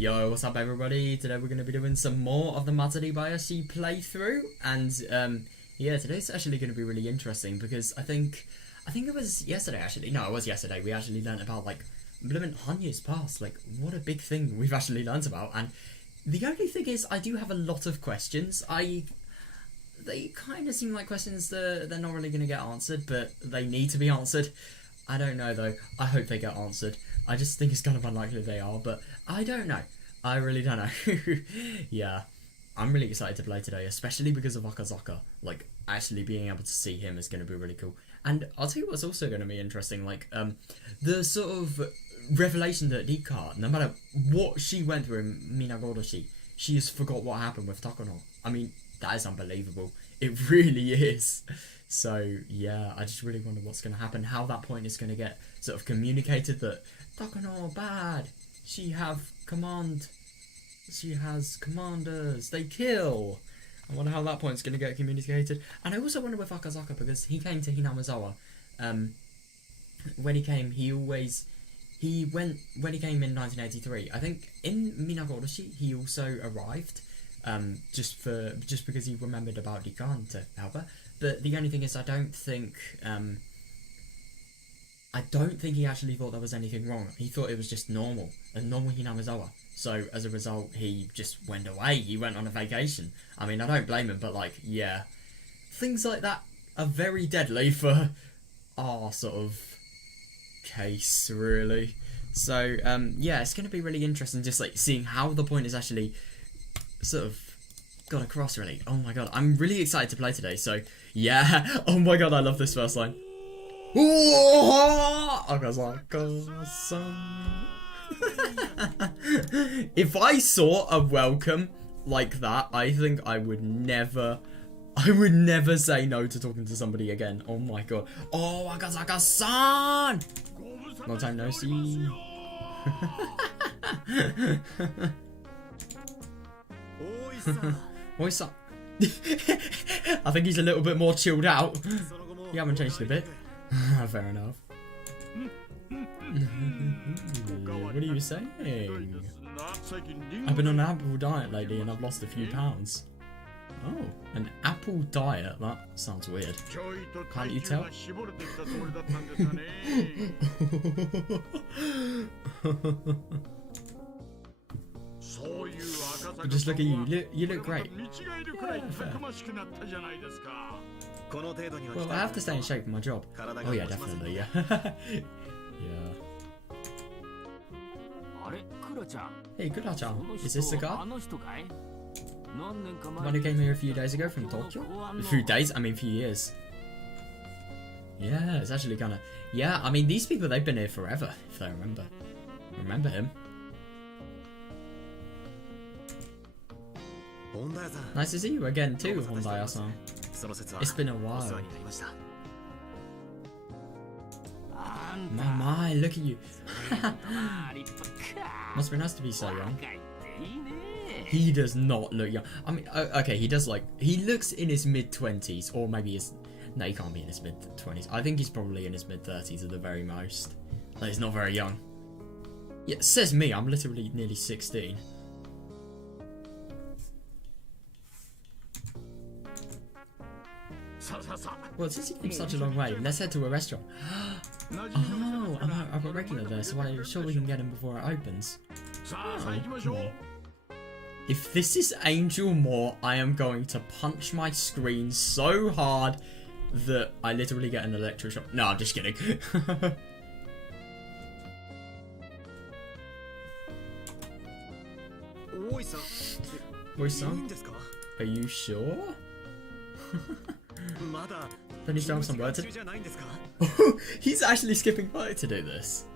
Yo, what's up everybody? Today we're going to be doing some more of the Matsuribayashi playthrough, and yeah, today's actually going to be really interesting because I think it was yesterday actually. No, it was yesterday. We actually learned about like blooming Hanya's past. Like, what a big thing we've actually learned about. And the only thing is, I do have a lot of questions. They kind of seem like questions that they're not really going to get answered, but they need to be answered. I don't know though. I hope they get answered. I just think it's kind of unlikely they are, but I don't know. I really don't know. Yeah, I'm really excited to play today, especially because of Akazaka. Like, actually being able to see him is going to be really cool. And I'll tell you what's also going to be interesting, like, the sort of revelation that Rika, no matter what she went through in Minagodoshi, she has forgot what happened with Takano. I mean, that is unbelievable. It really is. So, yeah, I just really wonder what's going to happen, how that point is going to get sort of communicated that Takano bad. She has commanders. They kill. I wonder how that point's going to get communicated. And I also wonder with Akazaka, because he came to Hinamizawa. When he came, when he came in 1983. I think in Minagodoshi he also arrived. Just because he remembered about Rikan to help her. But the only thing is, I don't think he actually thought there was anything wrong. He thought it was just normal, a normal Hinamizawa. So as a result, he just went away. He went on a vacation. I mean, I don't blame him, but like, yeah, things like that are very deadly for our sort of case, really. So yeah, it's going to be really interesting, just like seeing how the point is actually sort of got across, really. Oh my god, I'm really excited to play today. So yeah, oh my god, I love this first line. If I saw a welcome like that, I think I would never say no to talking to somebody again. Oh my god. Oh, Akazaka-san! Long time no see. Oi-san. I think he's a little bit more chilled out. You haven't changed a bit. Fair enough. What are you saying? I've been on an apple diet lately and I've lost a few pounds. Oh, an apple diet? That sounds weird. Can't you tell? Just look at you. You look great. Yeah, fair. Well, I have to stay in shape for my job. Oh yeah, definitely, yeah. Yeah. Hey, Kura-chan, is this the guy? The one who came here a few days ago from Tokyo? A few days? I mean, a few years. Yeah, it's actually kind of... Yeah, I mean, these people, they've been here forever, if I remember. Remember him? Nice to see you again too, Hondaya-san. It's been a while. My, look at you. Must be nice to be so young. He does not look young. I mean, okay, he does like... He looks in his mid-20s, or maybe his... No, he can't be in his mid-20s. I think he's probably in his mid-30s at the very most. Like, he's not very young. Yeah, says me, I'm literally nearly 16. Well, since he came such a long way, let's head to a restaurant. Oh, I'm a regular there, so I'm sure we can get him before it opens. Oh. If this is Angel Moore, I am going to punch my screen so hard that I literally get an electric shock. No, I'm just kidding. Oi-san, are you sure? Don't you still have some work to do? He's actually skipping work to do this.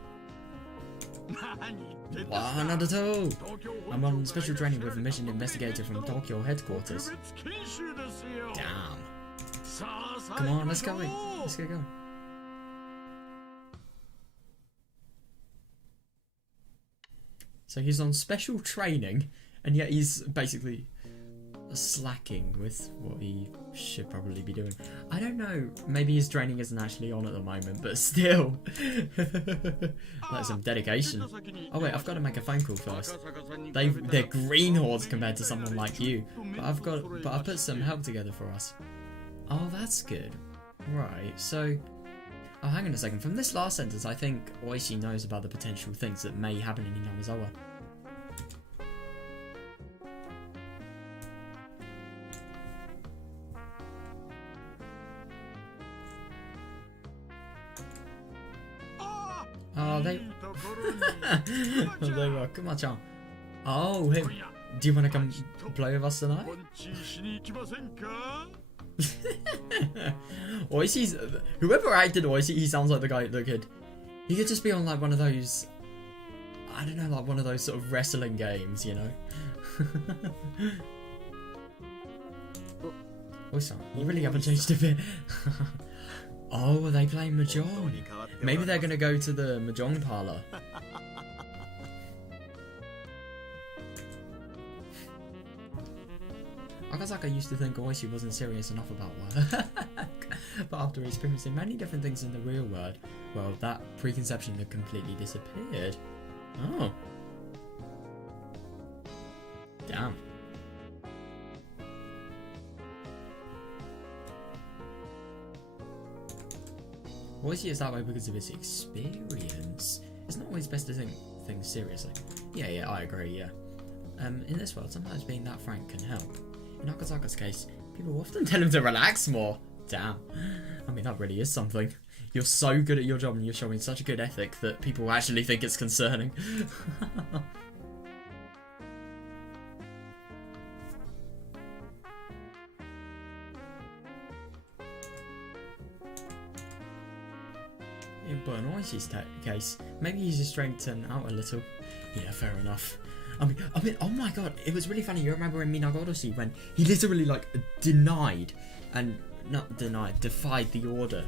Wow, not at all. I'm on special training with a mission investigator from Tokyo headquarters. Damn. Come on, let's go. Let's get going. So he's on special training, and yet he's basically slacking with what he should probably be doing. I don't know, maybe his training isn't actually on at the moment, but still. Like some dedication. Oh wait, I've got to make a phone call first. They're green hordes compared to someone like you. But I've put some help together for us. Oh, that's good. Right, so... Oh, hang on a second. From this last sentence, I think Oishi knows about the potential things that may happen in Inamizawa. Oh, they were. Kuma-chan. Oh, hey. Do you want to come play with us tonight? Oishi's... Whoever acted Oishi, he sounds like the guy that could... He could just be on like one of those... I don't know, like one of those sort of wrestling games, you know? Oishi-san, you really haven't changed a bit. Oh, are they playing Mahjong? Maybe they're gonna go to the Mahjong parlor. Akazaka used to think Oishi wasn't serious enough about work. But after experiencing many different things in the real world, well, that preconception had completely disappeared. Oh. Damn. Oishi is that way because of his experience. It's not always best to think things seriously. Yeah, I agree, yeah. In this world, sometimes being that frank can help. In Akazaka's case, people often tell him to relax more. Damn. I mean, that really is something. You're so good at your job and you're showing such a good ethic that people actually think it's concerning. But in Oishi's case, maybe he's just straightened out a little. Yeah, fair enough. I mean, oh my god, it was really funny. You remember in Minagoroshi when he literally like defied the order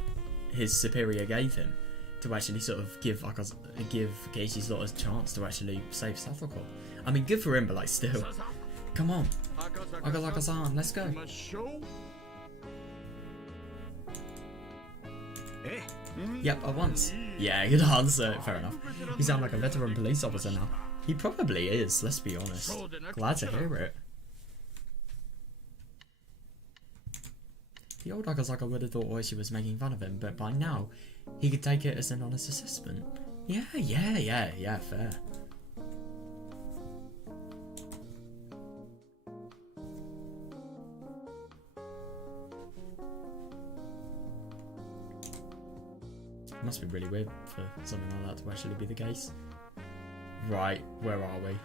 his superior gave him to actually sort of give Keishi's daughter a chance to actually save Satoko. I mean, good for him, but like still. Come on, Akazaka-san, let's go. Yep, at once. Yeah, good answer. Fair enough. You sound like a veteran police officer now. He probably is, let's be honest. Glad to hear it. The old Akazaka would have thought Oishi was making fun of him, but by now, he could take it as an honest assessment. Yeah, fair. It must be really weird for something like that to actually be the case. Right, where are we?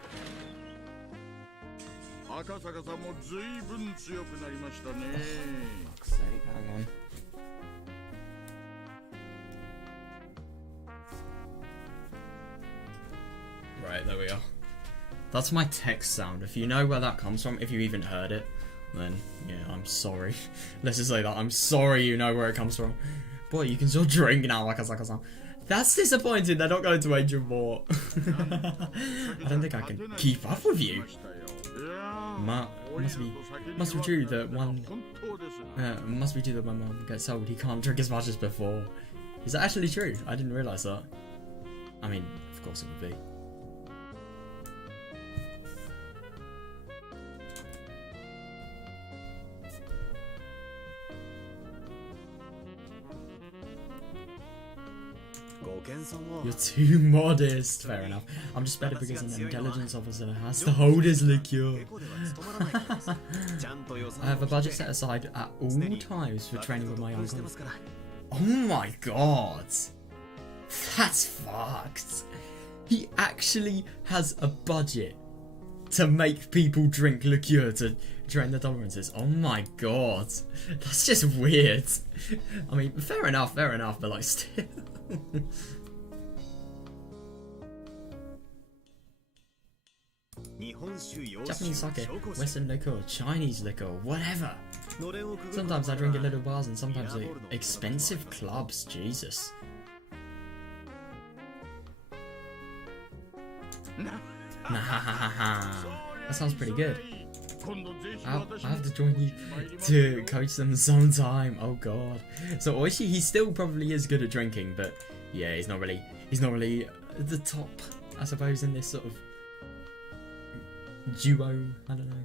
Oh, fuck's sake, hang on. Right, there we are. That's my text sound. If you know where that comes from, if you even heard it, then yeah, I'm sorry. Let's just say that. I'm sorry you know where it comes from. Boy, you can still drink now, Akazaka-san. That's disappointing, they're not going to age you more. I don't think I can keep up with you. Must be true that when one gets old, he can't drink as much as before. Is that actually true? I didn't realise that. I mean, of course it would be. You're too modest. Fair enough. I'm just better because an intelligence officer has to hold his liqueur. I have a budget set aside at all times for training with my uncle. Oh my god. That's fucked. He actually has a budget to make people drink liqueur to train their tolerances. Oh my god. That's just weird. I mean, fair enough, but like still. Japanese sake, Western liquor, Chinese liquor, whatever. Sometimes I drink at little bars and sometimes at expensive clubs, Jesus. That sounds pretty good. I have to join you to coach them sometime. Oh god. So Oishi, he still probably is good at drinking, but yeah, he's not really the top, I suppose, in this sort of duo. I don't know.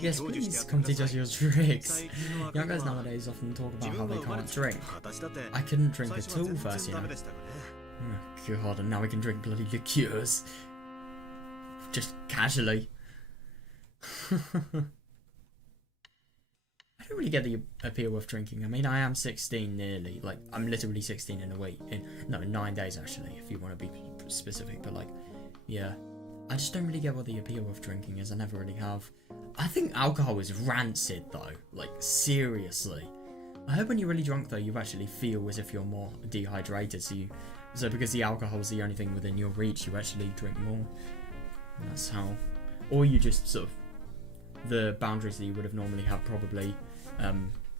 Yes, please come teach us your tricks. Young guys nowadays often talk about how they can't drink. I couldn't drink at all first, you know. Oh god, and now we can drink bloody liqueurs. Just casually. I don't really get the appeal of drinking. I mean, I am 16 nearly. Like, I'm literally 16 in a week. No, 9 days actually, if you want to be specific. But like, yeah. I just don't really get what the appeal of drinking is. I never really have. I think alcohol is rancid though. Like, seriously. I hope when you're really drunk though, you actually feel as if you're more dehydrated. So because the alcohol is the only thing within your reach, you actually drink more. And that's how. Or you just sort of, the boundaries that you would have normally had probably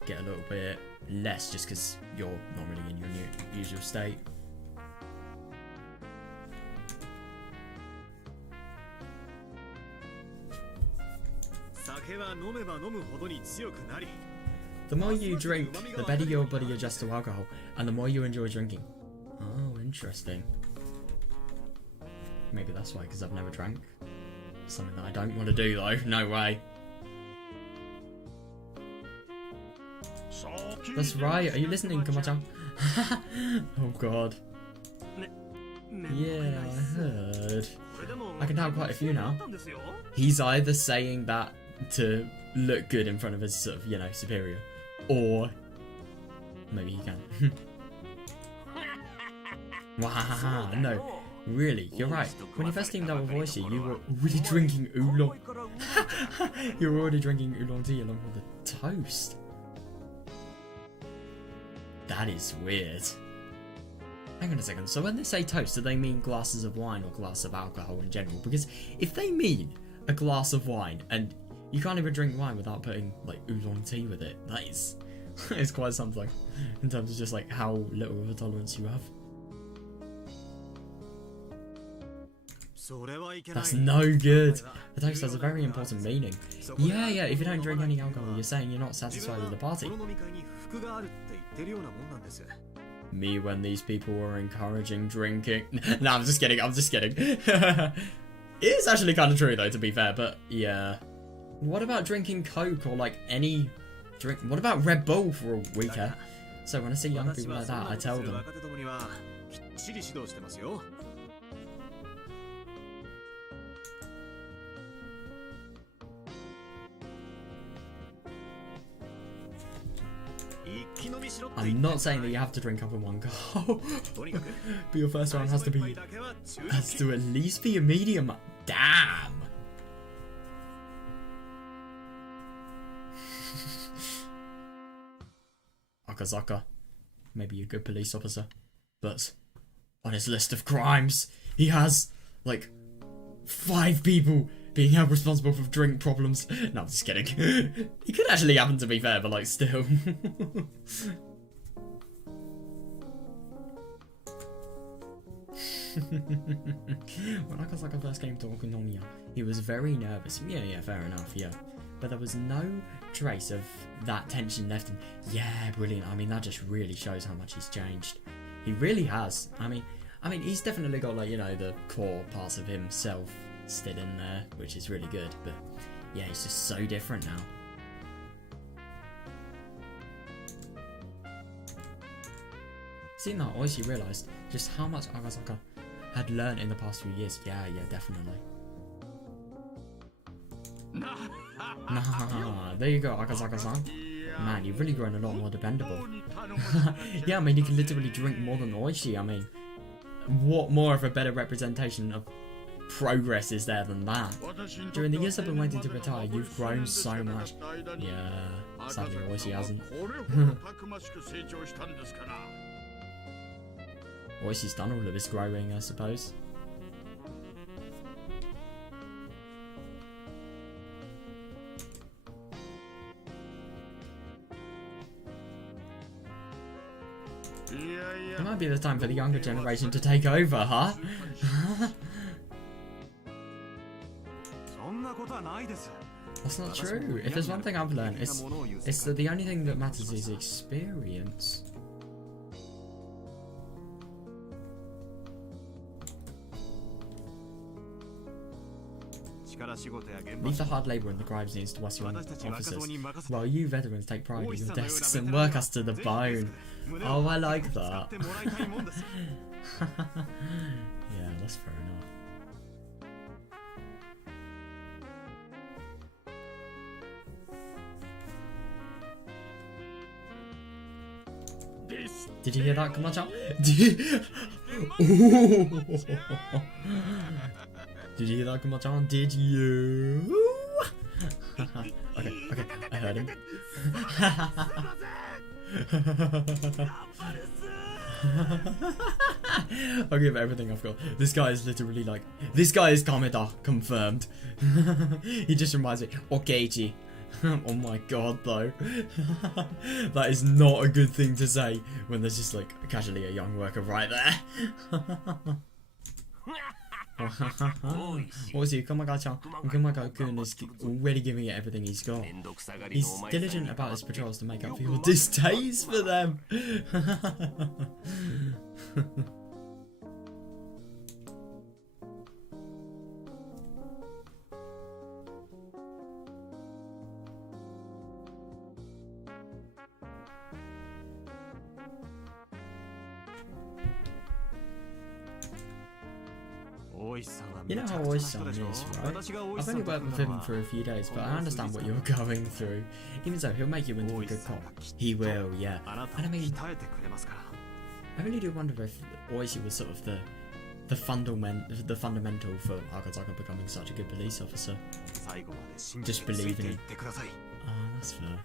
get a little bit less just because you're not really in your usual state. The more you drink, the better your body adjusts to alcohol, and the more you enjoy drinking. Oh, interesting. Maybe that's why, because I've never drank. Something that I don't want to do though, no way. That's right, are you listening, Kama-chan? Oh god. Yeah, I heard. I can have quite a few now. He's either saying that to look good in front of his sort of, you know, superior, or maybe he can. Wow, no, really, you're right. When you first teamed up with Oishi, you were already drinking oolong. You were already drinking oolong tea along with the toast. That is weird. Hang on a second, so when they say toast, do they mean glasses of wine or glass of alcohol in general? Because if they mean a glass of wine, and you can't even drink wine without putting like oolong tea with it, that is quite something in terms of just like how little of a tolerance you have. That's no good. The toast has a very important meaning. Yeah, if you don't drink any alcohol, you're saying you're not satisfied with the party. Me when these people were encouraging drinking. No, I'm just kidding. It is actually kind of true though, to be fair, but yeah. What about drinking Coke or like any drink? What about Red Bull for a week? So when I see young people like that, I tell them. I'm not saying that you have to drink up in one go, but your first round has to at least be a medium. Damn. Akazaka, maybe a good police officer, but on his list of crimes, he has like 5 people being held responsible for drink problems. No, I'm just kidding. He could actually happen, to be fair, but like still. When Akazaka first came to Okunomiya, he was very nervous. Yeah, fair enough, yeah. But there was no trace of that tension left in. Yeah, brilliant. I mean, that just really shows how much he's changed. He really has. I mean, he's definitely got like, you know, the core parts of himself still in there, which is really good. But yeah, he's just so different now. Seeing that, Oishi realised just how much Akazaka had learned in the past few years. Yeah, definitely. Nah, there you go, Akazaka-san. Man, you've really grown a lot more dependable. Yeah, I mean, you can literally drink more than Oishi. I mean, what more of a better representation of progress is there than that? During the years I've been waiting to retire, you've grown so much. Yeah, sadly Oishi hasn't. Oishi's done all of his growing, I suppose. It might be the time for the younger generation to take over, huh? That's not true. If there's one thing I've learned, it's that the only thing that matters is experience. Leave the hard labour and the crimes needs to us young officers, while you veterans take pride in your desks and work us to the bone. Oh, I like that. Yeah, that's fair enough. Did you hear that? Come on, Chop. Did you hear that? Come on, John. Did you? Okay, I heard him. I'll give everything I've got. This guy is literally like, this guy is Kameda confirmed. He just reminds me, Okeiji. Oh my god, though. That is not a good thing to say when there's just like casually a young worker right there. Also, Kamada-chan is already giving it everything he's got. He's diligent about his patrols to make up for your distaste for them. You know how Oishi-san is, right? I've only worked with him for a few days, but I understand what you're going through. Even so, he'll make you into a good cop. He will, yeah. And I mean, I really do wonder if Oishi was sort of the fundamental for Akazaka becoming such a good police officer. Just believing him. Oh, that's fair.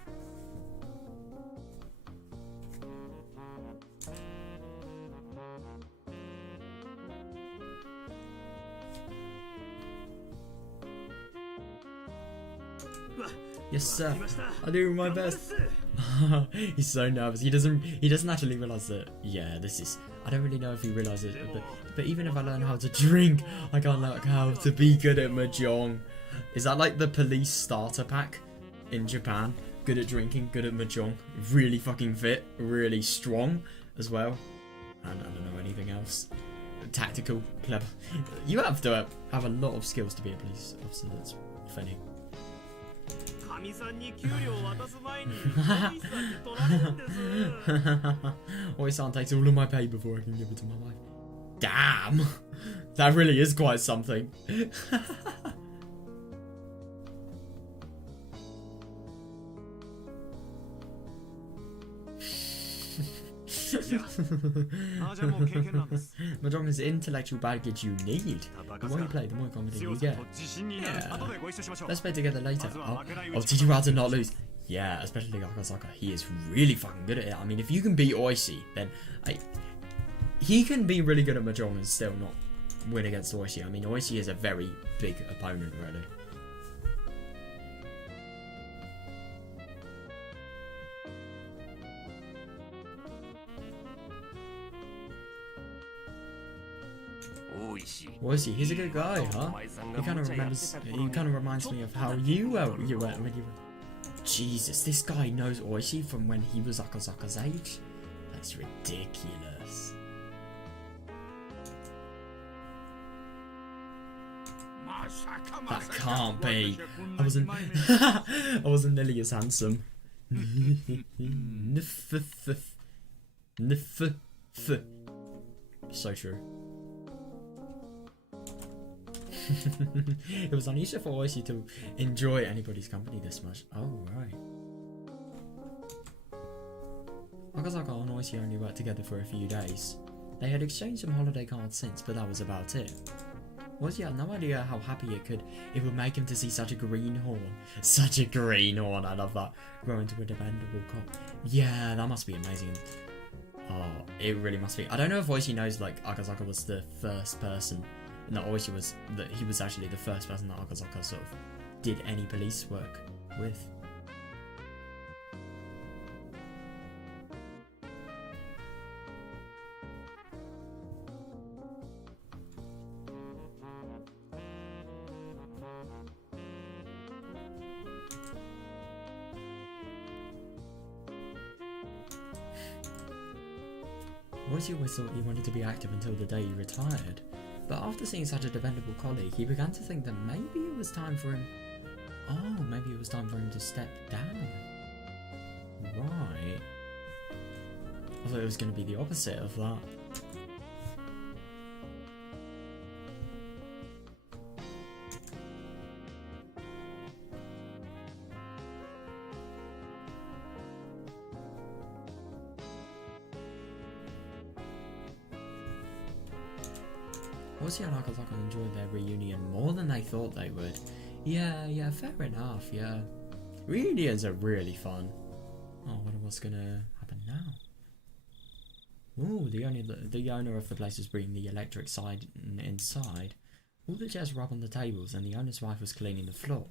Yes, sir. I do my best. He's so nervous. He doesn't actually realise that. Yeah, this is. I don't really know if he realises it, but even if I learn how to drink, I can't learn how to be good at mahjong. Is that like the police starter pack in Japan? Good at drinking, good at mahjong, really fucking fit, really strong as well. And I don't know anything else. Tactical, clever. You have to have a lot of skills to be a police officer. That's funny. Oi-san takes all of my pay before I can give it to my wife. Damn! That really is quite something. Mahjong is the intellectual baggage you need. The more you play, the more comedy you get. Yeah. Let's play together later. Oh, teach you how to not lose. Yeah, especially Akazaka. He is really fucking good at it. I mean, if you can beat Oishi, then he can be really good at Mahjong and still not win against Oishi. I mean, Oishi is a very big opponent, really. Oishi, he's a good guy, huh? He kind of reminds me of how you were when you were. Jesus, this guy knows Oishi from when he was Akazaka's age. That's ridiculous. That can't be. I wasn't nearly as handsome. So true. It was unusual for Oishi to enjoy anybody's company this much. Oh, right. Akazaka and Oishi only worked together for a few days. They had exchanged some holiday cards since, but that was about it. Oishi had no idea how happy it would make him to see such a greenhorn. Such a greenhorn, I love that. Grow into a dependable cop. Yeah, that must be amazing. Oh, it really must be. I don't know if Oishi knows, like, Akazaka was the first person. No, Oishi was that he was actually the first person that Akazaka sort of did any police work with. Royce always thought he wanted to be active until the day he retired, but after seeing such a dependable colleague, he began to think that maybe it was time for him... Oh, maybe it was time for him to step down. Right. I thought it was going to be the opposite of that. Hoshi and Akazaka enjoyed their reunion more than they thought they would. Yeah, fair enough, yeah. Reunions are really fun. Oh, I wonder what's gonna happen now. Ooh, the owner of the place was bringing the electric side inside. All the chairs were up on the tables and the owner's wife was cleaning the floor.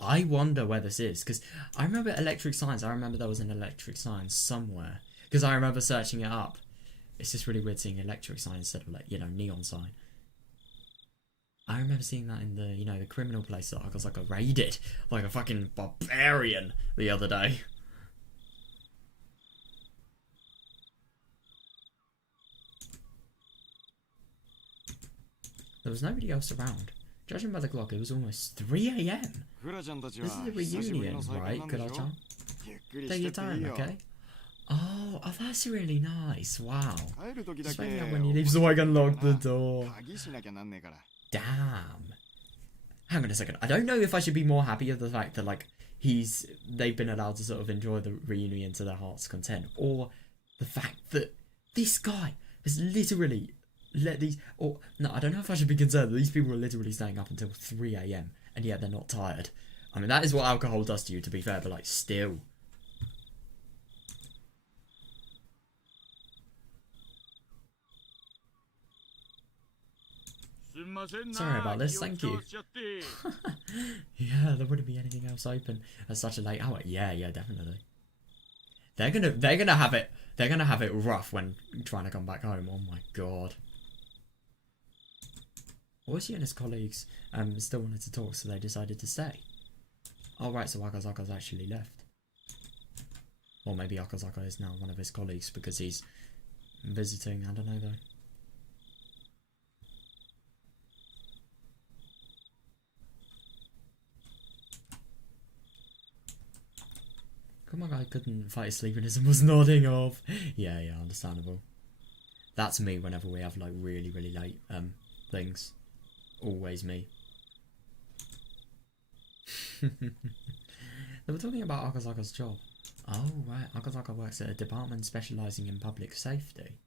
I wonder where this is, because I remember electric signs. I remember there was an electric sign somewhere, because I remember searching it up. It's just really weird seeing electric sign instead of, like, you know, neon sign. I remember seeing that in the, you know, the criminal place that I was like raided like a fucking barbarian the other day. There was nobody else around. Judging by the clock, it was almost 3 AM. This is a reunion, right, Kura-chan? Take your time, okay? Oh, that's really nice. Wow. Just wait out when you leave so I can lock the door. Damn. Hang on a second. I don't know if I should be more happy of the fact that, like, they've been allowed to sort of enjoy the reunion to their heart's content, or the fact that this guy has literally let these... Or, no, I don't know if I should be concerned that these people are literally staying up until 3 AM, and yet they're not tired. I mean, that is what alcohol does to you, to be fair, but, like, still... Sorry about this, thank you. Yeah, there wouldn't be anything else open at such a late hour. Yeah, definitely. They're gonna have it rough when trying to come back home. Oh my god. Hoshi and his colleagues still wanted to talk, so they decided to stay. Oh right, so Akazaka's actually left. Or maybe Akazaka is now one of his colleagues because he's visiting, I don't know though. Come on, I couldn't fight his sleepiness and was nodding off. Yeah, understandable. That's me whenever we have like really late things. Always me. They were talking about Akazaka's job. Oh right, Akazaka works at a department specialising in public safety.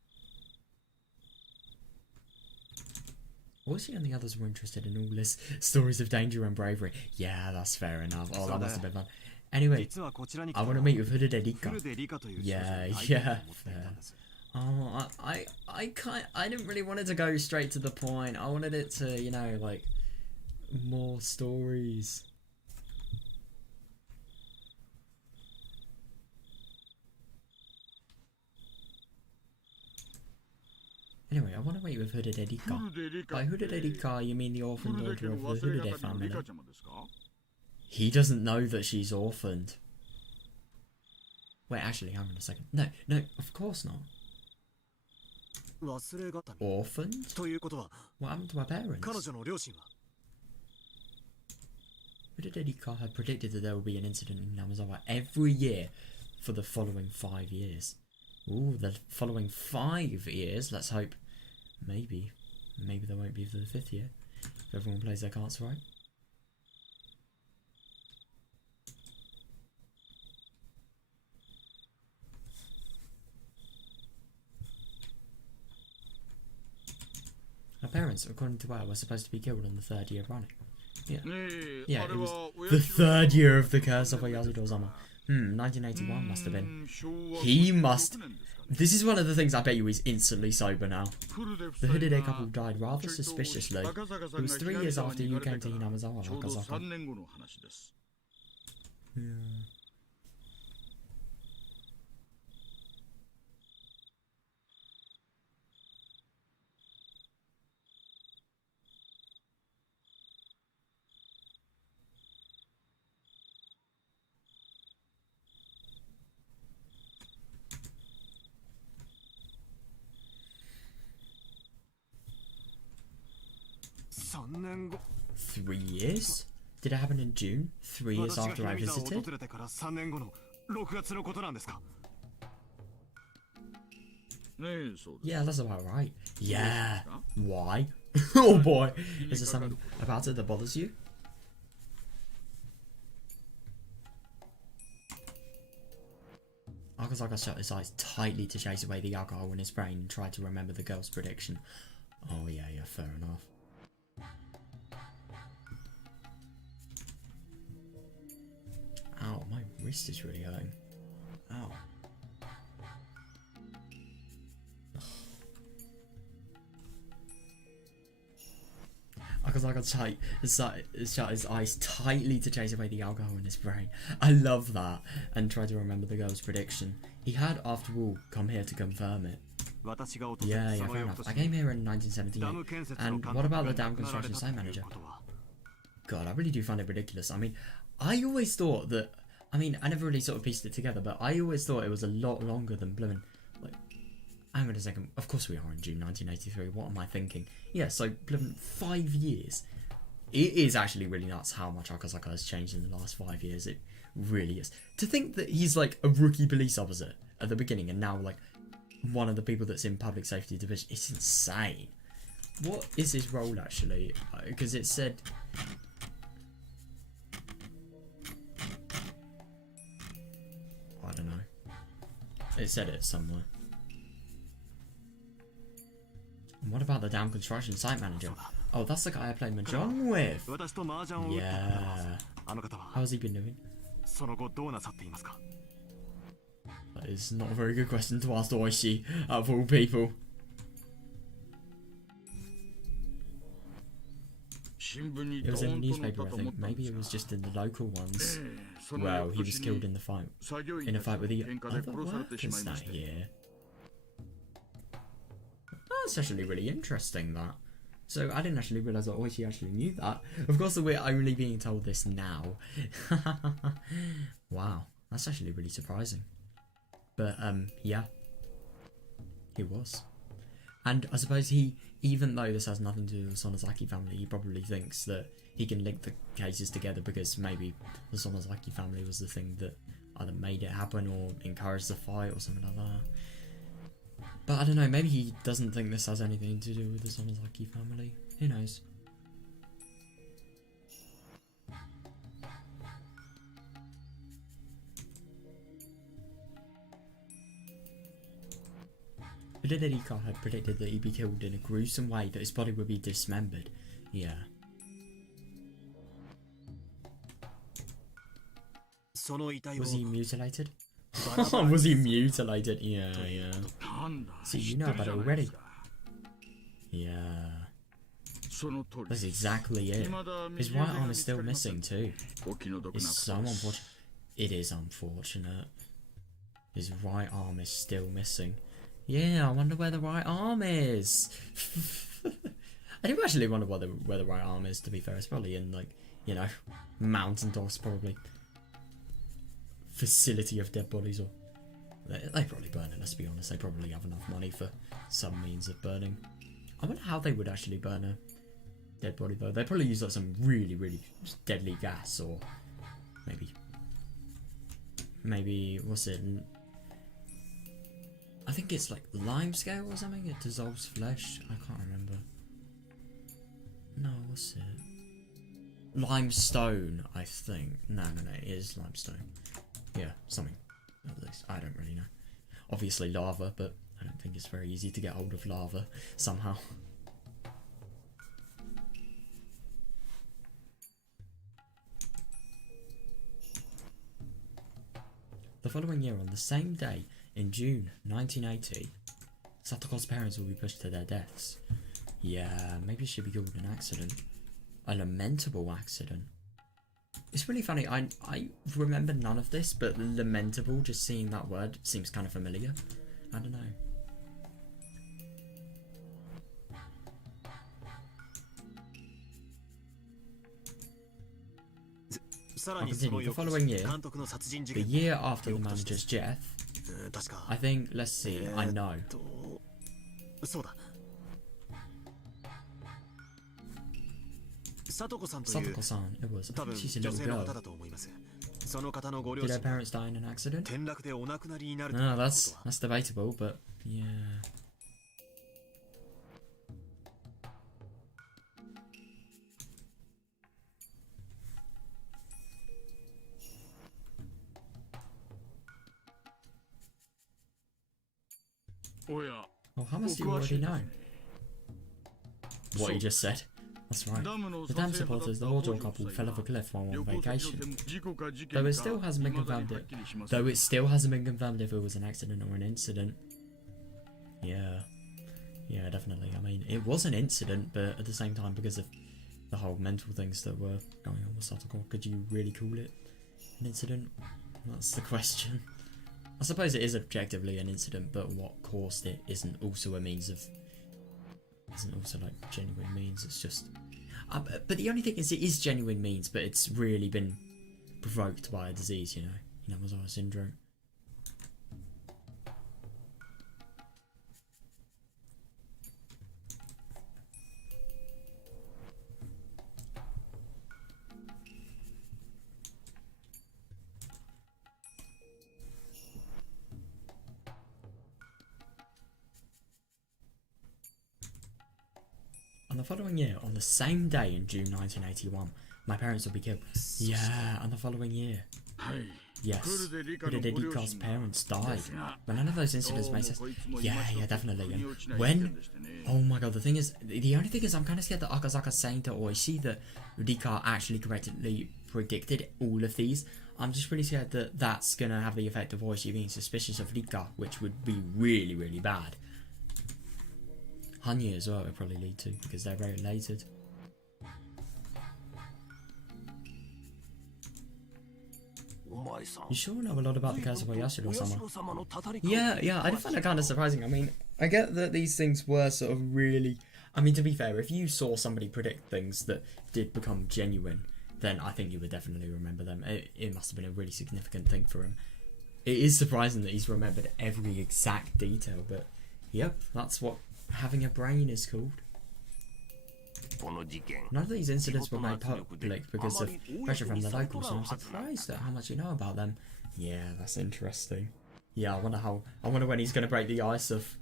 Hoshi and the others were interested in all this stories of danger and bravery. Yeah, that's fair enough. Oh, that must have been fun. Anyway, I want to meet with Higurashi Rika. Yeah, fair. Oh, I didn't really want it to go straight to the point. I wanted it to, you know, like, more stories. Anyway, I want to meet with Higurashi Rika. By Higurashi Rika, you mean the orphan daughter of the Higurashi family. He doesn't know that she's orphaned. Wait, actually, hang on a second. No, of course not. Orphaned? What happened to her parents? Higurashi Rika had predicted that there would be an incident in Namazawa every year for the following 5 years. Ooh, the following 5 years? Let's hope. Maybe there won't be for the 5th year. If everyone plays their cards right. Her parents, according to her, were supposed to be killed on the 3rd year running. Yeah, it was the 3rd year of the curse of Oyasudo-sama. 1981 must have been. He must... This is one of the things I bet you he's instantly sober now. The Hidede couple died rather suspiciously. It was 3 years after you came to Hinamazawa, Akazaka. Yeah. 3 years? Did it happen in June? 3 years after I visited? Yeah, that's about right. Yeah. Why? Oh boy. Is there something about it that bothers you? Akazaka shut his eyes tightly to chase away the alcohol in his brain and tried to remember the girl's prediction. Oh yeah, fair enough. Ow, my wrist is really hurting. Ow. Akazaka shut his eyes tightly to chase away the alcohol in his brain. I love that. And tried to remember the girl's prediction. He had, after all, come here to confirm it. Yeah, fair enough. I came here in 1978. And what about the dam construction site manager? God, I really do find it ridiculous. I mean, I always thought that... I mean, I never really sort of pieced it together, but I always thought it was a lot longer than Bloomin'. Like, hang on a second. Of course we are in June 1983. What am I thinking? Yeah, so Bloomin', 5 years. It is actually really nuts how much Akazaka has changed in the last 5 years. It really is. To think that he's like a rookie police officer at the beginning and now like one of the people that's in public safety division. It's insane. What is his role actually? Because it said... I don't know. It said it somewhere. And what about the dam construction site manager? Oh, that's the guy I played Mahjong with. Yeah. How's he been doing? That is not a very good question to ask Oishi, out of all people. It was in the newspaper, I think. Maybe it was just in the local ones. Well, he was killed in the fight. In a fight with the other workers that year. That's actually really interesting, that. So, I didn't actually realise that Oishi actually knew that. Of course, we're only being told this now. Wow. That's actually really surprising. But, yeah. He was. And I suppose he, even though this has nothing to do with the Sonozaki family, he probably thinks that he can link the cases together because maybe the Sonozaki family was the thing that either made it happen or encouraged the fight or something like that. But I don't know, maybe he doesn't think this has anything to do with the Sonozaki family. Who knows? Rika had predicted that he'd be killed in a gruesome way, that his body would be dismembered. Yeah. Was he mutilated? Was he mutilated? Yeah. See, you know about it already. Yeah. That's exactly it. His right arm is still missing too. It's so unfortunate. It is unfortunate. His right arm is still missing. Yeah, I wonder where the right arm is. I do actually wonder where the right arm is, to be fair. It's probably in, like, you know, Mountain Dogs, probably. Facility of dead bodies, or... They probably burn it, let's be honest. They probably have enough money for some means of burning. I wonder how they would actually burn a dead body, though. They'd probably use, like, some really, really deadly gas, or... Maybe, what's it... I think it's like limescale or something. It dissolves flesh. I can't remember. No, what's it? Limestone, I think. No, it is limestone. Yeah, something. At least I don't really know. Obviously lava, but I don't think it's very easy to get hold of lava somehow. The following year, on the same day, in June 1980, Satoko's parents will be pushed to their deaths. Yeah, maybe she'll be killed in an accident. A lamentable accident. It's really funny, I remember none of this, but lamentable, just seeing that word seems kind of familiar. I don't know. I'll continue. The following year, the year after the manager's death, I think, let's see, I know. Satoko-san, it was. I think she's a little girl. Did her parents die in an accident? No, that's debatable, but yeah. Oh, how much do you already know? What you just said. That's right. The dam supporters, the Hojo couple, fell off a cliff while on vacation. Though it still hasn't been confirmed if it was an accident or an incident. Yeah. Yeah, definitely. I mean, it was an incident, but at the same time, because of the whole mental things that were going on with Satoko, could you really call it an incident? That's the question. I suppose it is objectively an incident, but what caused it isn't also a means of... isn't also like genuine means. It's just but the only thing is, it is genuine means, but it's really been provoked by a disease, you know, Matsuribayashi syndrome. On the following year, on the same day in June 1981, my parents would be killed. Yeah, on the following year. Yes, but did Rika's parents die? But none of those incidents made sense. Yeah, definitely. And when... Oh my god, the only thing is I'm kind of scared that Akazaka's saying to Oishi that Rika actually correctly predicted all of these. I'm just really scared that that's going to have the effect of Oishi being suspicious of Rika, which would be really, really bad. Hanya as well, it'll probably lead to, because they're very related. You sure know a lot about the curse of Oyashiro-sama? Yeah, I find it kind of surprising. I mean, I get that these things were sort of really... I mean, to be fair, if you saw somebody predict things that did become genuine, then I think you would definitely remember them. It must have been a really significant thing for him. It is surprising that he's remembered every exact detail, but yep, that's what having a brain is called. None of these incidents were made public because of pressure from the locals, and I'm surprised at how much you know about them. Yeah, that's interesting. Yeah, I wonder when he's going to break the ice of,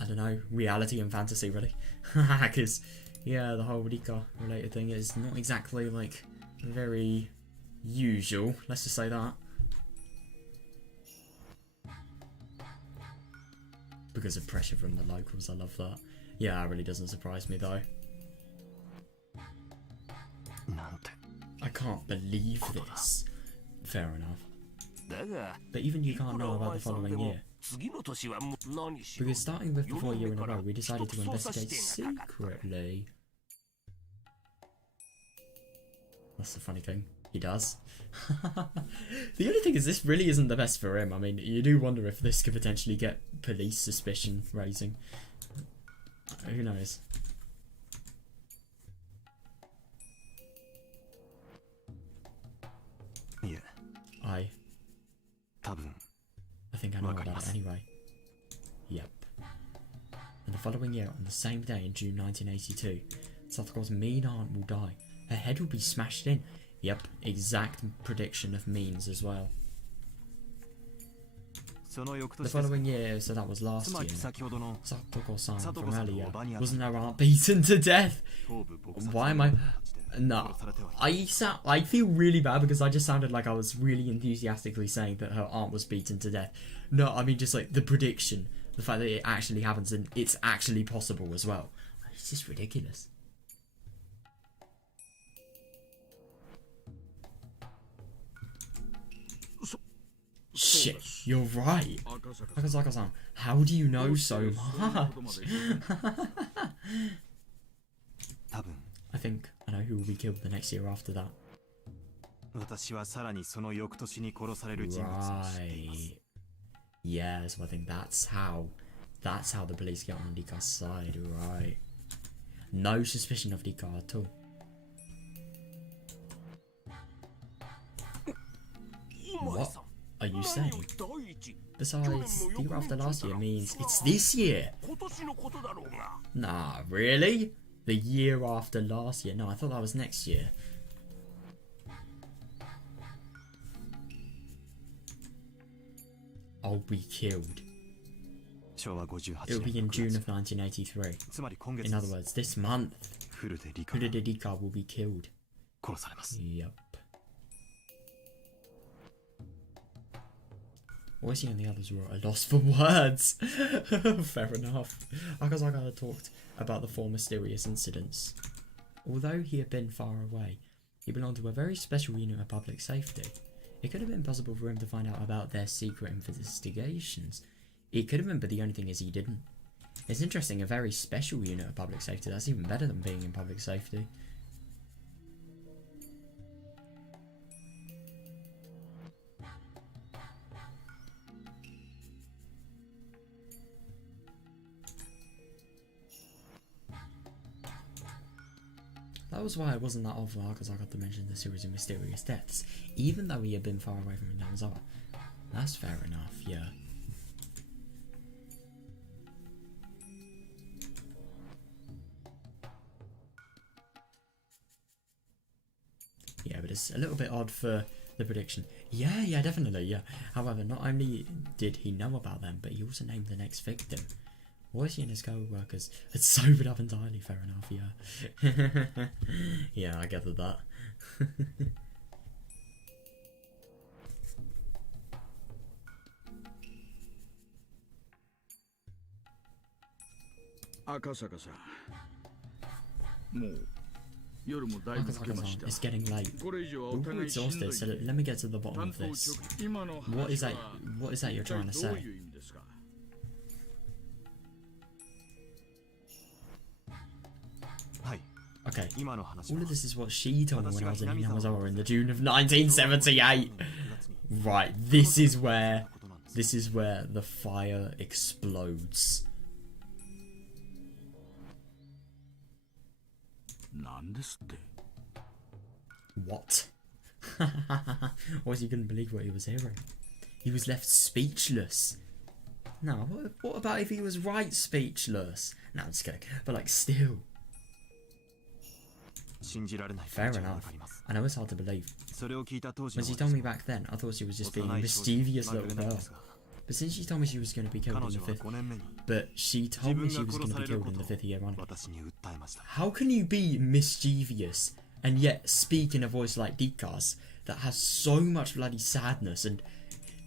I don't know, reality and fantasy, really. Because, yeah, the whole Rika related thing is not exactly, like, very usual. Let's just say that. Because of pressure from the locals, I love that. Yeah, it really doesn't surprise me, though. I can't believe this. Fair enough. But even you can't know about the following year. Because starting with the 4 year in a row, we decided to investigate secretly. That's the funny thing. He does. The only thing is, this really isn't the best for him. I mean, you do wonder if this could potentially get police suspicion raising. Who knows? Yeah. I think I know about it anyway. Yep. And the following year, on the same day in June 1982, Satoko's mean aunt will die. Her head will be smashed in. Yep, exact prediction of means as well. The following year, so that was last year, Satoko-san from earlier, wasn't her aunt beaten to death? Why am I... No, I feel really bad because I just sounded like I was really enthusiastically saying that her aunt was beaten to death. No, I mean just like the prediction, the fact that it actually happens and it's actually possible as well. It's just ridiculous. Shit, you're right. Akazaka-san, how do you know so much? I think I know who will be killed the next year after that. Right. Yeah, so I think that's how the police get on Rika's side, right. No suspicion of Rika at all. What are you saying? Besides, the year after last year means it's this year. Nah, really? The year after last year. No, I thought that was next year. I'll be killed. It'll be in June of 1983. In other words, this month, Rika will be killed. Yep. Oishi and the others were at a loss for words. Fair enough. Akazaka talked about the four mysterious incidents. Although he had been far away, he belonged to a very special unit of public safety. It could have been possible for him to find out about their secret investigations. It could have been, but the only thing is he didn't. It's interesting, a very special unit of public safety. That's even better than being in public safety. That was why it wasn't that odd for Akazaka to mention the series of mysterious deaths, even though he had been far away from Namazawa. That's fair enough, yeah. Yeah, but it's a little bit odd for the prediction. Yeah, definitely, yeah. However, not only did he know about them, but he also named the next victim. Oishi and his co-workers had sobered up entirely. Fair enough, yeah. Yeah, I gathered that. Akasaka-san, it's getting late. We're all exhausted, so let me get to the bottom of this. What is that you're trying to say? Okay, all of this is what she told me when I was in Namazawa in the June of 1978. Right, this is where the fire explodes. What? Was he couldn't believe what he was hearing? He was left speechless. No, what about if he was right speechless? No, I'm just kidding. But like, still. Fair enough. I know it's hard to believe. When she told me back then, I thought she was just being a mischievous little girl. But since she told me she was going to be killed in the fifth... But she told me she was going to be killed in the 5th year running. How can you be mischievous and yet speak in a voice like Rika's that has so much bloody sadness, and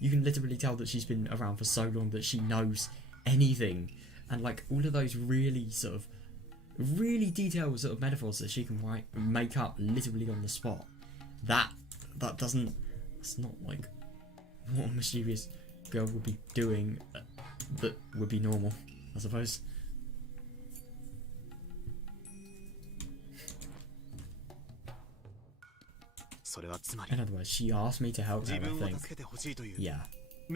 you can literally tell that she's been around for so long that she knows anything, and like all of those really detailed sort of metaphors that she can make up literally on the spot. That's not like what a mischievous girl would be doing that would be normal, I suppose. In other words, she asked me to help her, I think. Yeah. The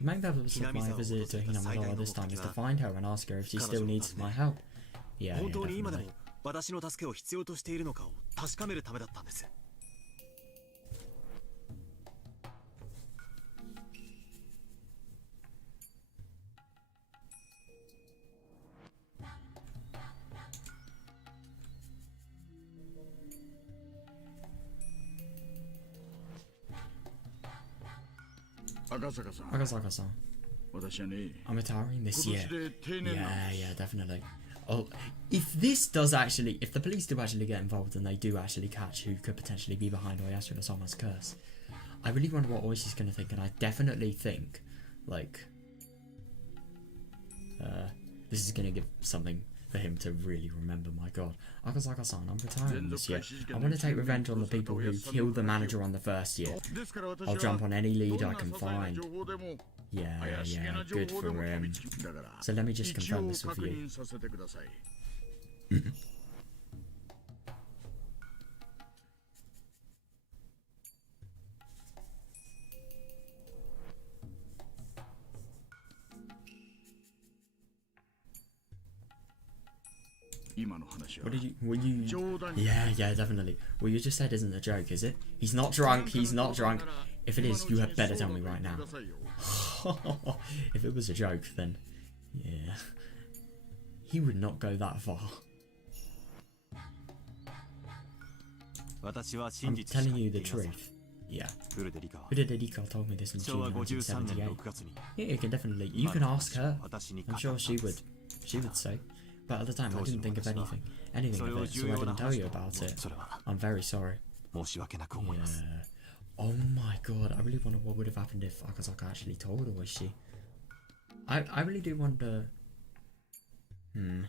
main purpose of my visit to Hinamizawa this time is to find her and ask her if she still needs my help. Yeah, definitely. Akasaka-san, I'm retiring this year. Yeah, definitely. Oh, if the police do actually get involved and they do actually catch who could potentially be behind Oyasura Sama's curse, I really wonder what Oishi's going to think, and I definitely think, like, this is going to give something for him to really remember. My god. Akasaka-san, I'm retiring this year. I want to take revenge on the people who killed the manager on the first year. I'll jump on any lead I can find. Yeah, good for him. So let me just confirm this with you. Yeah, definitely. What you just said isn't a joke, is it? He's not drunk. If it is, you had better tell me right now. If it was a joke, then Yeah. He would not go that far. I'm telling you the truth. Yeah. Rika told me this in June 1978. Yeah, you can definitely. You can ask her. I'm sure she would say. But at the time, I didn't think of anything of it, so I didn't tell you about it. I'm very sorry. Yeah. Oh my god, I really wonder what would have happened if Akazaka actually told Oishi. I really do wonder. I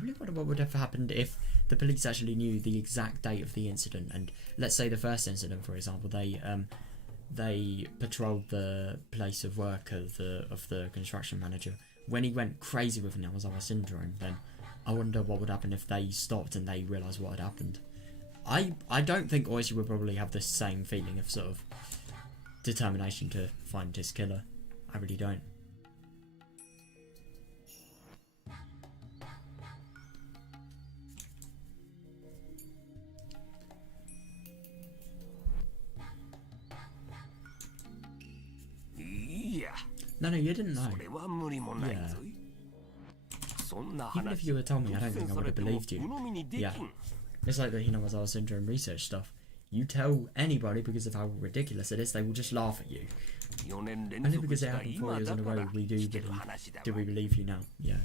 really wonder what would have happened if the police actually knew the exact date of the incident, and let's say the first incident, for example, they patrolled the place of work of the construction manager when he went crazy with Namazawa syndrome. Then I wonder what would happen if they stopped and they realised what had happened. I don't think Oishi would probably have the same feeling of sort of determination to find his killer. I really don't. No, you didn't know. Yeah. Even if you had told me, I don't think I would have believed you. Yeah. It's like the Hinamazawa syndrome research stuff. You tell anybody because of how ridiculous it is, they will just laugh at you. Only because it happened 4 years in a row, do we believe you now? Yeah,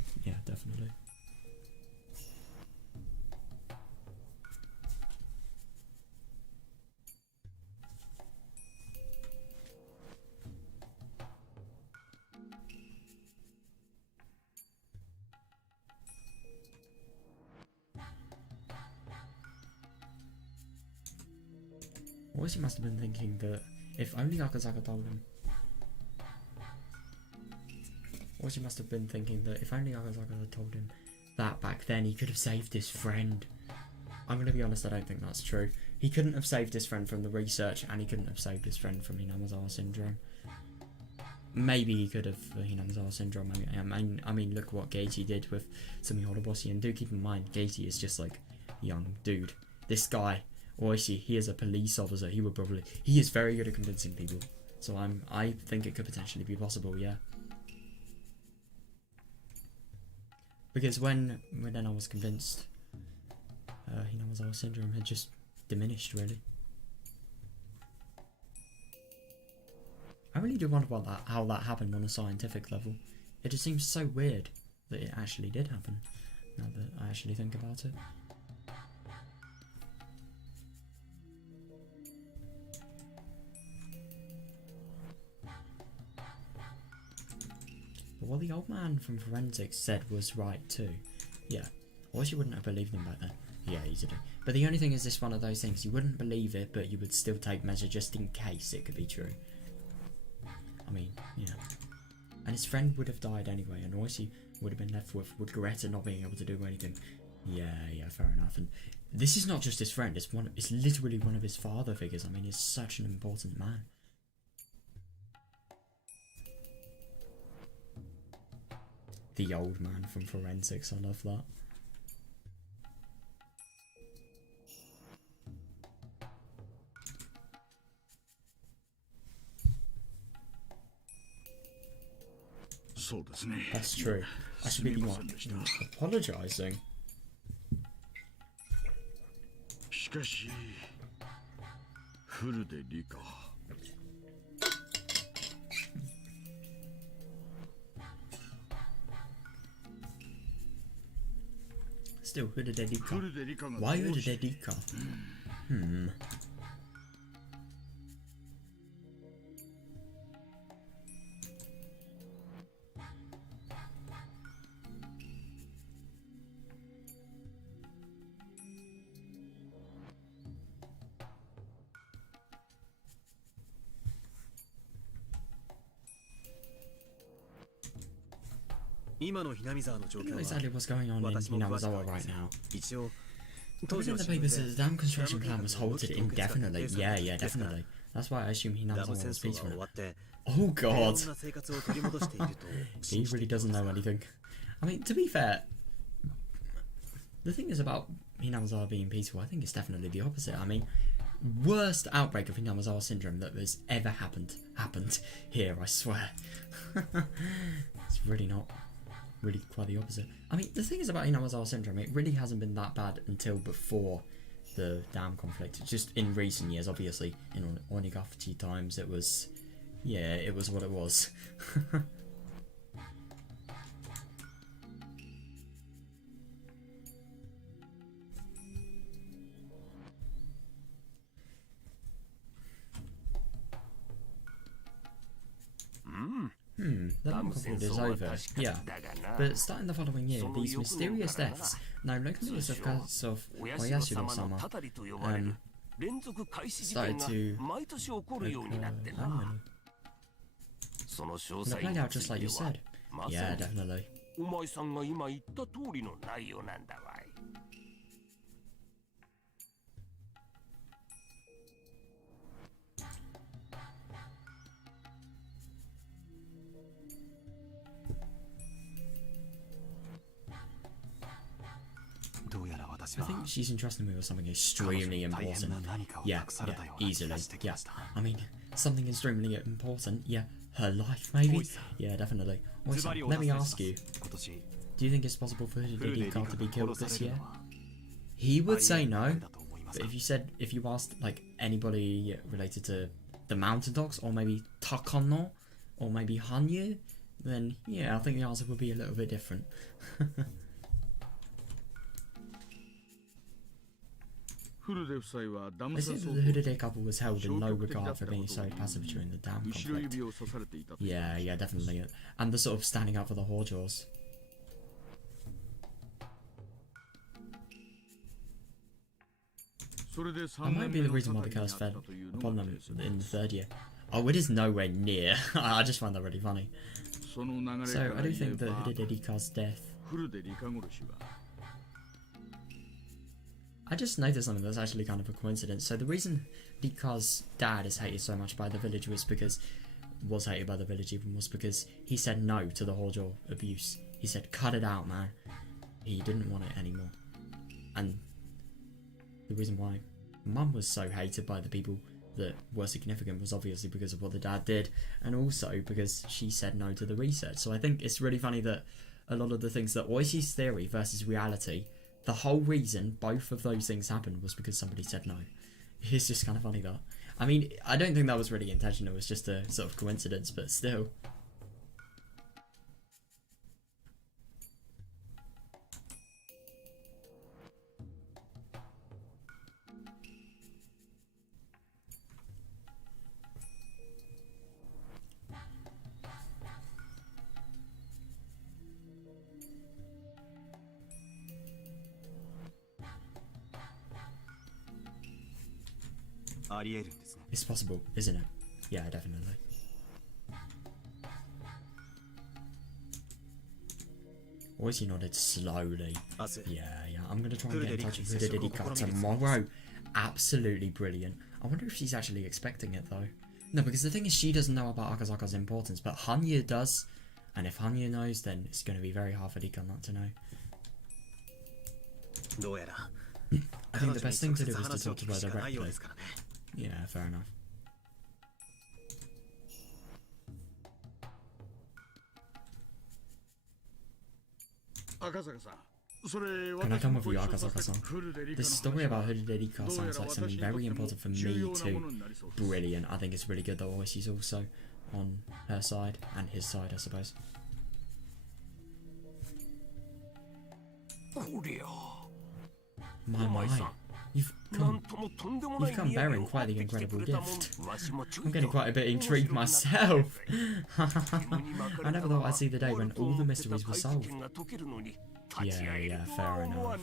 definitely. Oishi must have been thinking that if only Akazaka told him. Oishi must have been thinking that if only Akazaka had told him that back then, he could have saved his friend. I'm going to be honest, I don't think that's true. He couldn't have saved his friend from the research, and he couldn't have saved his friend from Hinamazawa syndrome. Maybe he could have for Hinamazawa syndrome. I mean, look what Geichi did with Sumi Horoboshi, and do keep in mind, Geichi is just like a young dude. This guy, Oishi, he is a police officer. He is very good at convincing people. So I think it could potentially be possible, yeah. Because when I was convinced, Hinamazawa syndrome had just diminished, really. I really do wonder how that happened on a scientific level. It just seems so weird that it actually did happen, now that I actually think about it. But what the old man from forensics said was right too. Yeah, or she wouldn't have believed them back then. Yeah, easily. But the only thing is, this one of those things, you wouldn't believe it, but you would still take measure just in case it could be true. I mean, yeah. And his friend would have died anyway, and Oishi would have been left with regret at not being able to do anything. Yeah, fair enough. And this is not just his friend, it's literally one of his father figures. I mean, he's such an important man. The old man from forensics, I love that. That's true. I should be the one apologising. Still, Rika. Why Rika? I don't know exactly what's going on in Hinamazawa right now. Because in the paper says the damn construction plan was halted indefinitely. Yeah, definitely. That's why I assume Hinamazawa was peaceful. Oh god. He really doesn't know anything. I mean, to be fair, the thing is about Hinamazawa being peaceful, I think it's definitely the opposite. I mean, worst outbreak of Higurashi syndrome that has ever happened here, I swear. It's really not. Really quite the opposite. I mean, the thing is about Higurashi syndrome, it really hasn't been that bad until before the dam conflict. It's just in recent years, obviously, in Onigafuchi times, it was... Yeah, it was what it was. The dam conflict is over, yeah. But starting the following year, these mysterious deaths, now locally as of case of Oyashiro-sama, started to and it played out just like you said. Yeah, definitely. I think she's entrusting me with something extremely important. Yeah, easily. Yeah, I mean, something extremely important. Yeah, her life, maybe. Yeah, definitely. Also, let me ask you: do you think it's possible for Rika to be killed this year? He would say no, but if you asked like anybody related to the Mountain Dogs, or maybe Takano, or maybe Hanyu, then yeah, I think the answer would be a little bit different. They said that the Huride couple was held in low regard for being so passive during the dam conflict. Yeah, definitely. And the sort of standing up for the Horjaws. That might be the reason why the curse fell upon them in the third year. Oh, it is nowhere near. I just find that really funny. So I do think that Huride Rika's death... I just noticed something that's actually kind of a coincidence. So the reason Rika's dad is hated so much by the village was because he said no to the Hojo abuse. He said, cut it out, man. He didn't want it anymore. And the reason why Mum was so hated by the people that were significant was obviously because of what the dad did, and also because she said no to the research. So I think it's really funny that a lot of the things that Oishi's theory versus reality, the whole reason both of those things happened was because somebody said no. It's just kind of funny that. I mean, I don't think that was really intentional, it was just a sort of coincidence, but still. It's possible, isn't it? Yeah, definitely. Oishi nodded slowly. Yeah. I'm gonna try and get in touch with Rika tomorrow. Absolutely brilliant. I wonder if she's actually expecting it though. No, because the thing is, she doesn't know about Akazaka's importance, but Hanyu does. And if Hanyu knows, then it's going to be very hard for Rika not to know. I think the best thing to do is to talk to her directly. Yeah, fair enough. Can I come with you, Akazaka-san? The story about Huride Rika sounds like something very important for me too. Brilliant. I think it's really good that Oishi's also on her side, and his side, I suppose. My. You've come bearing quite the incredible gift. I'm getting quite a bit intrigued myself. I never thought I'd see the day when all the mysteries were solved. Yeah, fair enough.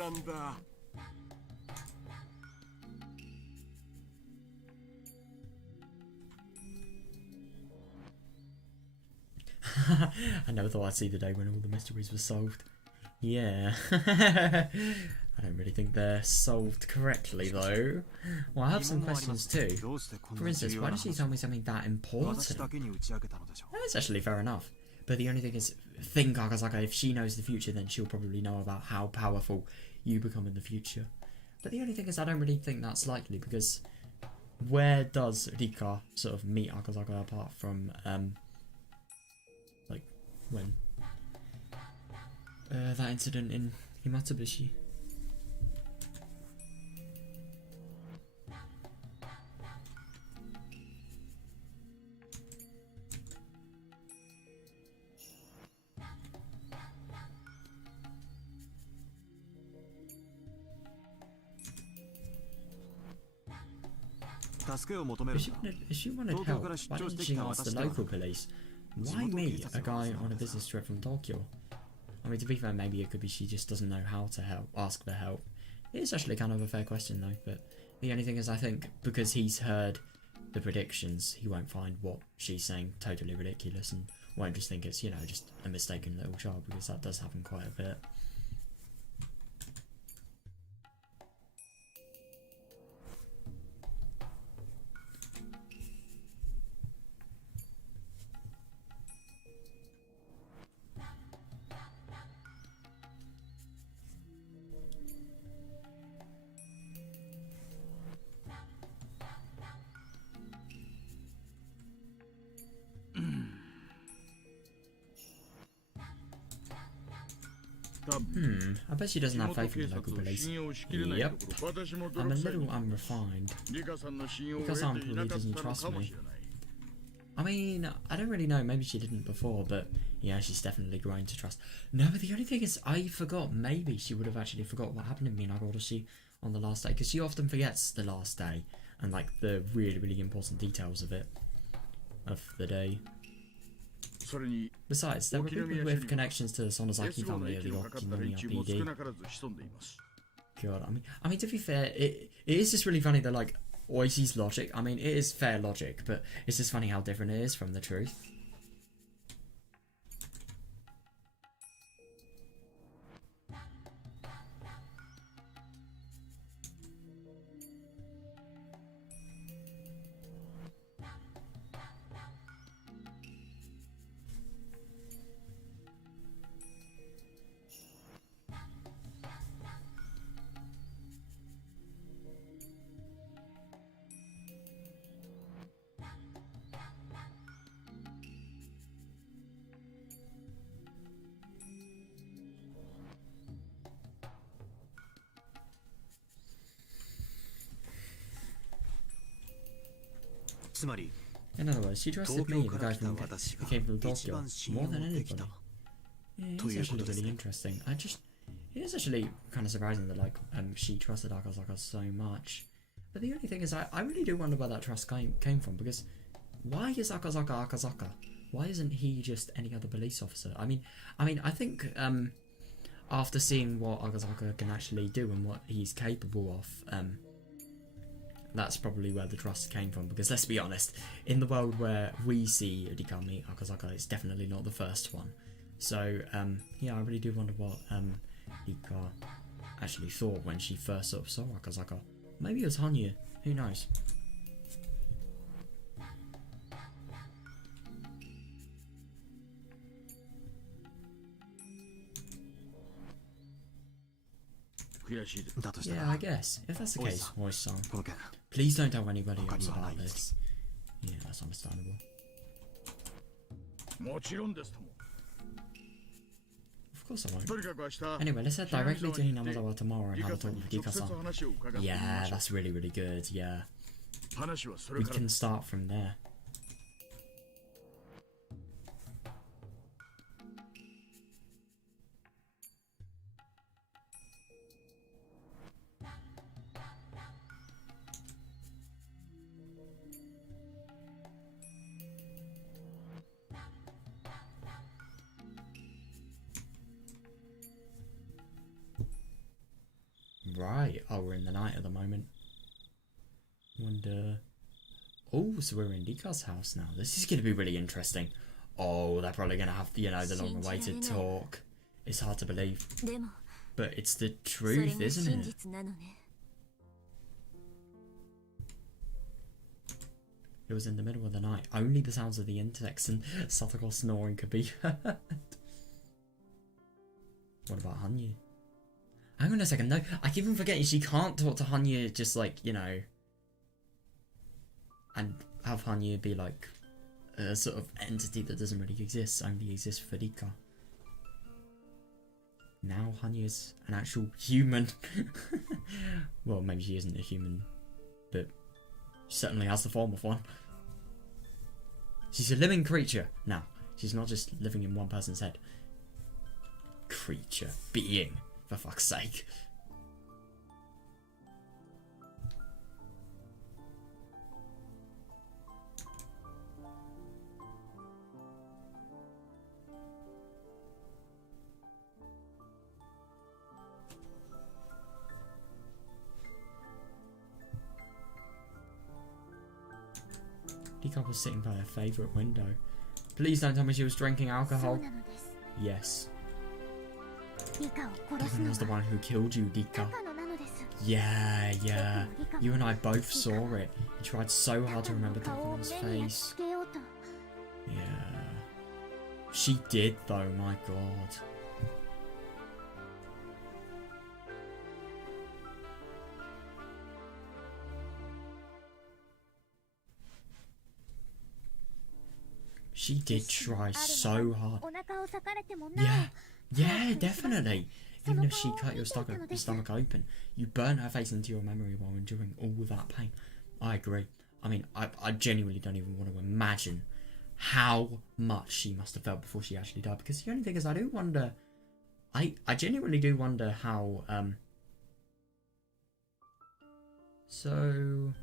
I never thought I'd see the day when all the mysteries were solved. Yeah. I don't really think they're solved correctly though. Well, I have some questions too. For instance, why did she tell me something that important? That's actually fair enough. But the only thing is, think Akazaka, if she knows the future, then she'll probably know about how powerful you become in the future. But the only thing is, I don't really think that's likely because where does Rika sort of meet Akazaka apart from like when that incident in Himatsubashi? If she wanted help, why didn't she ask the local police? Why me, a guy on a business trip from Tokyo? I mean, to be fair, maybe it could be she just doesn't know how to ask for help. It is actually kind of a fair question though, but the only thing is I think because he's heard the predictions, he won't find what she's saying totally ridiculous and won't just think it's, you know, just a mistaken little child, because that does happen quite a bit. I bet she doesn't have faith in the local police. Yep. I'm a little unrefined. Because Aunt probably doesn't trust me. I mean, I don't really know, maybe she didn't before, but yeah, she's definitely growing to trust. No, but the only thing is, I forgot, maybe she would have actually forgot what happened in Higurashi on the last day, because she often forgets the last day, and like the really, really important details of it, of the day. Besides, there were people with connections to the Sonozaki family of the Okinomiya PD. God, I mean, to be fair, it is just really funny that, like, Oishi's logic, I mean, it is fair logic, but it's just funny how different it is from the truth. In other words, she trusted me, the guy who came from Tokyo, more than anybody. Yeah, it's actually really interesting. It is actually kind of surprising that, like, she trusted Akazaka so much. But the only thing is, I really do wonder where that trust came from, because why is Akazaka Akazaka? Why isn't he just any other police officer? I mean, I think, after seeing what Akazaka can actually do and what he's capable of, that's probably where the trust came from, because let's be honest, in the world where we see Rika meet Akazaka, it's definitely not the first one. So, yeah, I really do wonder what Rika actually thought when she first sort of saw Akazaka. Maybe it was Hanyu, who knows? Yeah, I guess. If that's the case, Moist-san, please don't tell anybody else about this. Yeah, that's understandable. Of course I won't. Anyway, let's head directly to Hinamazawa tomorrow and have a talk with Rika-san. Yeah, that's really, really good, yeah. We can start from there. Right, oh, we're in the night at the moment. Wonder... Oh, so we're in Rika's house now. This is going to be really interesting. Oh, they're probably going to have, you know, the long-awaited talk. It's hard to believe. But it's the truth, isn't it? It was in the middle of the night. Only the sounds of the insects and Satoko snoring could be heard. What about Hanyu? Hang on a second, no, I keep on forgetting she can't talk to Hanyu just like, you know, and have Hanya be like a sort of entity that doesn't really exist, only exists for Rika. Now Hanya's an actual human. Well, maybe she isn't a human, but she certainly has the form of one. She's a living creature now. She's not just living in one person's head. Creature. Being. For fuck's sake. Rika was sitting by her favourite window. Please don't tell me she was drinking alcohol. Yes. Takano was the one who killed you, Rika. Yeah. You and I both saw it. He tried so hard to remember Takano's face. Yeah. She did though, my god. She did try so hard. Yeah, definitely. Even if she cut your stomach open, you burnt her face into your memory while enduring all that pain. I agree. I mean, I genuinely don't even want to imagine how much she must have felt before she actually died. Because the only thing is, I do wonder... I genuinely do wonder how... So...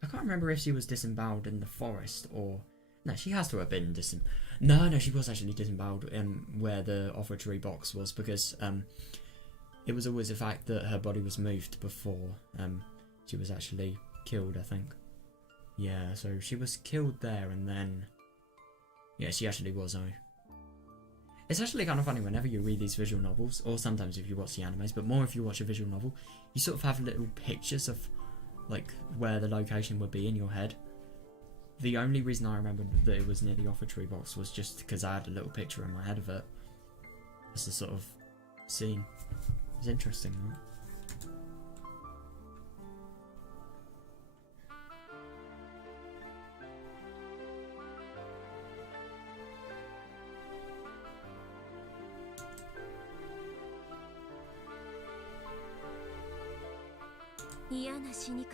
I can't remember if she was disemboweled in the forest or... No, she has to have been No, she was actually disemboweled where the offertory box was, because it was always the fact that her body was moved before she was actually killed, I think. Yeah, so she was killed there and then... Yeah, she actually was, It's actually kind of funny whenever you read these visual novels, or sometimes if you watch the animes, but more if you watch a visual novel, you sort of have little pictures of like where the location would be in your head. The only reason I remembered that it was near the offertory box was just because I had a little picture in my head of it. It's a sort of scene. It's interesting, right?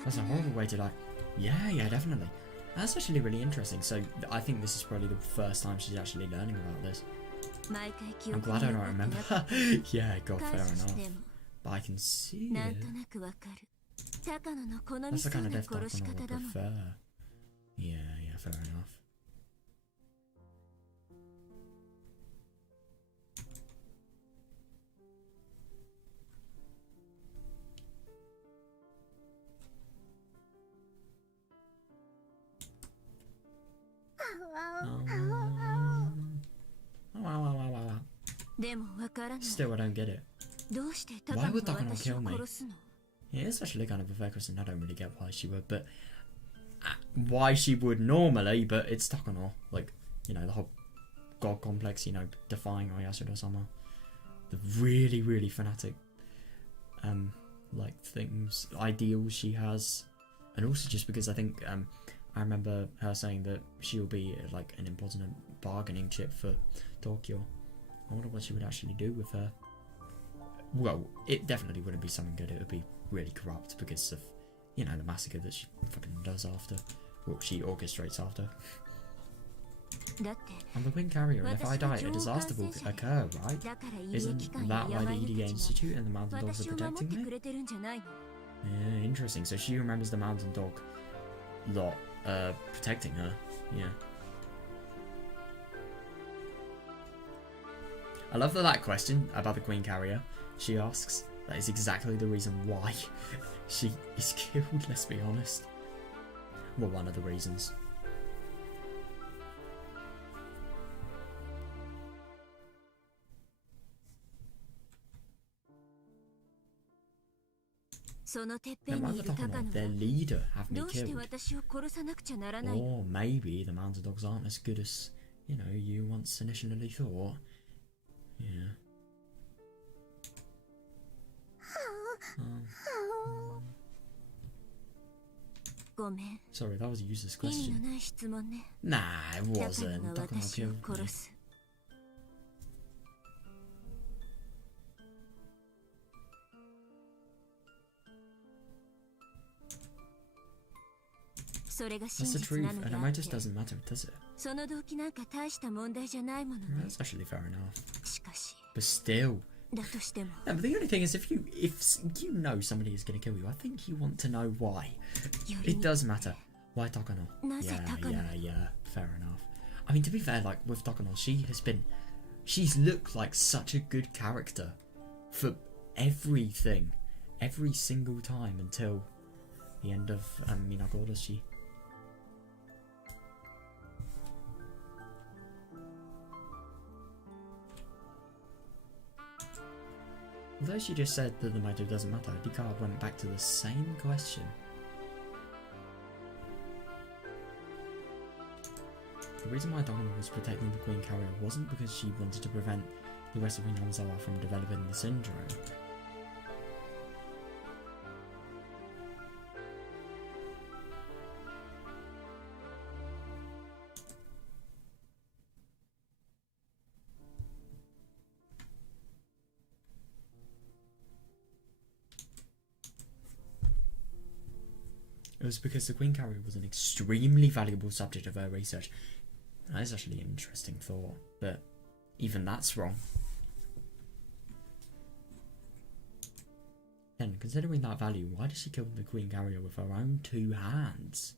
That's a horrible way to die. Yeah, definitely. That's actually really interesting. So I think this is probably the first time she's actually learning about this. I'm glad I don't remember. Yeah, god, fair enough. But I can see it. That's the kind of death Takano would prefer. Yeah, fair enough. Still, I don't get it. Why would Takano kill me? Yeah, it's actually kind of a fair question. I don't really get why she would, but why she would normally, but it's Takano. Like, you know, the whole god complex, you know, defying Oyasura-sama. The really, really fanatic, like, things, ideals she has. And also just because I think, I remember her saying that she'll be like an important bargaining chip for Tokyo. I wonder what she would actually do with her. Well, it definitely wouldn't be something good. It would be really corrupt because of, you know, the massacre that she fucking does after. Well, she orchestrates after. I'm the wing carrier, and if I die, a disaster will occur, right? Isn't that why the EDA Institute and the mountain dogs are protecting me? Yeah, interesting. So she remembers the mountain dog lot protecting her. Yeah. I love that question about the Queen Carrier she asks. That is exactly the reason why she is killed, let's be honest. Well, one of the reasons. Then why would Takano, their leader, have me killed? Or maybe the mountain dogs aren't as good as, you know, you once initially thought. Yeah. Sorry, that was a useless question. Nah, it wasn't. Takano killed me. That's the truth, and it just doesn't matter, does it? That's actually fair enough. But still. No, but the only thing is, if you know somebody is going to kill you, I think you want to know why. It does matter. Why Takano? Yeah, fair enough. I mean, to be fair, like, with Takano, she's looked like such a good character for everything, every single time until the end of Higurashi. Although she just said that the matter doesn't matter, Rika went back to the same question. The reason why Takano was protecting the Queen Carrier wasn't because she wanted to prevent the rest of Higurashi from developing the syndrome. It was because the Queen Carrier was an extremely valuable subject of her research. That is actually an interesting thought, but even that's wrong. Then, considering that value, why did she kill the Queen Carrier with her own 2 hands?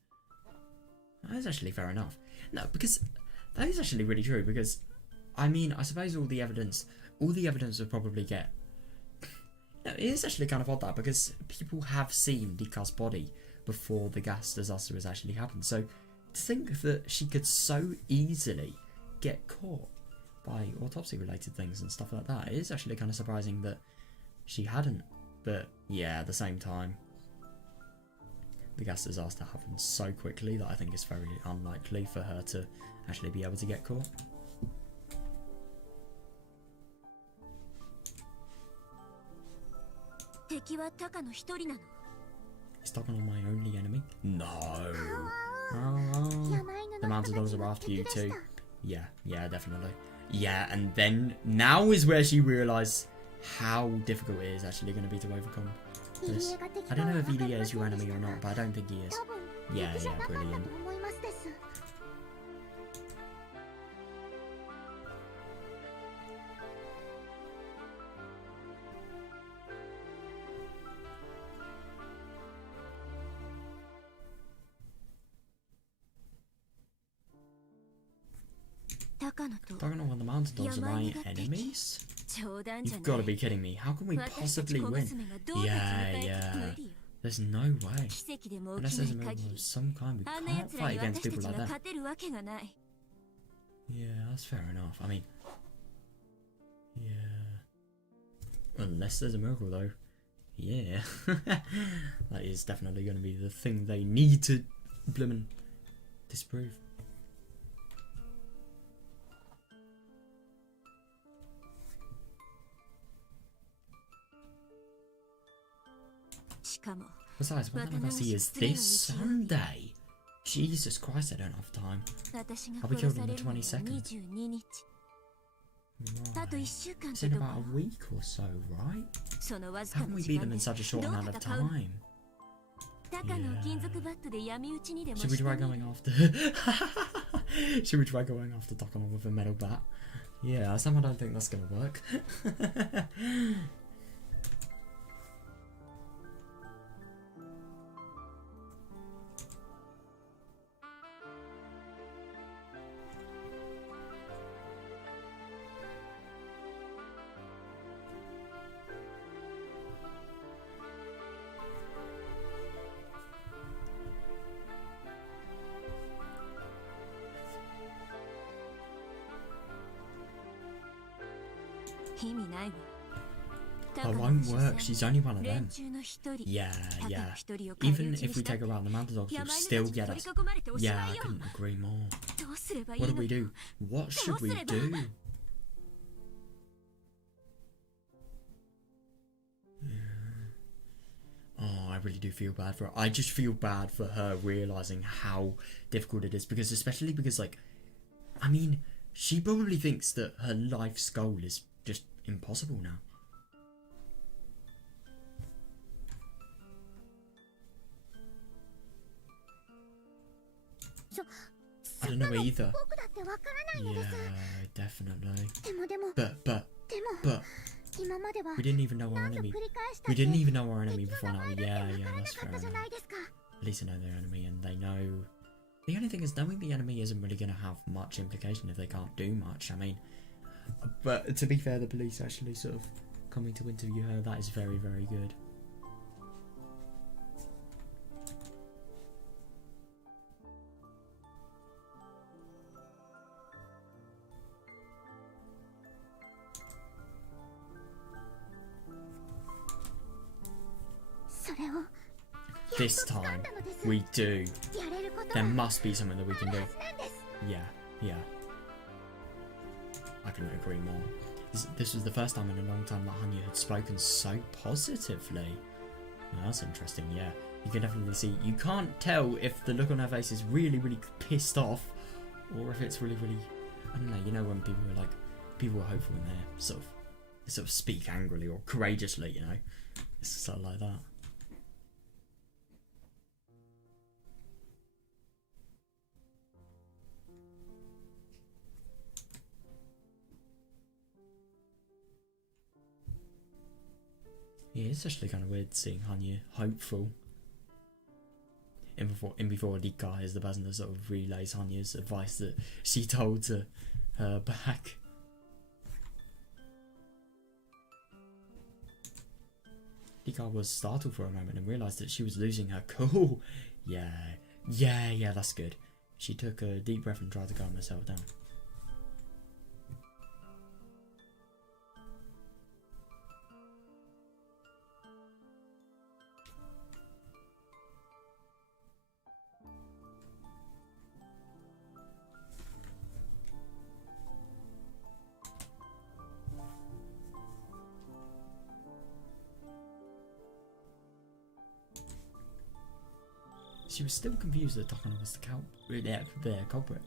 That is actually fair enough. No, because that is actually really true, because, I mean, I suppose all the evidence would probably get... No, it is actually kind of odd that, because people have seen Rika's body before the gas disaster has actually happened. So to think that she could so easily get caught by autopsy related things and stuff like that, it is actually kind of surprising that she hadn't. But yeah, at the same time, the gas disaster happened so quickly that I think it's very unlikely for her to actually be able to get caught. Is Takano my only enemy? No. Oh, the mountain dogs are after you too. Yeah, definitely. Yeah, and then now is where she realised how difficult it is actually going to be to overcome this. I don't know if EDA is your enemy or not, but I don't think he is. Yeah, brilliant. Takano and the mountain dogs are my enemies? You've got to be kidding me. How can we possibly win? Yeah. There's no way. Unless there's a miracle of some kind, we can't fight against people like that. Yeah, that's fair enough. I mean, yeah. Unless there's a miracle though. Yeah. That is definitely going to be the thing they need to blimmin' disprove. Besides, what I see is this Sunday. Jesus Christ, I don't have time. I'll be killed on the 22nd. Right. It's in about a week or so, right? How can we beat them in such a short amount of time? Yeah. Should we try going after... Should we try going after Takano with a metal bat? Yeah, I somehow don't think that's gonna work. It won't work, she's only one of them. Yeah. Even if we take her around, the mountain dogs will still get us. Yeah, I couldn't agree more. What do we do? What should we do? Yeah. Oh, I really do feel bad for her. I just feel bad for her realising how difficult it is, because especially because, like, I mean, she probably thinks that her life's goal is just impossible now. I don't know either. Yeah, definitely. But we didn't even know our enemy. We didn't even know our enemy before now. Yeah, that's fair enough. At least they know their enemy, and they know. The only thing is, knowing the enemy isn't really going to have much implication if they can't do much. I mean, but to be fair, the police actually sort of coming to interview her, that is very, very good. This time, we do. There must be something that we can do. Yeah. I couldn't agree more. This was the first time in a long time that Hanya had spoken so positively. Well, that's interesting, yeah. You can definitely see, you can't tell if the look on her face is really, really pissed off, or if it's really, really, I don't know, you know when people are hopeful and they sort of speak angrily or courageously, you know? It's sort of like that. Yeah, it's actually kind of weird seeing Hanya hopeful. In before Rika is the person that sort of relays Hanya's advice that she told to her back. Rika was startled for a moment and realised that she was losing her cool. Yeah, that's good. She took a deep breath and tried to calm herself down. She was still confused that Takano was the culprit.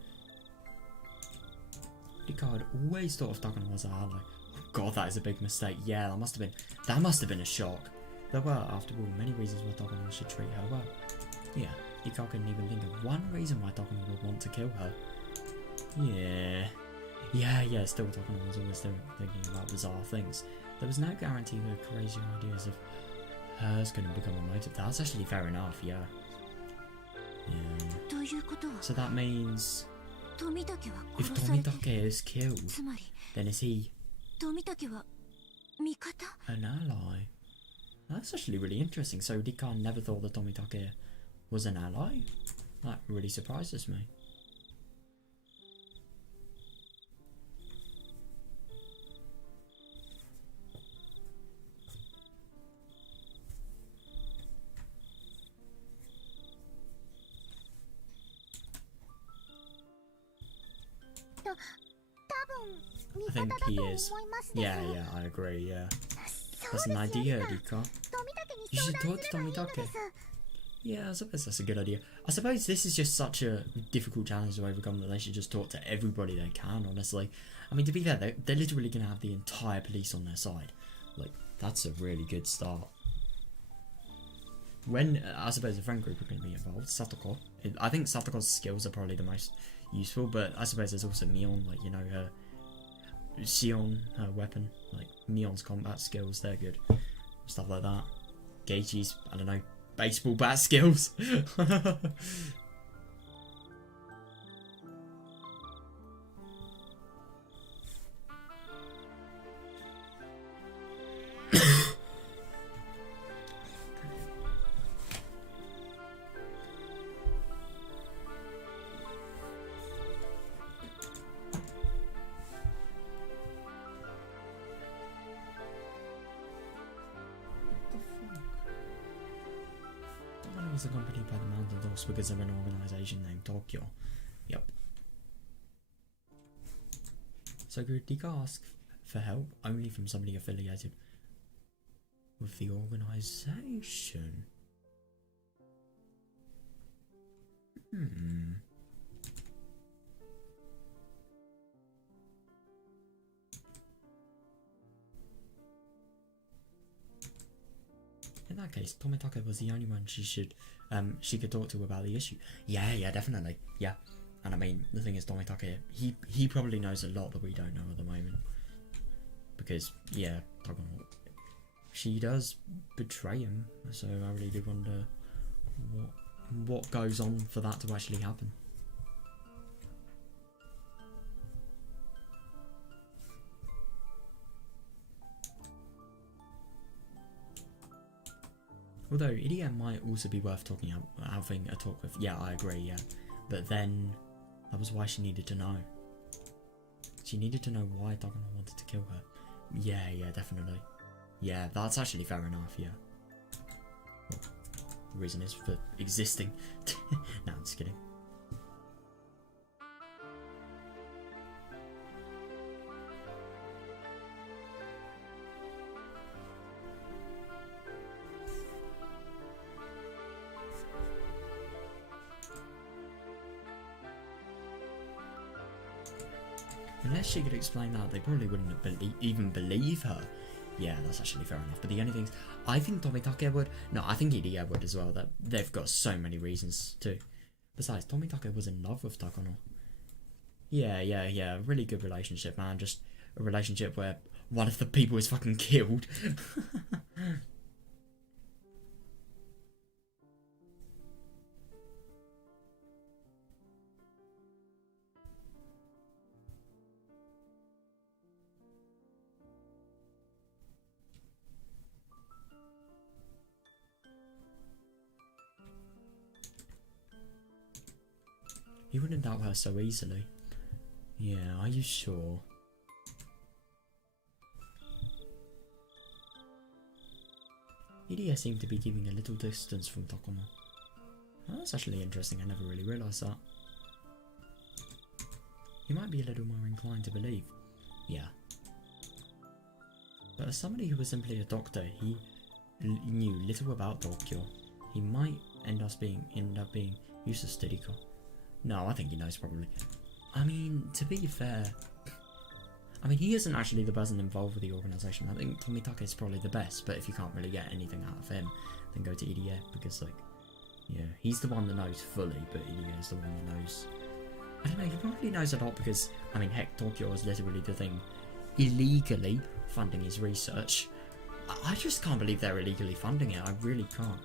Rika had always thought of Takano as an ally. Oh god, that is a big mistake. Yeah, that must have been a shock. There were, after all, many reasons why Takano should treat her well. Yeah, Rika couldn't even think of one reason why Takano would want to kill her. Yeah, still Takano was always thinking about bizarre things. There was no guarantee that crazy ideas of hers couldn't become a motive. That's actually fair enough, yeah. So that means if Tomitake is killed, then is he an ally? That's actually really interesting. So Rika never thought that Tomitake was an ally? That really surprises me. I think he is. Yeah, I agree, yeah. That's an idea, Rika. You should talk to Tomitake. Yeah, I suppose that's a good idea. I suppose this is just such a difficult challenge to overcome that they should just talk to everybody they can, honestly. I mean, to be fair, they're literally going to have the entire police on their side. Like, that's a really good start. When, I suppose the friend group are going to be involved, Satoko. I think Satoko's skills are probably the most useful, but I suppose there's also Mion, like, you know, her Sion, her weapon, like Mion's combat skills, they're good. Stuff like that. Geichi's, I don't know, baseball bat skills. Accompanied by the Mountain Dogs because of an organisation named Tokyo. Yep. So could Rika ask for help only from somebody affiliated? with the organization. In that case, Tomitaka was the only one she could talk to about the issue. Yeah, definitely. Yeah. And I mean, the thing is, Tomitaka, he probably knows a lot that we don't know at the moment. Because, yeah, Takano, she does betray him, so I really do wonder what goes on for that to actually happen. Although EDM might also be worth having a talk with. Yeah, I agree, yeah. But then, that was why she needed to know. She needed to know why Takano wanted to kill her. Yeah, definitely. Yeah, that's actually fair enough, yeah. Well, the reason is for existing. No, I'm just kidding. Unless she could explain that, they probably wouldn't even believe her. Yeah, that's actually fair enough. But the only things, I think Tomitaka would. No, I think Idia would as well. That they've got so many reasons to. Besides, Tomitaka was in love with Takano. Yeah. Really good relationship, man. Just a relationship where one of the people is fucking killed. He wouldn't doubt her so easily. Yeah, are you sure? Idia seemed to be keeping a little distance from Takano. Oh, that's actually interesting, I never really realised that. He might be a little more inclined to believe. Yeah. But as somebody who was simply a doctor, he knew little about Tokyo. He might end up being useless to Rika. No, I think he knows probably. I mean, to be fair, I mean, he isn't actually the person involved with the organisation. I think Tomitaka is probably the best, but if you can't really get anything out of him, then go to EDA, because, like, yeah, he's the one that knows fully, but EDA is the one that knows. I don't know, he probably knows a lot because, I mean, heck, Tokyo is literally the thing illegally funding his research. I just can't believe they're illegally funding it, I really can't.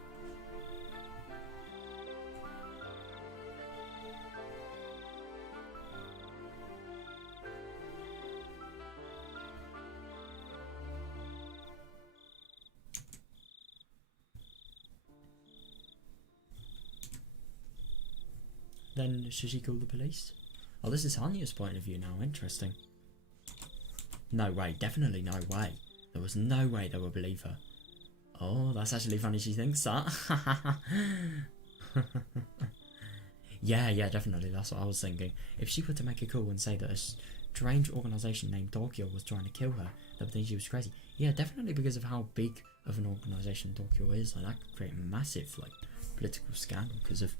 Then, should she call the police? Oh, this is Hanya's point of view now, interesting. No way, definitely no way. There was no way they would believe her. Oh, that's actually funny she thinks that. Yeah, definitely, that's what I was thinking. If she were to make a call and say that a strange organisation named Tokyo was trying to kill her, they would think she was crazy. Yeah, definitely because of how big of an organisation Tokyo is. Like, that could create a massive, like, political scandal because of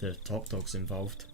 the top dogs involved.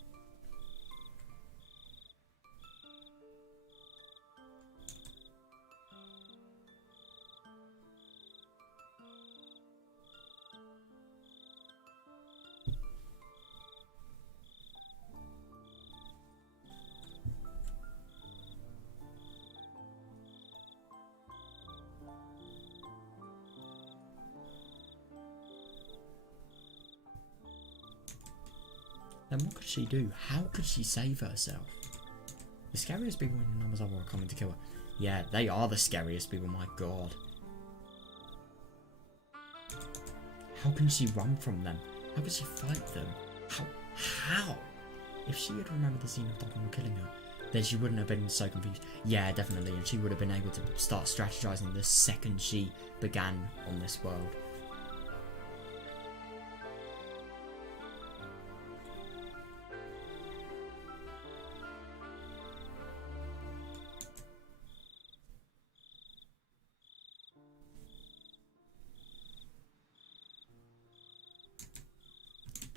Then what could she do? How could she save herself? The scariest people in NOMURA are coming to kill her. Yeah, they are the scariest people, my god. How can she run from them? How could she fight them? How? If she had remembered the scene of Takano killing her, then she wouldn't have been so confused. Yeah, definitely, and she would have been able to start strategizing the second she began on this world.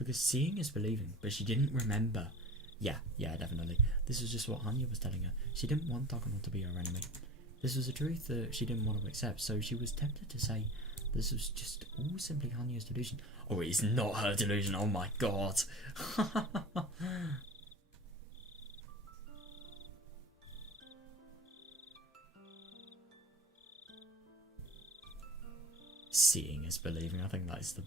Because seeing is believing, but she didn't remember. Yeah, definitely. This was just what Hanya was telling her. She didn't want Takano to be her enemy. This was a truth that she didn't want to accept, so she was tempted to say this was just all simply Hanya's delusion. Oh, it is not her delusion, oh my god. Seeing is believing, I think that's the...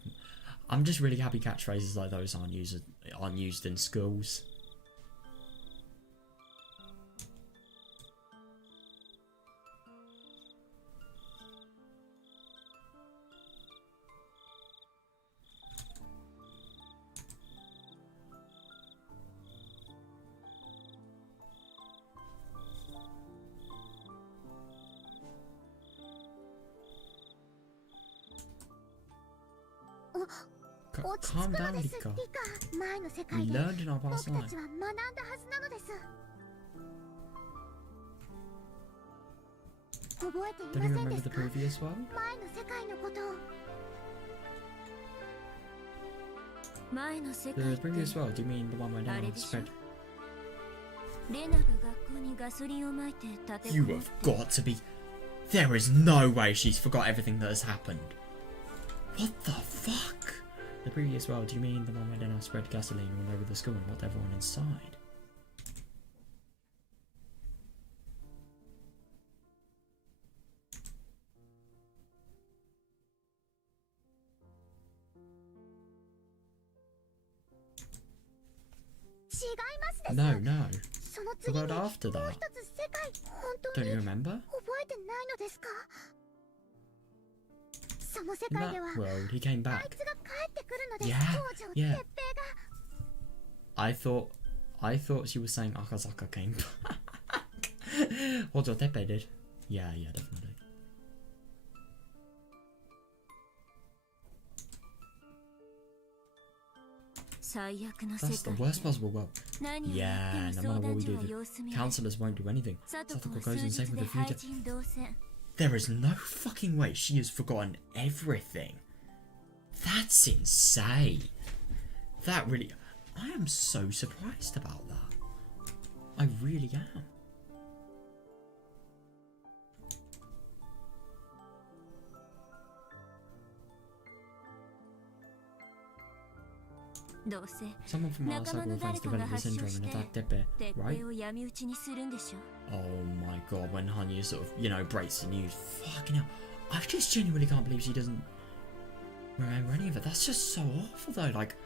I'm just really happy catchphrases like those aren't used in schools. Calm down, Rika. We learned in our past life. Don't you remember the previous world? The previous world, do you mean the one where Lena spread? You have got to be... There is no way she's forgot everything that has happened. What the fuck? The previous world, do you mean the one where Lena spread gasoline all over the school and knocked everyone inside? No. The world after that. Don't you remember? In that world, he came back. Yeah. I thought she was saying Akazaka came back. Hojo Tepe did. Yeah, definitely. That's the worst possible world. Yeah, no matter what we do, the counselors won't do anything. Satoko goes insane with the future. There is no fucking way she has forgotten everything. That's insane. That really... I am so surprised about that. I really am. Someone from our cycle friends developed the syndrome and attacked Tepe, right? Oh my god, when Hanya sort of, you know, breaks the news. Fucking hell. I just genuinely can't believe she doesn't remember any of it. That's just so awful though, like,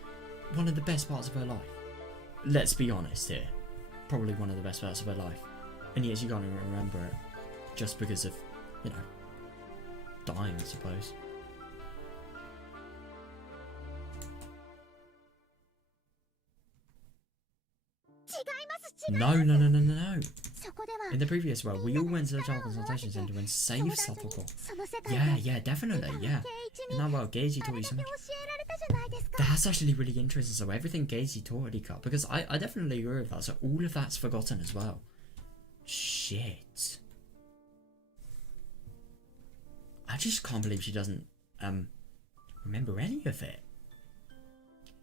one of the best parts of her life. Let's be honest here. Probably one of the best parts of her life. And yet she can't even remember it. Just because of, you know, dying, I suppose. No. In the previous world, we all went to the child consultation center and saved Satoko. Yeah, definitely, yeah. In that world, Geiji taught you so much. That's actually really interesting. So everything Geiji taught Rika, because I definitely agree with that. So all of that's forgotten as well. Shit. I just can't believe she doesn't remember any of it.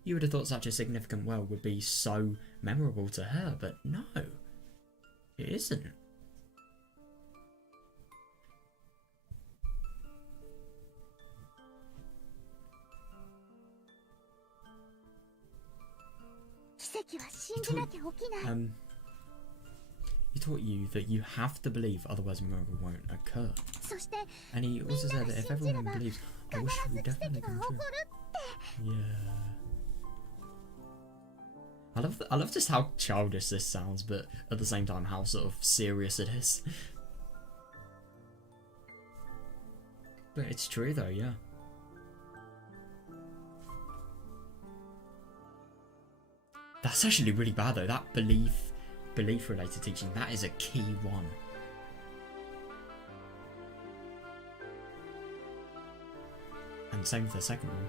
You would have thought such a significant world would be so memorable to her, but no, it isn't. He taught you that you have to believe, otherwise a miracle won't occur. And he also said that if everyone believes, I wish it would definitely come true. Yeah. I love just how childish this sounds, but at the same time how sort of serious it is. But it's true though, yeah. That's actually really bad though. That belief related teaching, that is a key one. And same with the second one.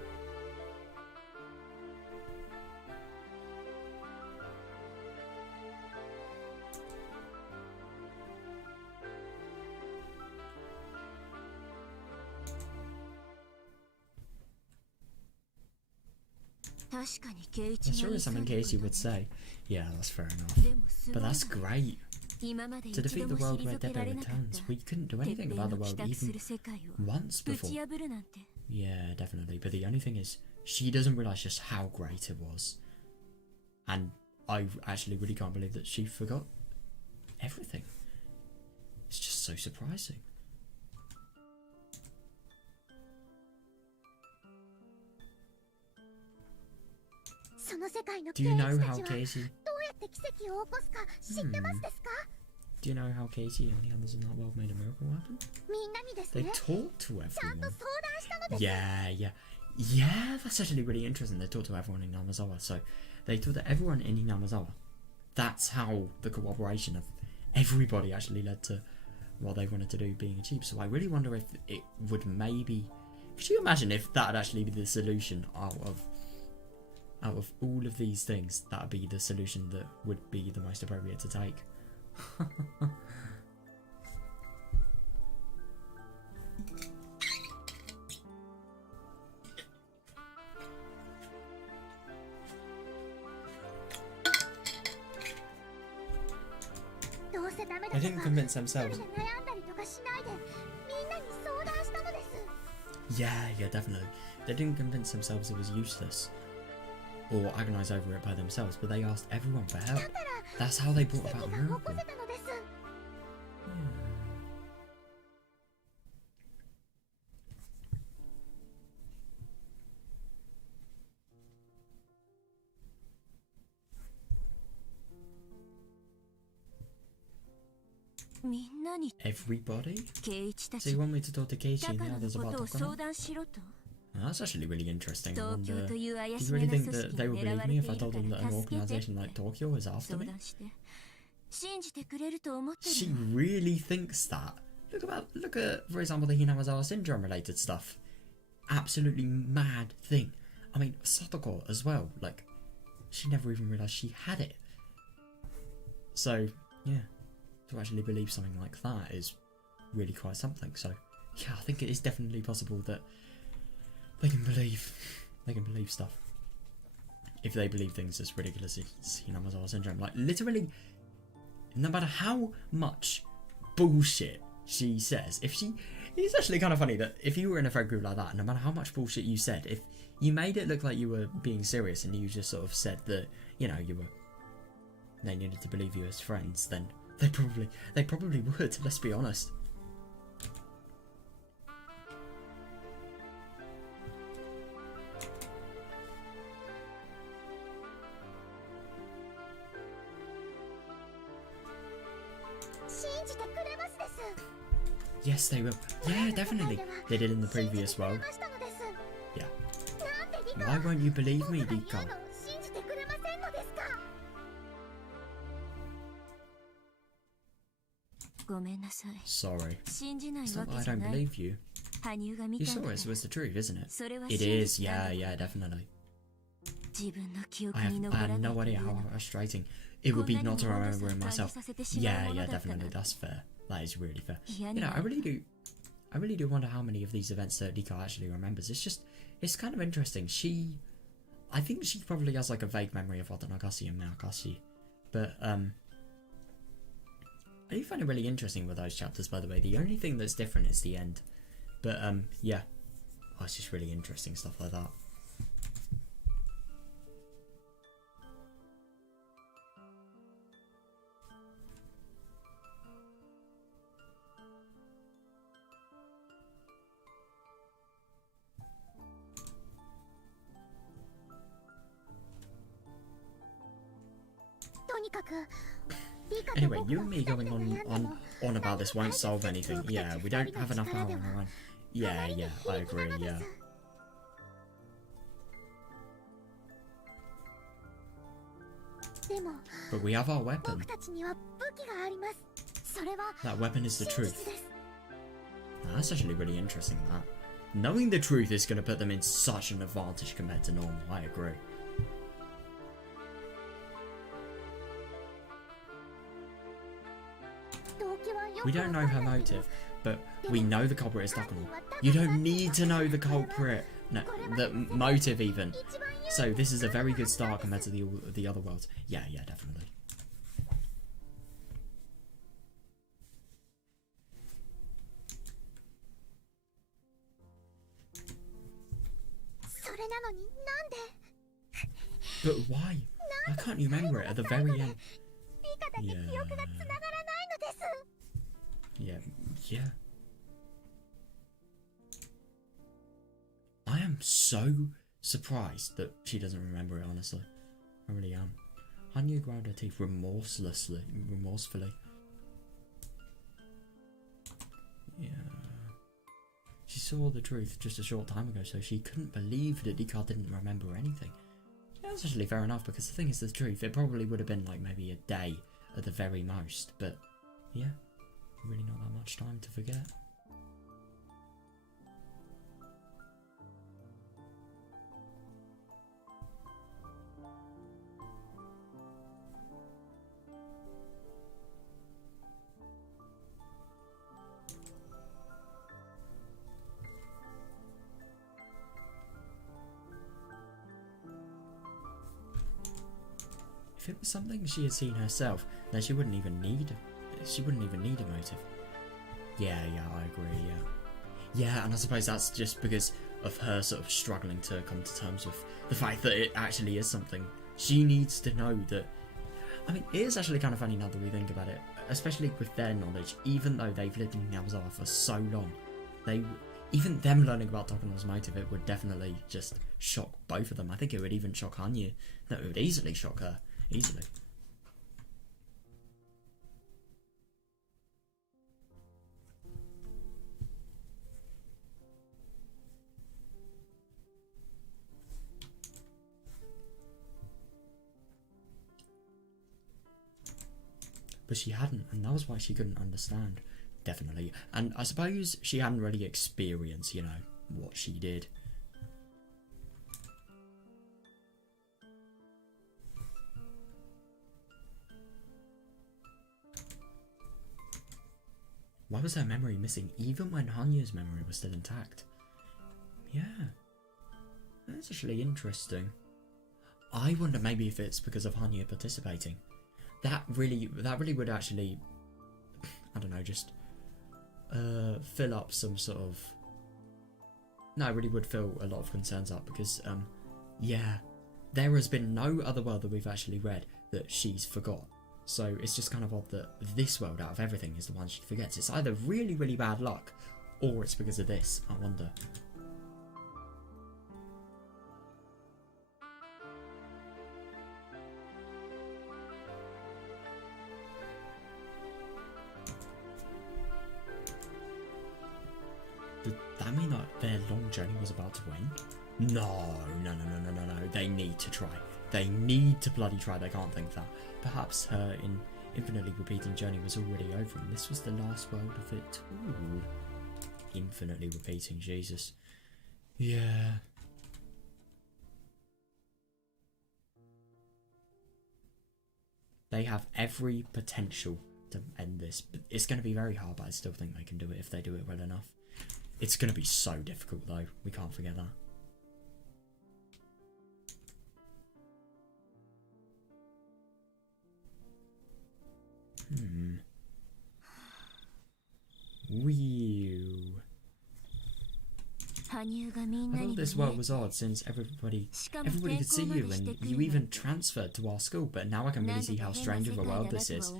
That's sure is something Casey would say. Yeah, that's fair enough. But that's great. To defeat the world where Debe returns, we couldn't do anything about the world even once before. Yeah, definitely. But the only thing is, she doesn't realise just how great it was. And I actually really can't believe that she forgot everything. It's just so surprising. Do you know how Casey... Do you know how Casey and the others in that world made a miracle happen? They talked to everyone. Yeah, that's actually really interesting. They talked to everyone in Namazawa. So they talked to everyone in Namazawa. That's how the cooperation of everybody actually led to what they wanted to do being achieved. So I really wonder if it would maybe... Could you imagine if that would actually be the solution out of all of these things? That would be the solution that would be the most appropriate to take. They didn't convince themselves. Yeah, definitely. They didn't convince themselves it was useless or agonise over it by themselves, but they asked everyone for help. That's how they brought about a miracle. Yeah. Everybody? So you want me to talk to Keiichi and the others about Takano? Oh, that's actually really interesting. I wonder, do you really think that they would believe me if I told them that an organisation like Tokyo is after me? She really thinks that. Look at, for example, the Hinamazawa syndrome related stuff. Absolutely mad thing. I mean, Satoko as well. Like, she never even realised she had it. So, yeah. To actually believe something like that is really quite something. So, yeah, I think it is definitely possible that they can believe stuff. If they believe things as ridiculous as Hinamazawa syndrome. Like, literally, no matter how much bullshit she says, it's actually kind of funny that if you were in a friend group like that, no matter how much bullshit you said, if you made it look like you were being serious and you just sort of said that, you know, they needed to believe you as friends, then they probably would, let's be honest. Yes, they will. Yeah, definitely. They did in the previous world. Yeah. Why won't you believe me, Rika? Sorry. It's not that I don't believe you. You saw it, so it's the truth, isn't it? It is, yeah, definitely. I had no idea how frustrating it would be not to remember it myself. Yeah, definitely, that's fair. That is really fair. You know, I really do wonder how many of these events that Rika actually remembers. It's kind of interesting. I think she probably has like a vague memory of Watanagashi and Meakashi. But, I do find it really interesting with those chapters, by the way. The only thing that's different is the end. But, yeah. Oh, it's just really interesting stuff like that. Anyway, you and me going on about this won't solve anything. Yeah, we don't have enough power on our own. Yeah, I agree, yeah. But we have our weapon. That weapon is the truth. Now, that's actually really interesting, that. Knowing the truth is going to put them in such an advantage compared to normal, I agree. We don't know her motive, but we know the culprit is Takano. You don't need to know the culprit, no, the motive even. So this is a very good start compared to the other worlds. Yeah, definitely. But why? Why can't you remember it at the very end? Yeah. I am so surprised that she doesn't remember it, honestly. I really am. Hanya ground her teeth remorsefully. Yeah. She saw the truth just a short time ago, so she couldn't believe that Rika didn't remember anything. Yeah, that's actually fair enough, because the thing is the truth. It probably would have been like maybe a day at the very most, but yeah, really not that much time to forget. If it was something she had seen herself, then she wouldn't even need a motive. Yeah, I agree, yeah, and I suppose that's just because of her sort of struggling to come to terms with the fact that it actually is something she needs to know. That, I mean, it is actually kind of funny now that we think about it, especially with their knowledge. Even though they've lived in Yamazawa for so long, even them learning about Takano's motive, it would definitely just shock both of them. I think it would even shock Hanya. No, it would easily shock her. Easily. But she hadn't, and that was why she couldn't understand. Definitely. And I suppose she hadn't really experienced, you know, what she did. Why was her memory missing even when Hanya's memory was still intact? Yeah. That's actually interesting. I wonder maybe if it's because of Hanya participating. That really would actually, I don't know, just fill up some sort of... No, it really would fill a lot of concerns up because, yeah, there has been no other world that we've actually read that she's forgot. So it's just kind of odd that this world, out of everything, is the one she forgets. It's either really, really bad luck, or it's because of this, I wonder. Did that mean that their long journey was about to end? No. They need to try. They need to bloody try. They can't think that. Perhaps her infinitely repeating journey was already over and this was the last world of it. Ooh. Infinitely repeating, Jesus. Yeah. They have every potential to end this. But it's going to be very hard, but I still think they can do it if they do it well enough. It's going to be so difficult though. We can't forget that. Whew. I thought this world was odd since everybody could see you and you even transferred to our school, but now I can really see how strange of a world this is.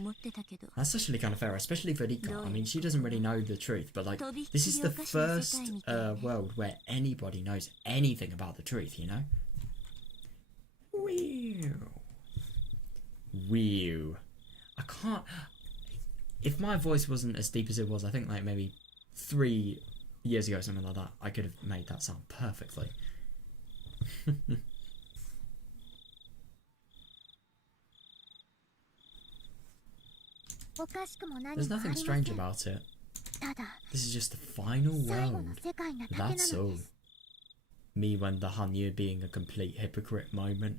That's actually kind of fair, especially for Rika. I mean, she doesn't really know the truth, but like, this is the first world where anybody knows anything about the truth, you know? Whew. I can't... If my voice wasn't as deep as it was, I think like maybe 3 years ago, something like that, I could have made that sound perfectly. There's nothing strange about it. This is just the final world. That's all. Me when the Hanya being a complete hypocrite moment.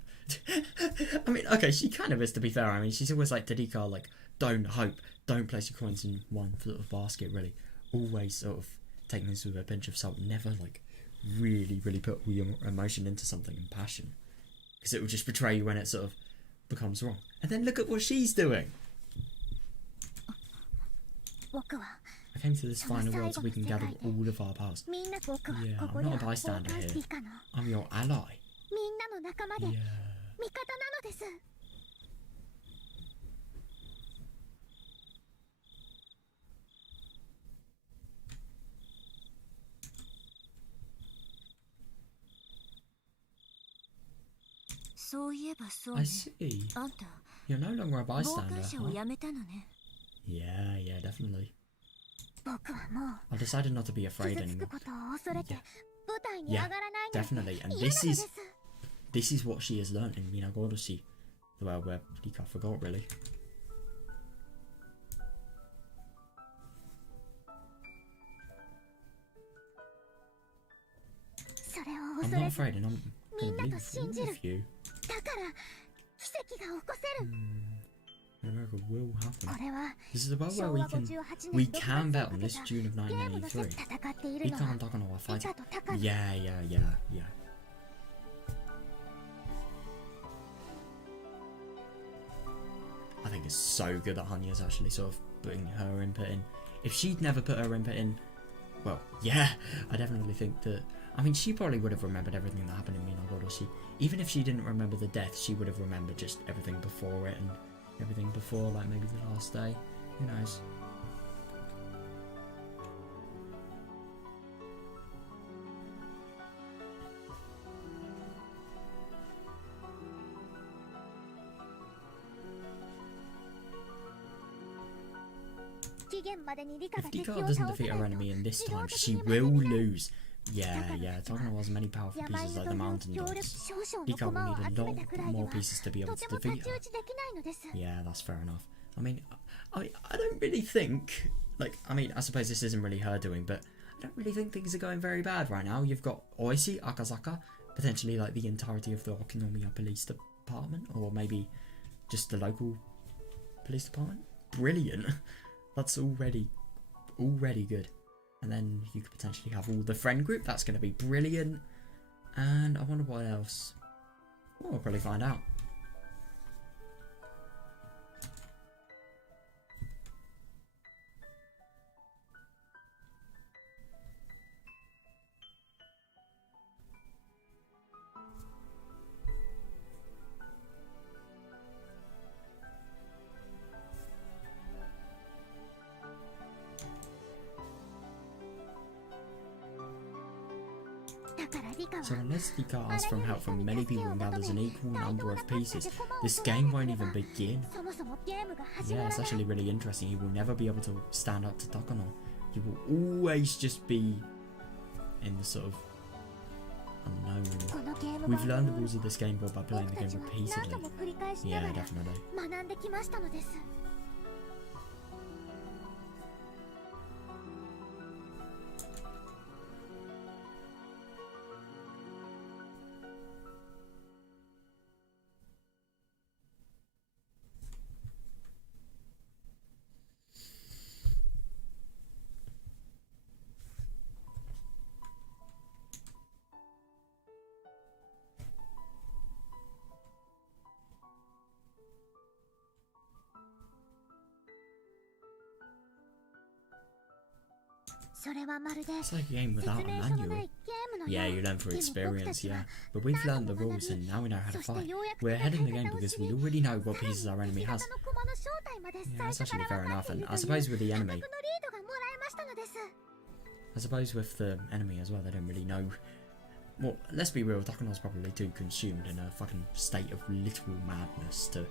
I mean, okay, she kind of is, to be fair. I mean, she's always like to Rika, like, don't hope, don't place your coins in one sort of basket, really. Always sort of take this with a pinch of salt. Never, like, really put all your emotion into something and passion. because it will just betray you when it sort of becomes wrong. And then look at what she's doing. I came to this final world so we can gather all of our powers. Yeah, I'm not a bystander here. I'm your ally. Yeah. そういえばそう I ね。 see. あんた、 You're no longer a 傍 bystander, 観者を huh? やめたのね。 Yeah, yeah, definitely. 僕はもう I decided not to be afraid 傷つ anymore. くことを恐れて Yeah. 舞台に上がらないなんて Definitely. And 嫌なのです。 this is what she has learnt in Minagoroshi. The world where Rika forgot, really. それを I'm 恐 not れず afraid and I'm gonna Minna believe to shinjiru. all of you. だから奇跡が起こせる。 A miracle will こ happen. れは This is the world 昭 where 和58 we 年6 can 月 bet に on かけ this た June of ゲームの説 1983. 戦っているの Rika は and Takano are リ fighting. カとタカノ。 Yeah, yeah, yeah, yeah. I think it's so good that Hanya's actually sort of putting her input in. If she'd never put her input in, well, yeah, I definitely think that. I mean, she probably would have remembered everything that happened in Minagoroshi. Even if she didn't remember the death, she would have remembered just everything before it and everything before, like maybe the last day. Who knows? If Rika doesn't defeat her enemy in this time, she will lose. Yeah, yeah, Takano has many powerful pieces like the mountain dogs. Rika will need a lot more pieces to be able to defeat her. Yeah, that's fair enough. I mean, I don't really think, like, I mean, I suppose this isn't really her doing, but I don't really think things are going very bad right now. You've got Oishi, Akazaka, potentially like the entirety of the Okinomiya Police Department, or maybe just the local police department. Brilliant. That's already good. And then you could potentially have all the friend group. That's going to be brilliant. And I wonder what else. Well, we'll probably find out. So unless Rika asks for help from many people and gathers an equal number of pieces, this game won't even begin. Yeah, it's actually really interesting. He will never be able to stand up to Takano. He will always just be in the sort of unknown. We've learned the rules of this game by playing the game repeatedly. Yeah, definitely. It's like a game without a manual. Yeah, you learn through experience, yeah. But we've learned the rules and now we know how to fight. We're ahead in the game because we already know what pieces our enemy has. Yeah, that's actually fair enough. And I suppose with the enemy... I suppose with the enemy as well, they don't really know... Well, let's be real, Takano's probably too consumed in a fucking state of literal madness to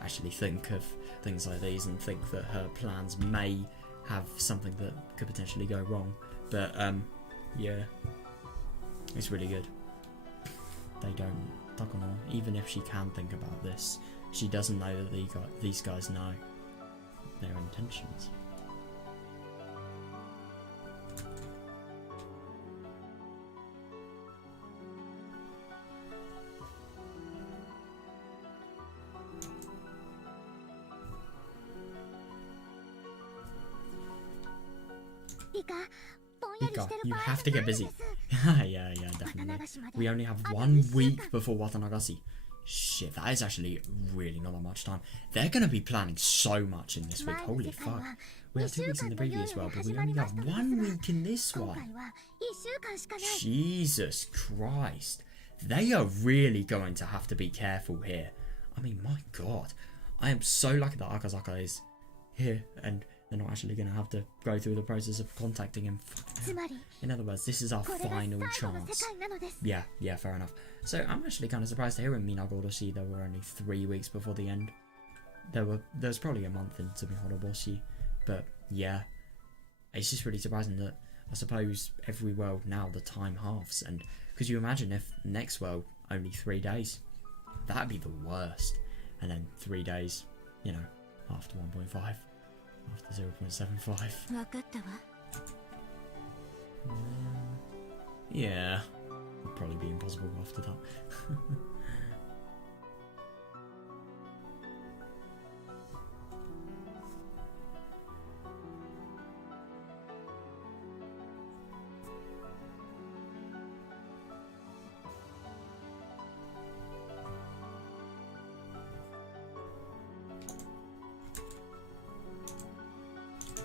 actually think of things like these and think that her plans may have something that could potentially go wrong. But, yeah. It's really good. They don't... Takano, even if she can think about this, she doesn't know that these guys know their intentions. Rika, you have to get busy. Yeah, definitely. We only have 1 week before Watanagasi. Shit, that is actually really not that much time. They're going to be planning so much in this week. Holy fuck. We had 2 weeks in the previous world, but we only got 1 week in this one. Jesus Christ. They are really going to have to be careful here. I mean, my god. I am so lucky that Akazaka is here and they're not actually going to have to go through the process of contacting him. In other words, this is our final chance. Yeah, fair enough. So I'm actually kind of surprised to hear in Minagodoshi there were only 3 weeks before the end. There's probably a month into Mihoroboshi, but yeah, it's just really surprising that I suppose every world now the time halves. And could you imagine if next world only 3 days? That'd be the worst. And then 3 days, you know, after 1.5, after 0.75. Yeah, would probably be impossible after that.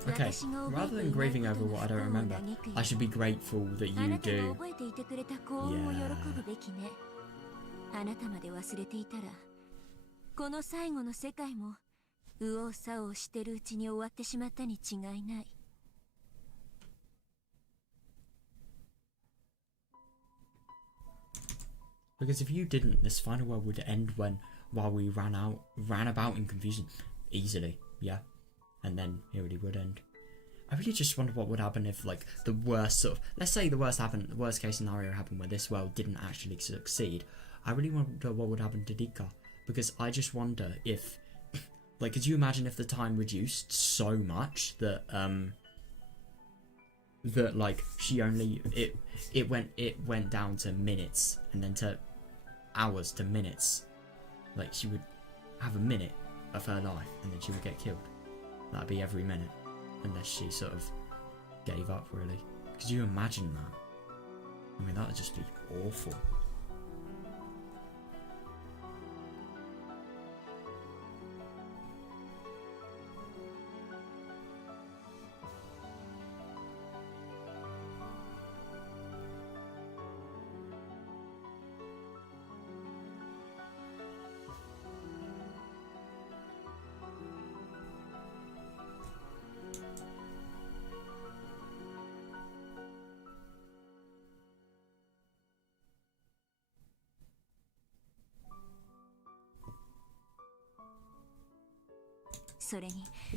Okay, rather than grieving over what I don't remember, I should be grateful that you do. Yeah. あなたまで忘れていたら、この最後の世界も右往左往してるうちに終わってしまったに違いない。Because if you didn't, this final world would end while we ran about in confusion easily. Yeah. And then it really would end. I really just wonder what would happen if, like, the worst sort of, let's say the worst case scenario happened where this world didn't actually succeed. I really wonder what would happen to Rika, because I just wonder if, like, could you imagine if the time reduced so much that like she only it went down to minutes and then to hours to minutes. Like she would have a minute of her life and then she would get killed. That'd be every minute, unless she sort of gave up, really. Could you imagine that? I mean, that would just be awful.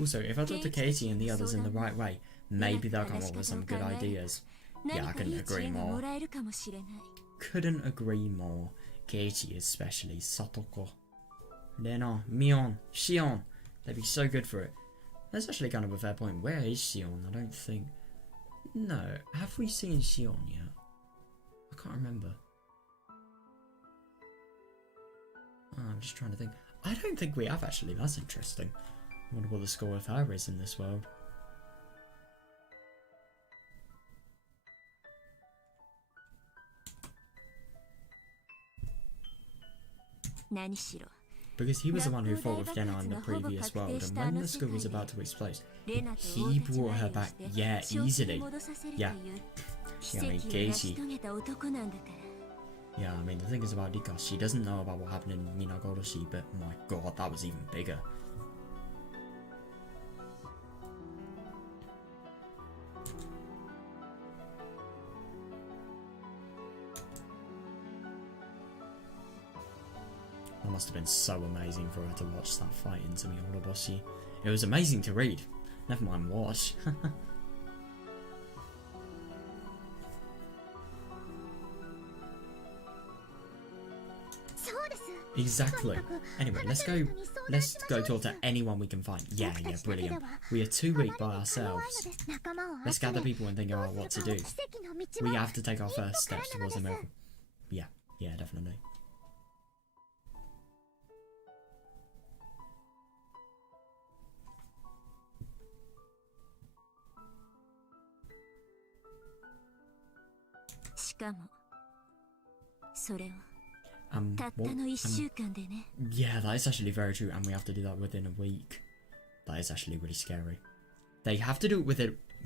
Also, if I talk to Katie and the others in the right way, maybe they'll come up with some good ideas. Yeah, I couldn't agree more. Couldn't agree more. Katie especially, Satoko, Lena, Mion, Shion. They'd be so good for it. That's actually kind of a fair point. Where is Shion? I don't think... No, have we seen Shion yet? I can't remember. Oh, I'm just trying to think. I don't think we have actually. That's interesting. I wonder what the score of her is in this world. Because he was the one who fought with Lena in the previous world, and when the school was about to explode, he brought her back, yeah, easily. Yeah. Yeah, I mean, Katie. Yeah, I mean, the thing is about Rika, she doesn't know about what happened in Minagodoshi, but my god, that was even bigger. That must have been so amazing for her to watch that fight in Mihoroboshi. It was amazing to read, never mind watch. Exactly. Anyway, let's go talk to anyone we can find. Yeah, brilliant. We are 2 weeks by ourselves. Let's gather people and think about what to do. We have to take our first steps towards a miracle. Yeah, definitely. たったの1週間でね。 Yeah, that is actually very true, and we have to do that within a week. That is actually really scary. They have to do it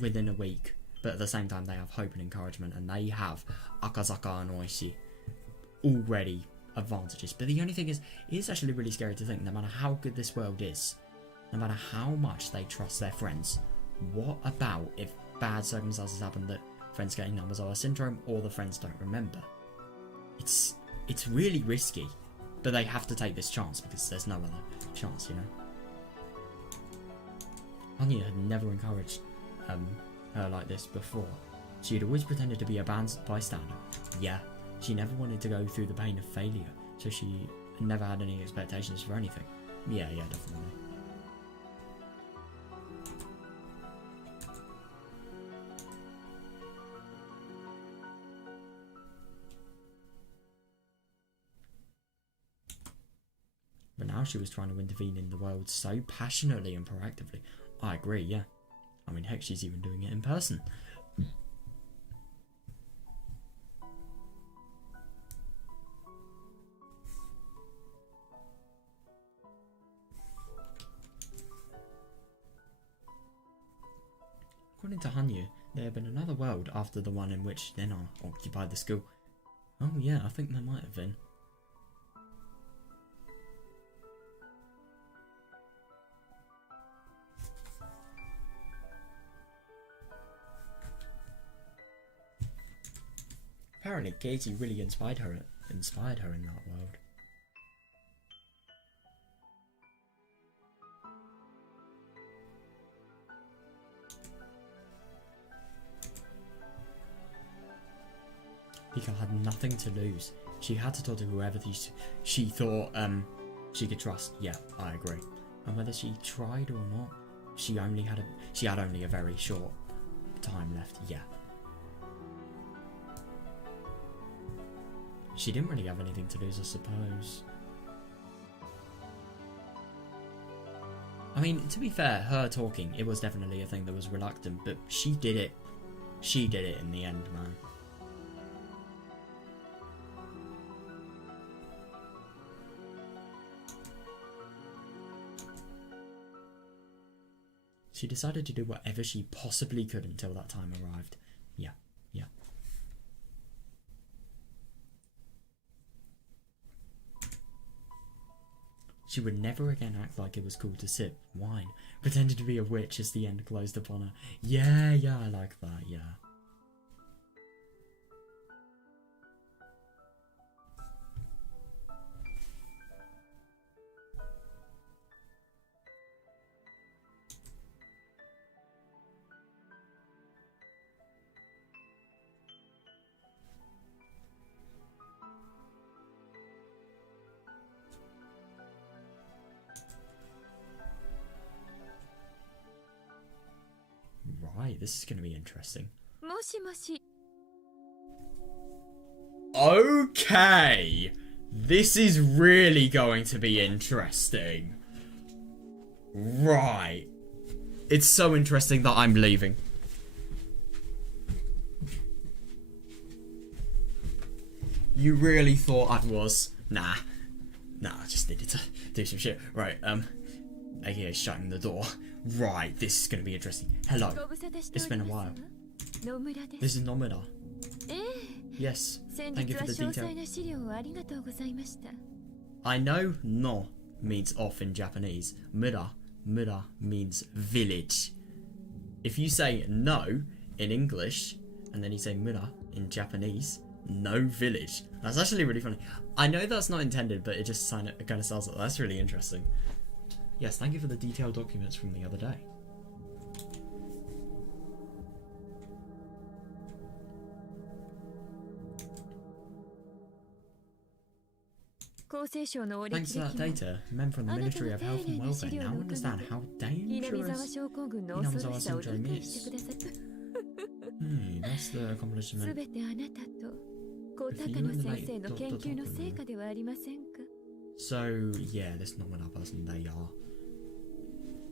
within a week, but at the same time they have hope and encouragement, and they have Akazaka and Oishi already advantages. But the only thing is, it is actually really scary to think, no matter how good this world is, no matter how much they trust their friends, what about if bad circumstances happen that friends get NOMURA syndrome or the friends don't remember? It's really risky, but they have to take this chance because there's no other chance, you know. Anya had never encouraged her like this before. She had always pretended to be a bystander. Yeah, she never wanted to go through the pain of failure, so she never had any expectations for anything. Yeah, definitely. But now she was trying to intervene in the world so passionately and proactively. I agree, yeah. I mean, heck, she's even doing it in person. According to Hanyu, there had been another world after the one in which Nena occupied the school. Oh yeah, I think there might have been. Apparently, Katie really inspired her in that world. Rika had nothing to lose. She had to talk to whoever she thought she could trust. Yeah, I agree. And whether she tried or not, she had only a very short time left. Yeah. She didn't really have anything to lose, I suppose. I mean, to be fair, her talking, it was definitely a thing that was reluctant, but she did it. She did it in the end, man. She decided to do whatever she possibly could until that time arrived. Yeah. She would never again act like it was cool to sip wine, pretended to be a witch as the end closed upon her. Yeah, I like that, yeah. Right, this is going to be interesting. もしもし。 Okay, this is really going to be interesting. Right. It's so interesting that I'm leaving. You really thought I was? Nah, I just needed to do some shit. Right, AKA shutting the door. Right, this is going to be interesting. Hello. It's been a while. This is NOMURA. Yes, thank you for the detail. I know no means off in Japanese. Mura means village. If you say no in English, and then you say mura in Japanese, no village. That's actually really funny. I know that's not intended, but it just kind of sounds like that's really interesting. Yes, thank you for the detailed documents from the other day. Thanks to that data, men from the Ministry of Health and Welfare now understand how dangerous Inamizawa syndrome is. That's the accomplishment. If you and the late So, yeah, this is not what our person they are.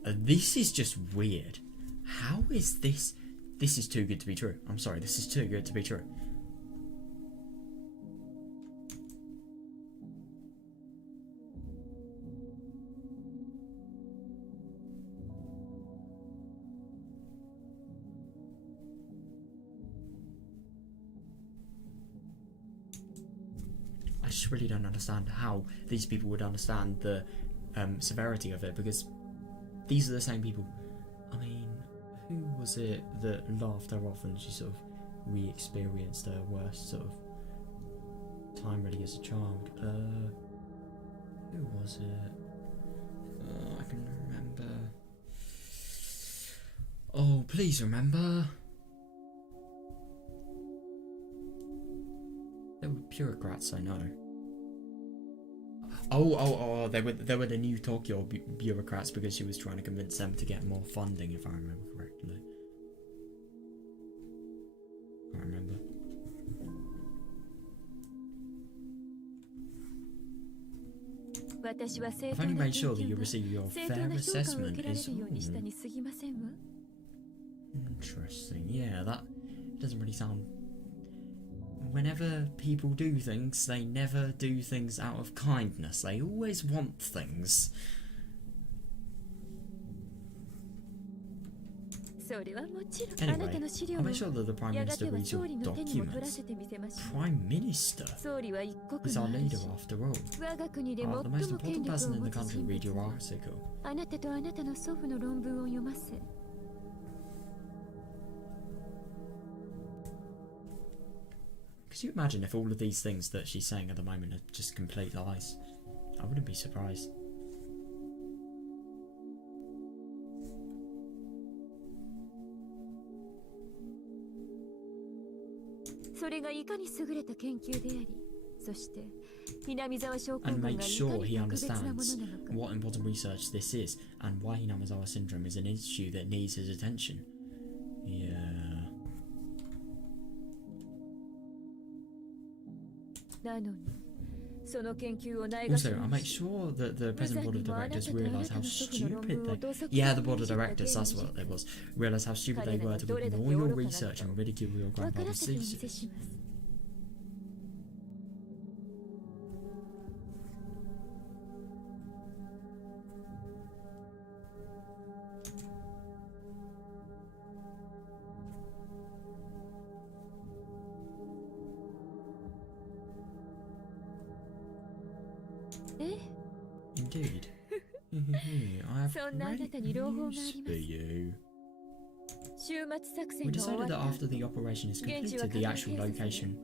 This is just weird. How is this? This is too good to be true. I'm sorry, this is too good to be true. just really don't understand how these people would understand the severity of it, because these are the same people. I mean, who was it that laughed her off and she sort of re-experienced her worst sort of time really as a child? Who was it? I can remember. Oh, please remember. There were bureaucrats, I know. Oh, they were the new Tokyo bureaucrats because she was trying to convince them to get more funding, if I remember correctly. I remember. I've only made sure that you receive your fair assessment is all. Interesting. Yeah, that doesn't really sound... Whenever people do things, they never do things out of kindness. They always want things. Anyway, I'll make sure that the Prime Minister reads your documents. Prime Minister? He's our leader after all. The most important person in the country read your article. Could you imagine if all of these things that she's saying at the moment are just complete lies? I wouldn't be surprised. And make sure he understands what important research this is and why Hinamizawa syndrome is an issue that needs his attention. Yeah. Also, I'll make sure that the present board of directors realise how stupid they... Yeah, the board of directors, that's what it was. Realise how stupid they were to ignore your research and ridicule your grandfather's thesis. Indeed. I have great news for you. We decided that after the operation is completed, the actual location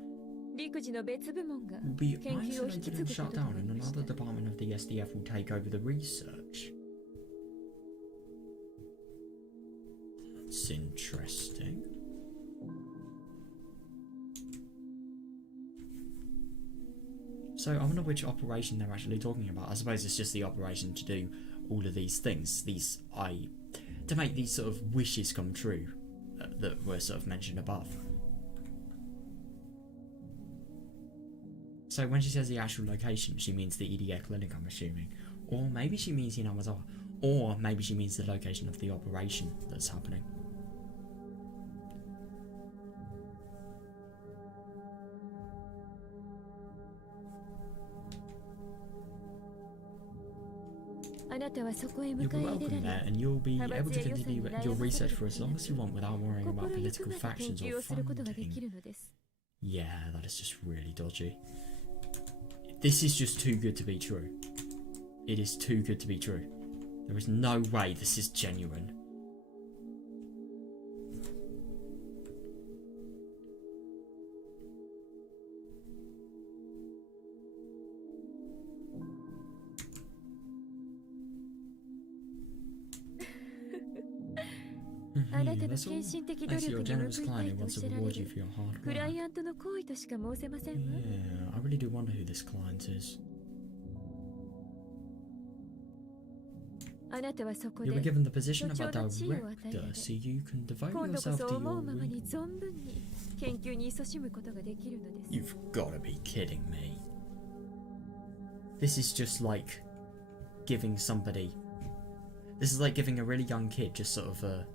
will be isolated and shut down, and another department of the SDF will take over the research. That's interesting. So I wonder which operation they're actually talking about. I suppose it's just the operation to do all of these things, to make these sort of wishes come true that were sort of mentioned above. So when she says the actual location, she means the EDA clinic, I'm assuming. Or maybe she means Hinamizawa. Or maybe she means the location of the operation that's happening. You'll be welcome there, and you'll be able to continue your research for as long as you want without worrying about political factions or funding. Yeah, that is just really dodgy. This is just too good to be true. It is too good to be true. There is no way this is genuine. That's all. I see your generous client who wants to reward you for your hard work. Yeah, I really do wonder who this client is. You'll be given the position of a director, so you can devote yourself to your You've got to be kidding me. This is just like giving somebody... This is like giving a really young kid just sort of a...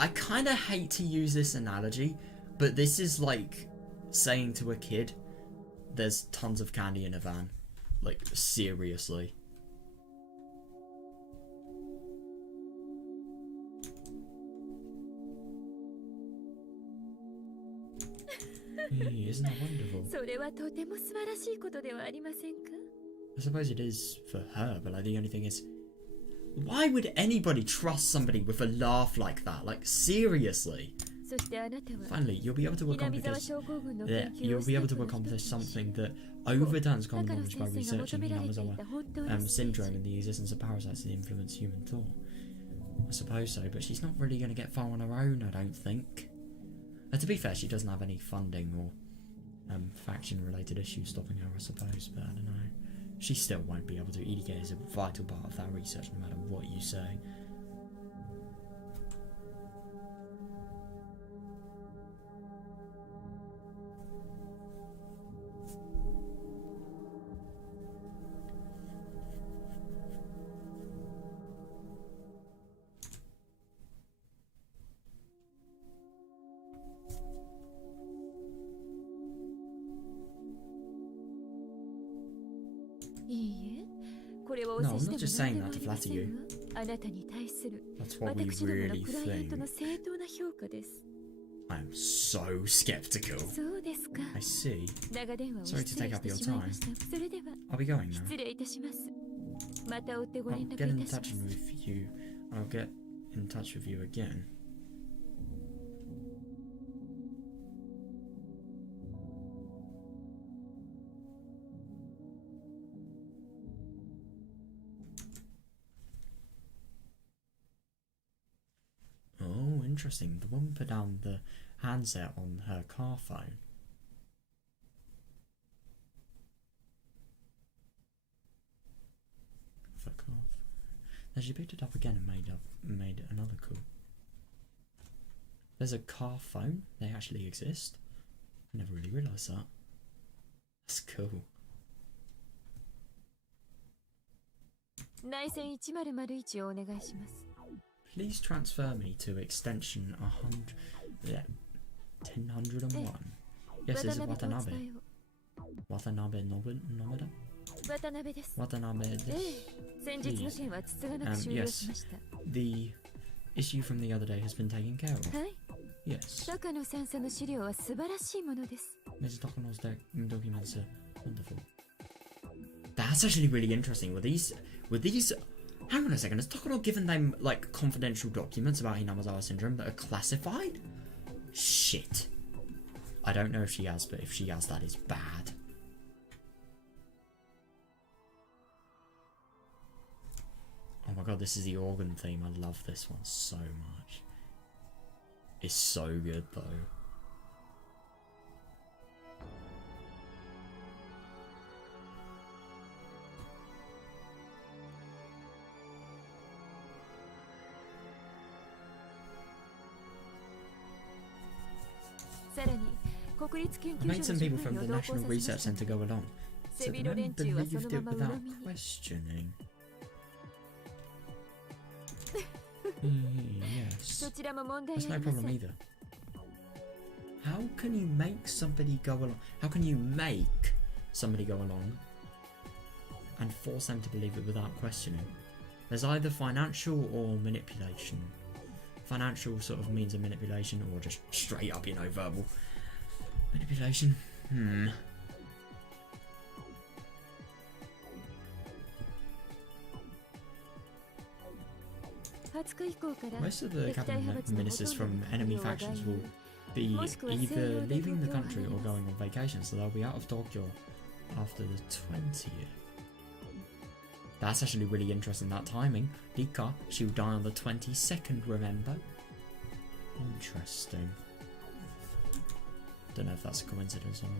I kind of hate to use this analogy, but this is like saying to a kid, there's tons of candy in a van. Like, seriously. Isn't that wonderful? それはとても素晴らしいことではありませんか？ I suppose it is for her, but like the only thing is, why would anybody trust somebody with a laugh like that? Like seriously. そしてあなたは Finally, you'll be able to 南沢 accomplish. 症候群の Yeah, 研究 you'll を be able ステ to ップの一 accomplish つにし something that overturns common 高野 knowledge by 先生が researching 求められてい Hinamazawa た本当のステー syndrome ジ and the existence of parasites that influence human thought. I suppose so, but she's not really going to get far on her own, I don't think. To be fair, she doesn't have any funding or faction-related issues stopping her, I suppose, but I don't know. She still won't be able to. Ike is a vital part of that research, no matter what you say. No, I'm not just saying that to flatter you. あなたに対する That's what we 私どもの really クライアント think. の正当な評価です。 I'm so skeptical. そうですか。 I see. 長電話を Sorry to 失礼 take up して your しまいました。それでは I'll be going now. 失礼いたします。また追ってご I'll 連絡 get い in たしま touch す。 with you. I'll get in touch with you again. Oh, interesting. The woman put down the handset on her car phone. For car phone. Then she picked it up again and made another call. There's a car phone? They actually exist? I never really realised that. That's cool. 内線1001をお願いします。 Please transfer me to extension 100, yeah, 1001. Yes, it's 渡辺とお Watanabe. 伝えを。 Watanabe Nomura? 渡辺です。 Watanabe. ええ、先日の件はつつがなく終了しました。 The issue from the other day has been taken care of. はい。 Yes. 高野さんの資料は素晴らしいものです。 Mr. Takano's documents are wonderful. That's actually really interesting. Were these? Hang on a second. Has Takano given them like confidential documents about Hinamazawa syndrome that are classified? Shit. I don't know if she has, but if she has, that is bad. Oh my god, this is the organ theme. I love this one so much. It's so good though. I made some people from the National Research Centre go along. So the man believed it without questioning. Yes. That's no problem either. How can you make somebody go along? How can you make somebody go along and force them to believe it without questioning? There's either financial or manipulation. Financial sort of means of manipulation, or just straight up, verbal manipulation. Most of the cabinet ministers from enemy factions will be either leaving the country or going on vacation, so they'll be out of Tokyo after the 20th. That's actually really interesting, that timing. Rika, she'll die on the 22nd, remember? Interesting. Don't know if that's a coincidence or not.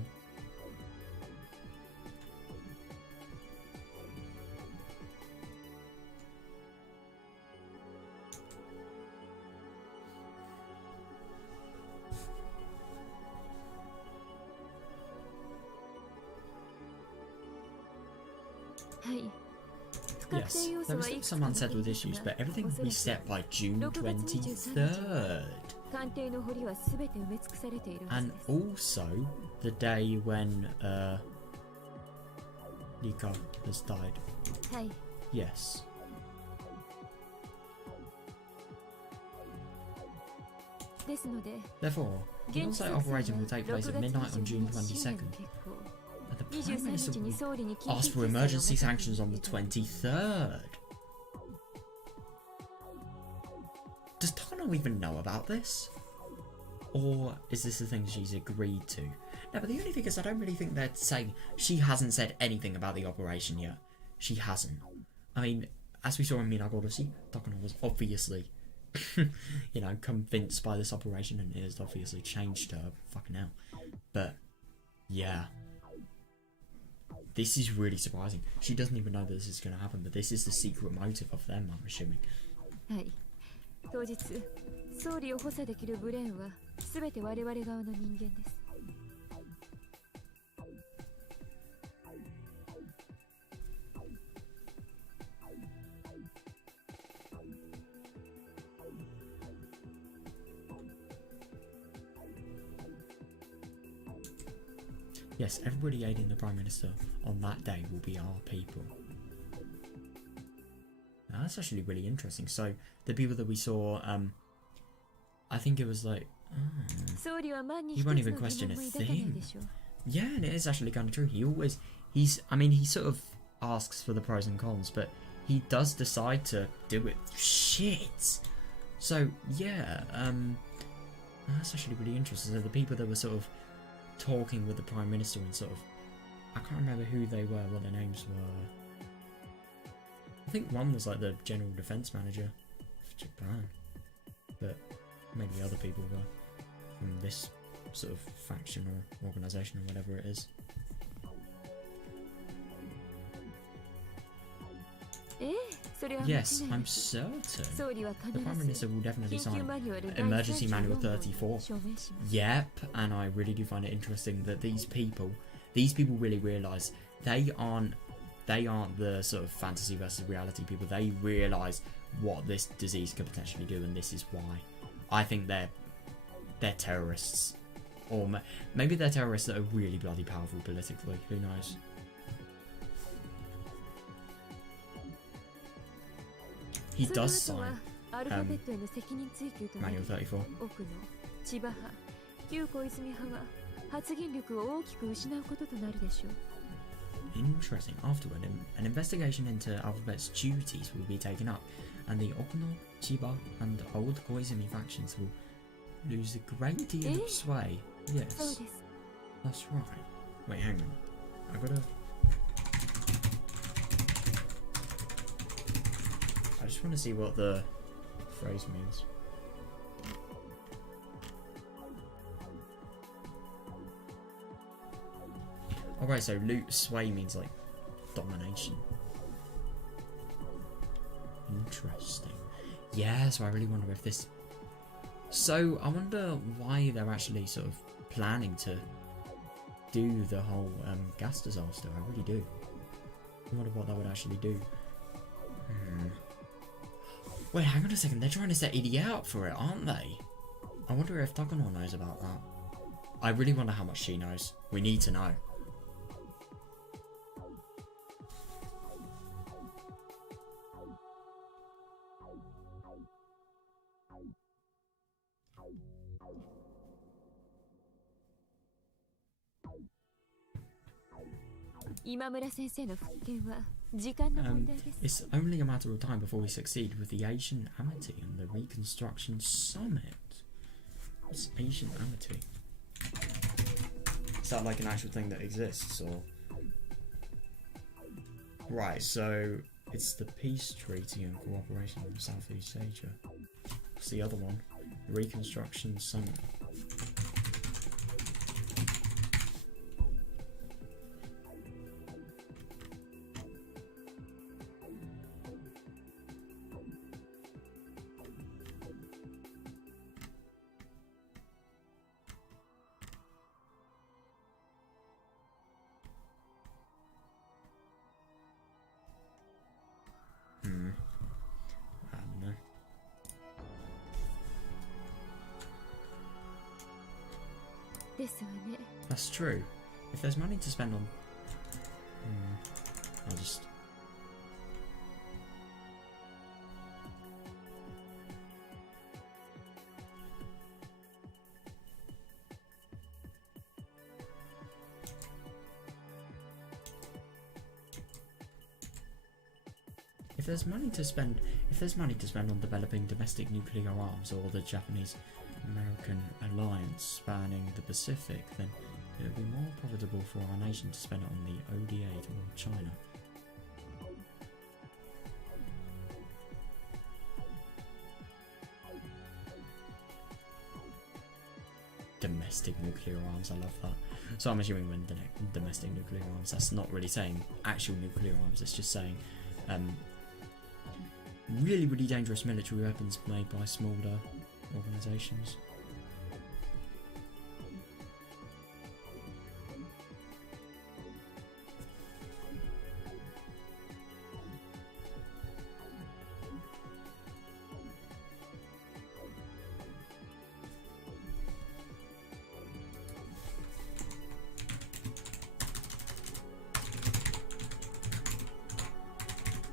Yes, there was some unsettled issues, but everything will be set by June 23rd. And also, the day when, Rika has died. ですので Therefore, the 現地 on-site 作戦は operation will take place at 6 midnight on 月 June 22日深夜 22nd. の決行 And the Prime 23 日 Minister に will 総理に緊 ask 急 for 決裁を emergency 求め sanctions on the ていただき 23rd. Does Takano even know about this? Or is this the thing she's agreed to? No, but the only thing is I don't really think they're saying... She hasn't said anything about the operation yet. She hasn't. I mean, as we saw in Higurashi, Takano was obviously, you know, convinced by this operation, and it has obviously changed her. Fucking hell. But, yeah. This is really surprising. She doesn't even know that this is going to happen, but this is the secret motive of them, I'm assuming. はい。当日、総理を補佐できるブレーンは全て我々側の人間です。Yes, everybody aiding the Prime Minister on that day will be our people. Now, that's actually really interesting. So, the people that we saw, I think it was like... he won't even question a thing. Yeah, and it is actually kind of true. I mean, he sort of asks for the pros and cons, but he does decide to do it. Shit! So, yeah, that's actually really interesting. So, the people that were sort of talking with the Prime Minister and sort of... I can't remember who they were, what their names were. I think one was like the General Defense Manager of Japan. But maybe other people were from this sort of faction or organisation or whatever it is. Yes, I'm certain. The Prime Minister will definitely sign Emergency Manual 34. Yep, and I really do find it interesting that these people really realise they aren't the sort of fantasy versus reality people. They realise what this disease could potentially do, and this is why. I think they're terrorists. Or maybe they're terrorists that are really bloody powerful politically. Who knows? He does sign Manual 34. 千葉派、旧小泉派は発言力を大きく失うこととなるでしょう。 Interesting. Afterward, an investigation into Alphabet's duties will be taken up, and the Okuno, Chiba, and Old Koizumi factions will lose a great deal of sway. Yes, that's right. Wait, hang on. I just want to see what the phrase means. Alright, so loot sway means like domination. Interesting. Yeah, so I really wonder if this... So, I wonder why they're actually sort of planning to do the whole gas disaster. I really do. I wonder what that would actually do. Wait, hang on a second. They're trying to set EDA up for it, aren't they? I wonder if Takano knows about that. I really wonder how much she knows. We need to know. It's only a matter of time before we succeed with the Asian Amity and the Reconstruction Summit. What's Asian Amity? Is that like an actual thing that exists, or...? Right, so it's the Peace Treaty and Cooperation in Southeast Asia. What's the other one? Reconstruction Summit. That's true. If there's money to spend on... I'll just... there's money to spend on developing domestic nuclear arms or the Japanese-American alliance spanning the Pacific, then it would be more profitable for our nation to spend it on the ODA toward China. Domestic nuclear arms, I love that. So I'm assuming when domestic nuclear arms, that's not really saying actual nuclear arms, it's just saying really, really dangerous military weapons made by smaller organisations.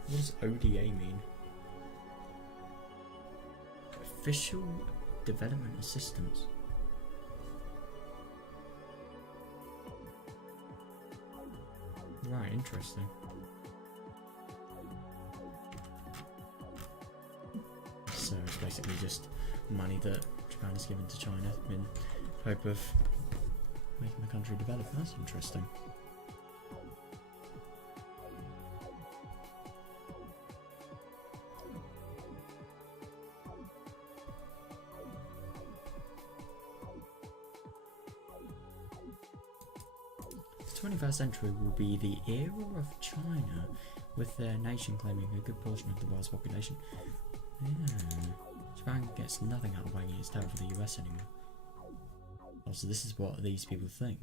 What does ODA mean? Official Development Assistance. Right, interesting. So it's basically just money that Japan has given to China in hope of making the country develop. That's interesting. The 21st century will be the era of China, with their nation claiming a good portion of the world's population. Yeah. Japan gets nothing out of wagging its tail for the US anymore. Also, this is what these people think.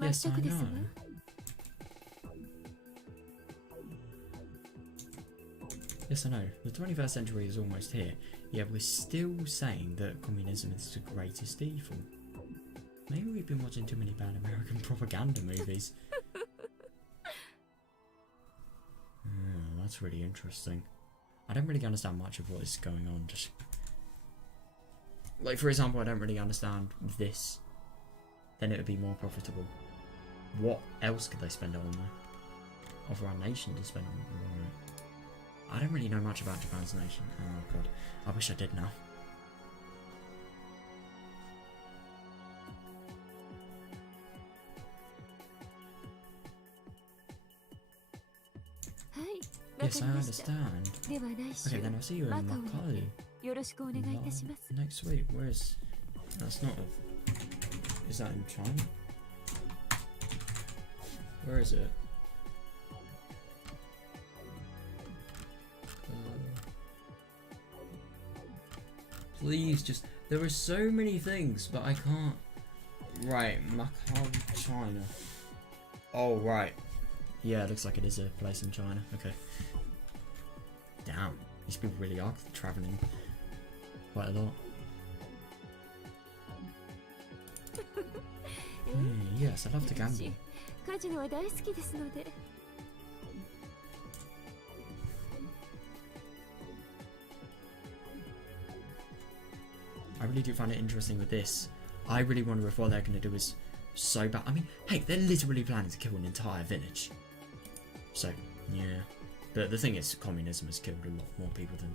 Yes, I know. Yes, I know. The 21st century is almost here, yet we're still saying that communism is the greatest evil. Maybe we've been watching too many bad American propaganda movies. That's really interesting. I don't really understand much of what is going on. Just like, for example, I don't really understand this. Then it would be more profitable. What else could they spend it on though? Or for our nation to spend on? I don't really know much about Japan's nation. Oh god, I wish I did now. Yes, I understand. Okay, then I'll see you in Makai next week. Where's... That's not a... Is that in China? Where is it? Please, just... There are so many things, but I can't... Right, Macau, China. Oh, right. Yeah, it looks like it is a place in China. Okay. Damn, these people really are travelling quite a lot. Yes, I love to gamble. I really do find it interesting with this. I really wonder if what they're going to do is so bad. I mean, hey, they're literally planning to kill an entire village. So, yeah. But the thing is, communism has killed a lot more people than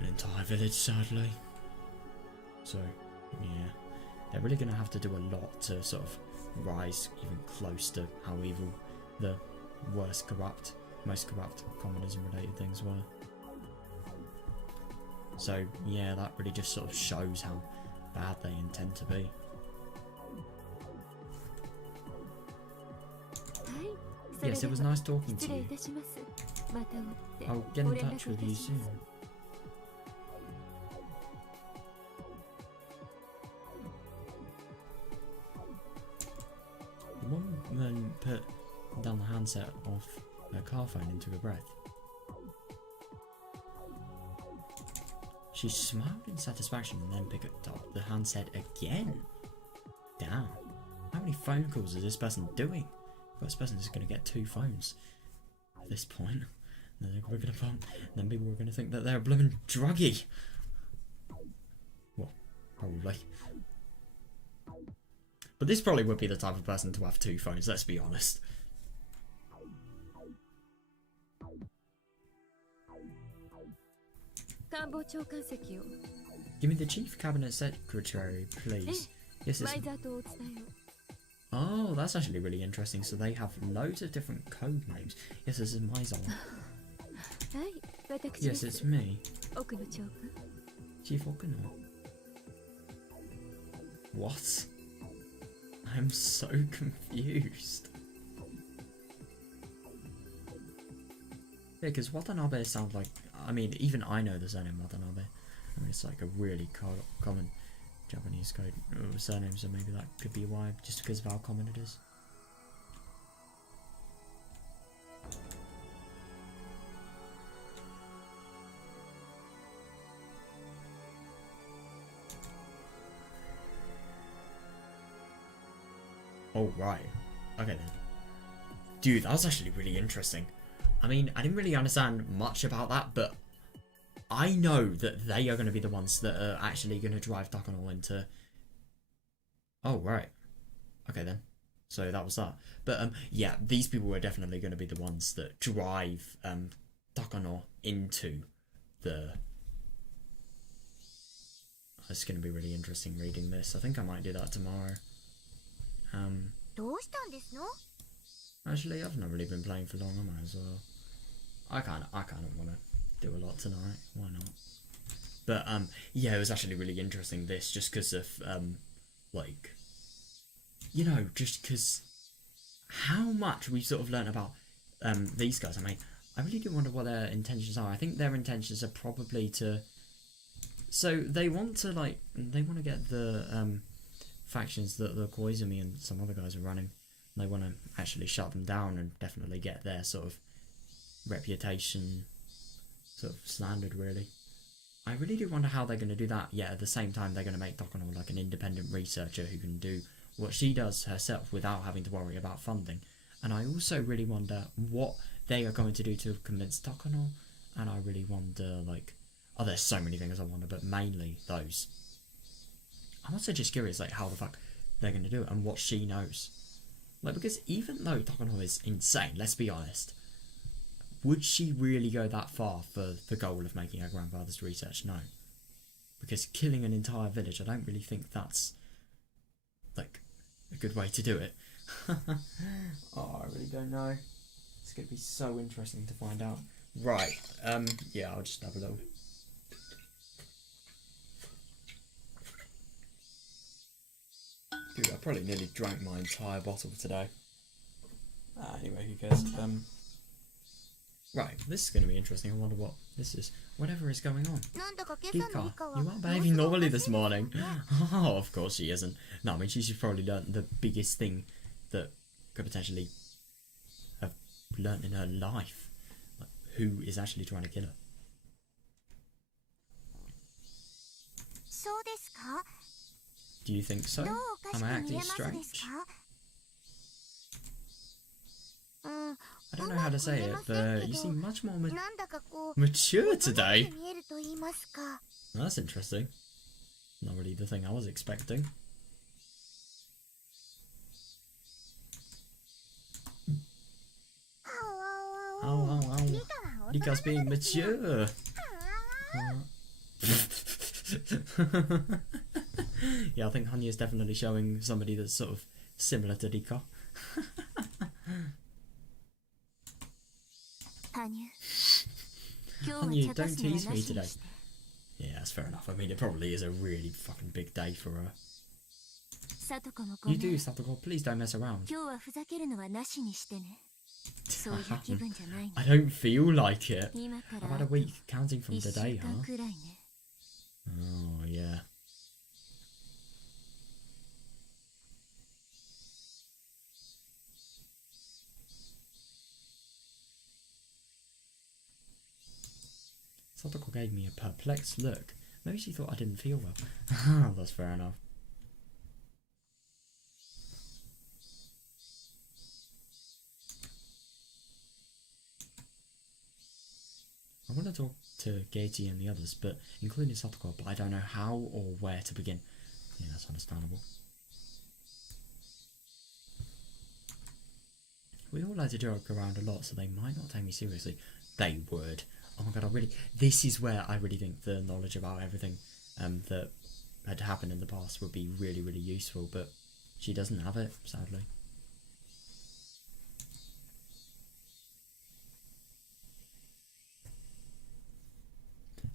an entire village, sadly. So, yeah. They're really going to have to do a lot to sort of rise even close to how evil the most corrupt communism-related things were. So, yeah, that really just sort of shows how bad they intend to be. Yes, it was nice talking to you. I'll get in touch with you soon. The woman put down the handset of her car phone into her breath. She smiled in satisfaction and then picked up the handset again. Damn. How many phone calls is this person doing? Well, this person is going to get 2 phones at this point. And then we're going to bump. And then people are going to think that they're a blooming druggie. Well, probably. But this probably would be the type of person to have 2 phones, let's be honest. Give me the chief cabinet secretary, please. Yes, it's... Oh, that's actually really interesting. So they have loads of different code names. Yes, this is Maizal. Yes, it's me. Chief Okuno. What? I'm so confused. Yeah, because Watanabe sounds like... I mean, even I know the surname Watanabe. I mean, it's like a really common Japanese code surname, so maybe that could be why, just because of how common it is. Oh, right. Okay then. Dude, that was actually really interesting. I mean, I didn't really understand much about that, but I know that they are going to be the ones that are actually going to drive Takano into... Oh, right. Okay then. So that was that. But yeah, these people are definitely going to be the ones that drive Takano into the... It's going to be really interesting reading this. I think I might do that tomorrow. Actually, I've not really been playing for long. I might as well. I kind of want to do a lot tonight. Why not? But yeah, it was actually really interesting. This just because of like, you know, just because how much we've sort of learned about these guys. I mean, I really do wonder what their intentions are. I think their intentions are probably to. So they want to get the factions that the Koizumi and some other guys are running. They want to actually shut them down and definitely get their sort of reputation sort of slandered, really. I really do wonder how they're going to do that, yet at the same time they're going to make Takano like an independent researcher who can do what she does herself without having to worry about funding. And I also really wonder what they are going to do to convince Takano, and I really wonder, like, oh, there's so many things I wonder, but mainly those. I'm also just curious, like, how the fuck they're going to do it and what she knows. Like, because even though Takano is insane, let's be honest, would she really go that far for the goal of making her grandfather's research? No. Because killing an entire village, I don't really think that's, like, a good way to do it. Oh, I really don't know. It's going to be so interesting to find out. Right, yeah, I'll just have a little... Dude, I probably nearly drank my entire bottle today. Anyway, who cares? Right, this is going to be interesting. I wonder what this is. Whatever is going on. Rika, you aren't behaving normally this morning. Oh, of course she isn't. No, I mean, she's probably learnt the biggest thing that could potentially have learnt in her life. Like, who is actually trying to kill her? Do you think so? Am I acting strange? I don't know how to say it, but you seem much more mature today. That's interesting. Not really the thing I was expecting. Oh. Rika's being mature. Yeah, I think Hanya is definitely showing somebody that's sort of similar to Rika. Hanya, don't tease me today. Yeah, that's fair enough. I mean, it probably is a really fucking big day for her. You do, Satoko. Please don't mess around. I don't feel like it. I've had a week counting from today, huh? Oh, yeah. Satoko gave me a perplexed look. Maybe she thought I didn't feel well. That's fair enough. I want to talk to Geichi and the others, but including Satoko, but I don't know how or where to begin. Yeah, that's understandable. We all like to joke around a lot, so they might not take me seriously. They would. Oh my god, this is where I really think the knowledge about everything that had happened in the past would be really, really useful, but she doesn't have it, sadly.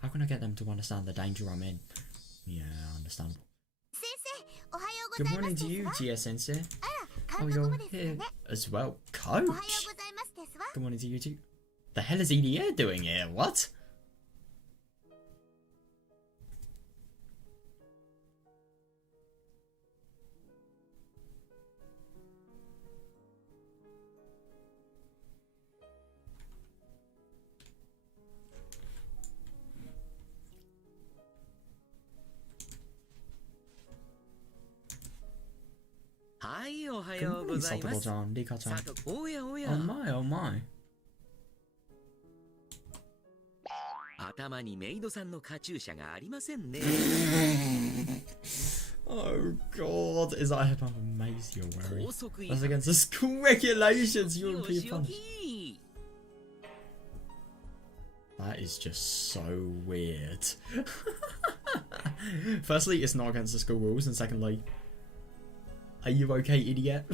How can I get them to understand the danger I'm in? Yeah, understandable. Good morning to you, Gia Sensei. Oh, you're here as well. Coach? Good morning to you too. The hell is EDA doing here? What? Good morning, Satoko-chan, Rika-chan. Oh my, oh my. 頭にメイドさんのカチューシャがありませんね。Oh god, is that a type of mace you're wearing? That's against the school regulations, you will be punished. That is just so weird. Firstly, it's not against the school rules, and secondly, are you okay, idiot?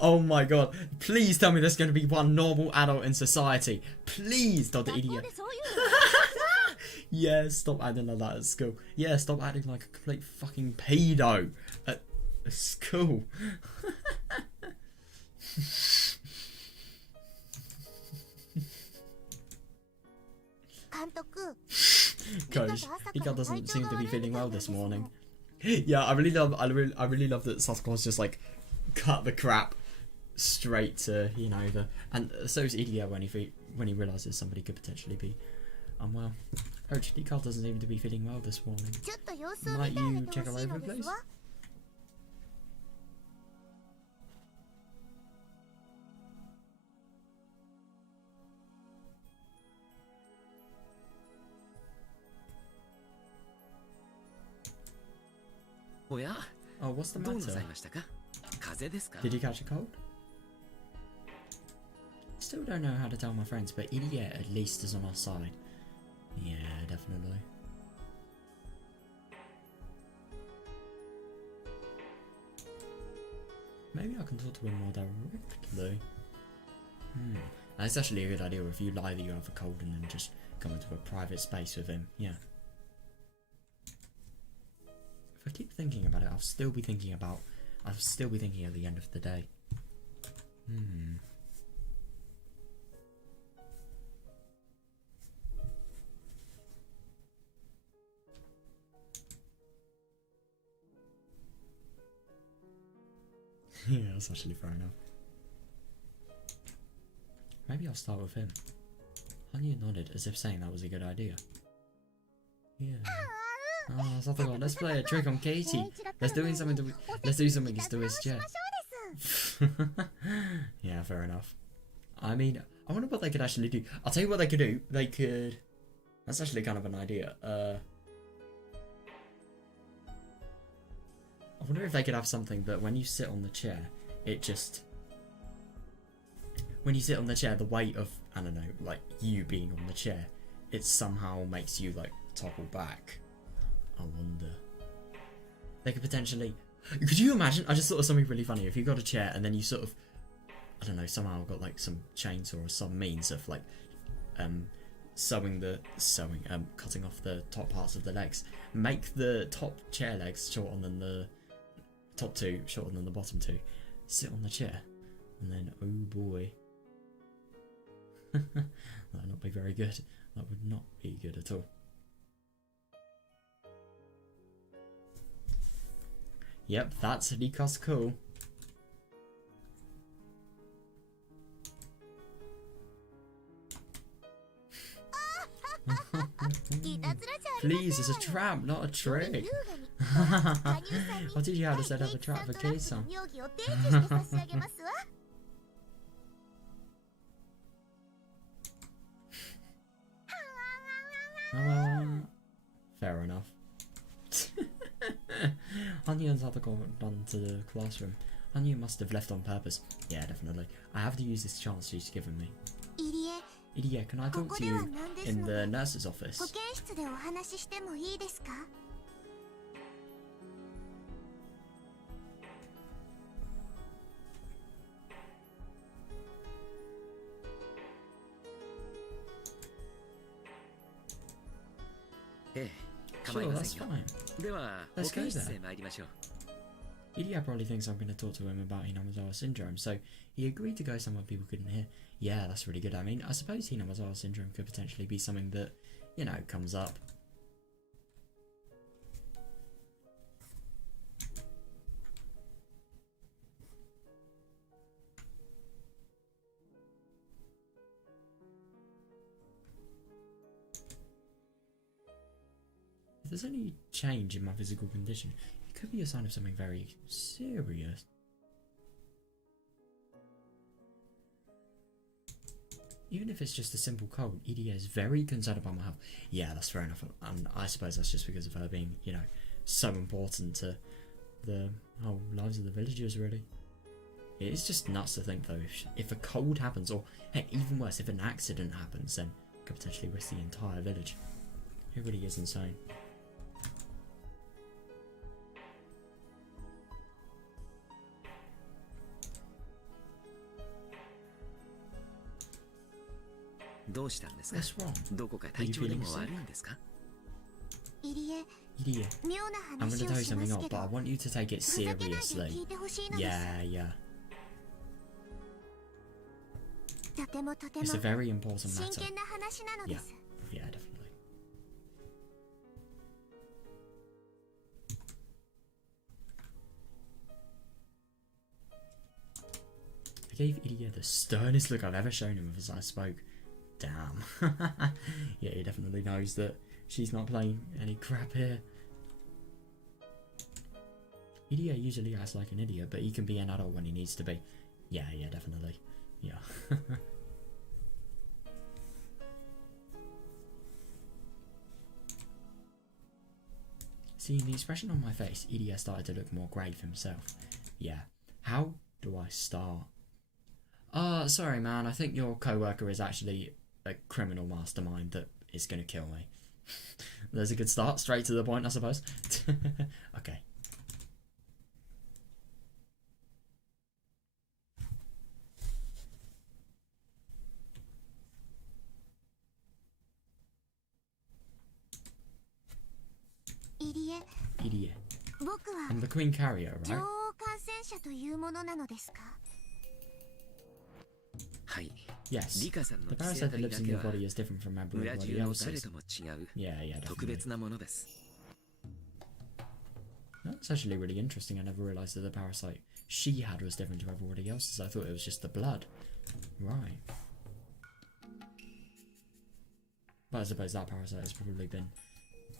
Oh my god, please tell me there's going to be one normal adult in society. Please, Dr. Idiot. Yeah, stop acting like that at school. Yeah, stop acting like a complete fucking pedo at school. Coach, Rika doesn't seem to be feeling well this morning. Yeah, I really love that Satoko's just like cut the crap straight to, you know, and so is Idia when he realizes somebody could potentially be unwell. Coach, Rika doesn't seem to be feeling well this morning. Might you check her over, please? Oh, what's the matter? Did you catch a cold? Still don't know how to tell my friends, but Idiot at least is on our side. Yeah, definitely. Maybe I can talk to him more directly. That's actually a good idea if you lie that you have a cold and then just go into a private space with him. Yeah. If I keep thinking about it, I'll still be thinking at the end of the day. Yeah, that's actually fair enough. Maybe I'll start with him. Hanya nodded as if saying that was a good idea. Yeah. Oh, Satoko, let's play a trick on Katie. Let's do something to his chair. Yeah, fair enough. I mean, I wonder what they could actually do. I'll tell you what they could do. They could... That's actually kind of an idea. I wonder if they could have something that when you sit on the chair, it just... When you sit on the chair, the weight of, I don't know, like, you being on the chair, it somehow makes you, like, topple back. I wonder. They could potentially... Could you imagine? I just thought of something really funny. If you got a chair and then you sort of... I don't know, somehow got like some chainsaw or some means of like... cutting off the top parts of the legs. Make the top chair legs shorter than the... top two shorter than the bottom two. Sit on the chair. And then, oh boy. That would not be very good. That would not be good at all. Yep, that's Rika's cool. Please, it's a trap, not a trick. I'll teach you how to set up a trap for Kei-san. Fair enough. Onions had to go down to the classroom. Onion must have left on purpose. Yeah, definitely. I have to use this chance she's given me. Irie, can I talk to you in the nurse's office? Sure, that's fine. Let's go there. Irie probably thinks I'm going to talk to him about Hinamizawa syndrome, so he agreed to go somewhere people couldn't hear. Yeah, that's really good. I mean, I suppose Hinamizawa syndrome could potentially be something that, you know, comes up. If there's any change in my physical condition, it could be a sign of something very serious. Even if it's just a simple cold, Irie is very concerned about my health. Yeah, that's fair enough. And I suppose that's just because of her being, you know, so important to the whole lives of the villagers, really. It is just nuts to think, though, if a cold happens, or heck, even worse, if an accident happens, then it could potentially risk the entire village. It really is insane. What's wrong? Are you feeling sick? Irie, I'm going to tell you something odd, but I want you to take it seriously. Yeah. It's a very important matter. Yeah, definitely. I gave Irie the sternest look I've ever shown him as I spoke. Damn. Yeah, he definitely knows that she's not playing any crap here. Irie usually acts like an idiot, but he can be an adult when he needs to be. Yeah, definitely. Yeah. Seeing the expression on my face, Irie started to look more grave himself. Yeah. How do I start? Sorry man, I think your co-worker is actually a criminal mastermind that is going to kill me. There's a good start, straight to the point, I suppose. Okay. Irie. I'm the Queen Carrier, right? Yes, the parasite that lives in your body is different from everybody else's. Yeah, definitely. That's actually really interesting. I never realised that the parasite she had was different to everybody else's. I thought it was just the blood. Right. But I suppose that parasite has probably been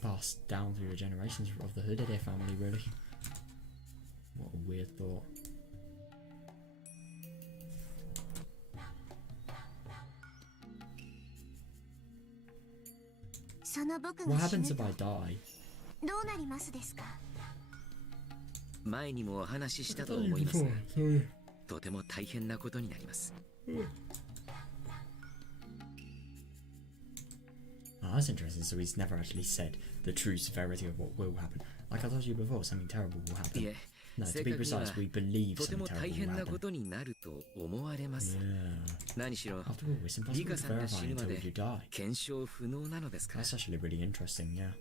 passed down through the generations of the Higurashi family, really. What a weird thought. What happens if I die? Oh, that's interesting. So he's never actually said the true severity of what will happen. Like I told you before, something terrible will happen. No, to be precise, we believe something terrible will happen. Yeah. After all, it's impossible to verify until you die. That's actually really interesting, yeah.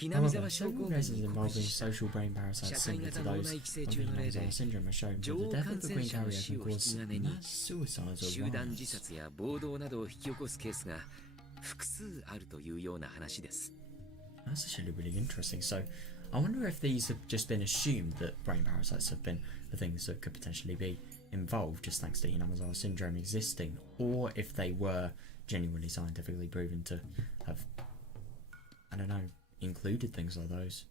However, several cases involving social brain parasites similar to those of Hinamizawa syndrome have shown that the death of the queen carrier can cause mass suicides or 集団自 violence. 殺や暴動などを引き起こすケースが複数あるというような話です。 That's actually really interesting. So, I wonder if these have just been assumed that brain parasites have been the things that could potentially be involved just thanks to Hinamizawa syndrome existing, or if they were genuinely scientifically proven to have, I don't know, included things like those.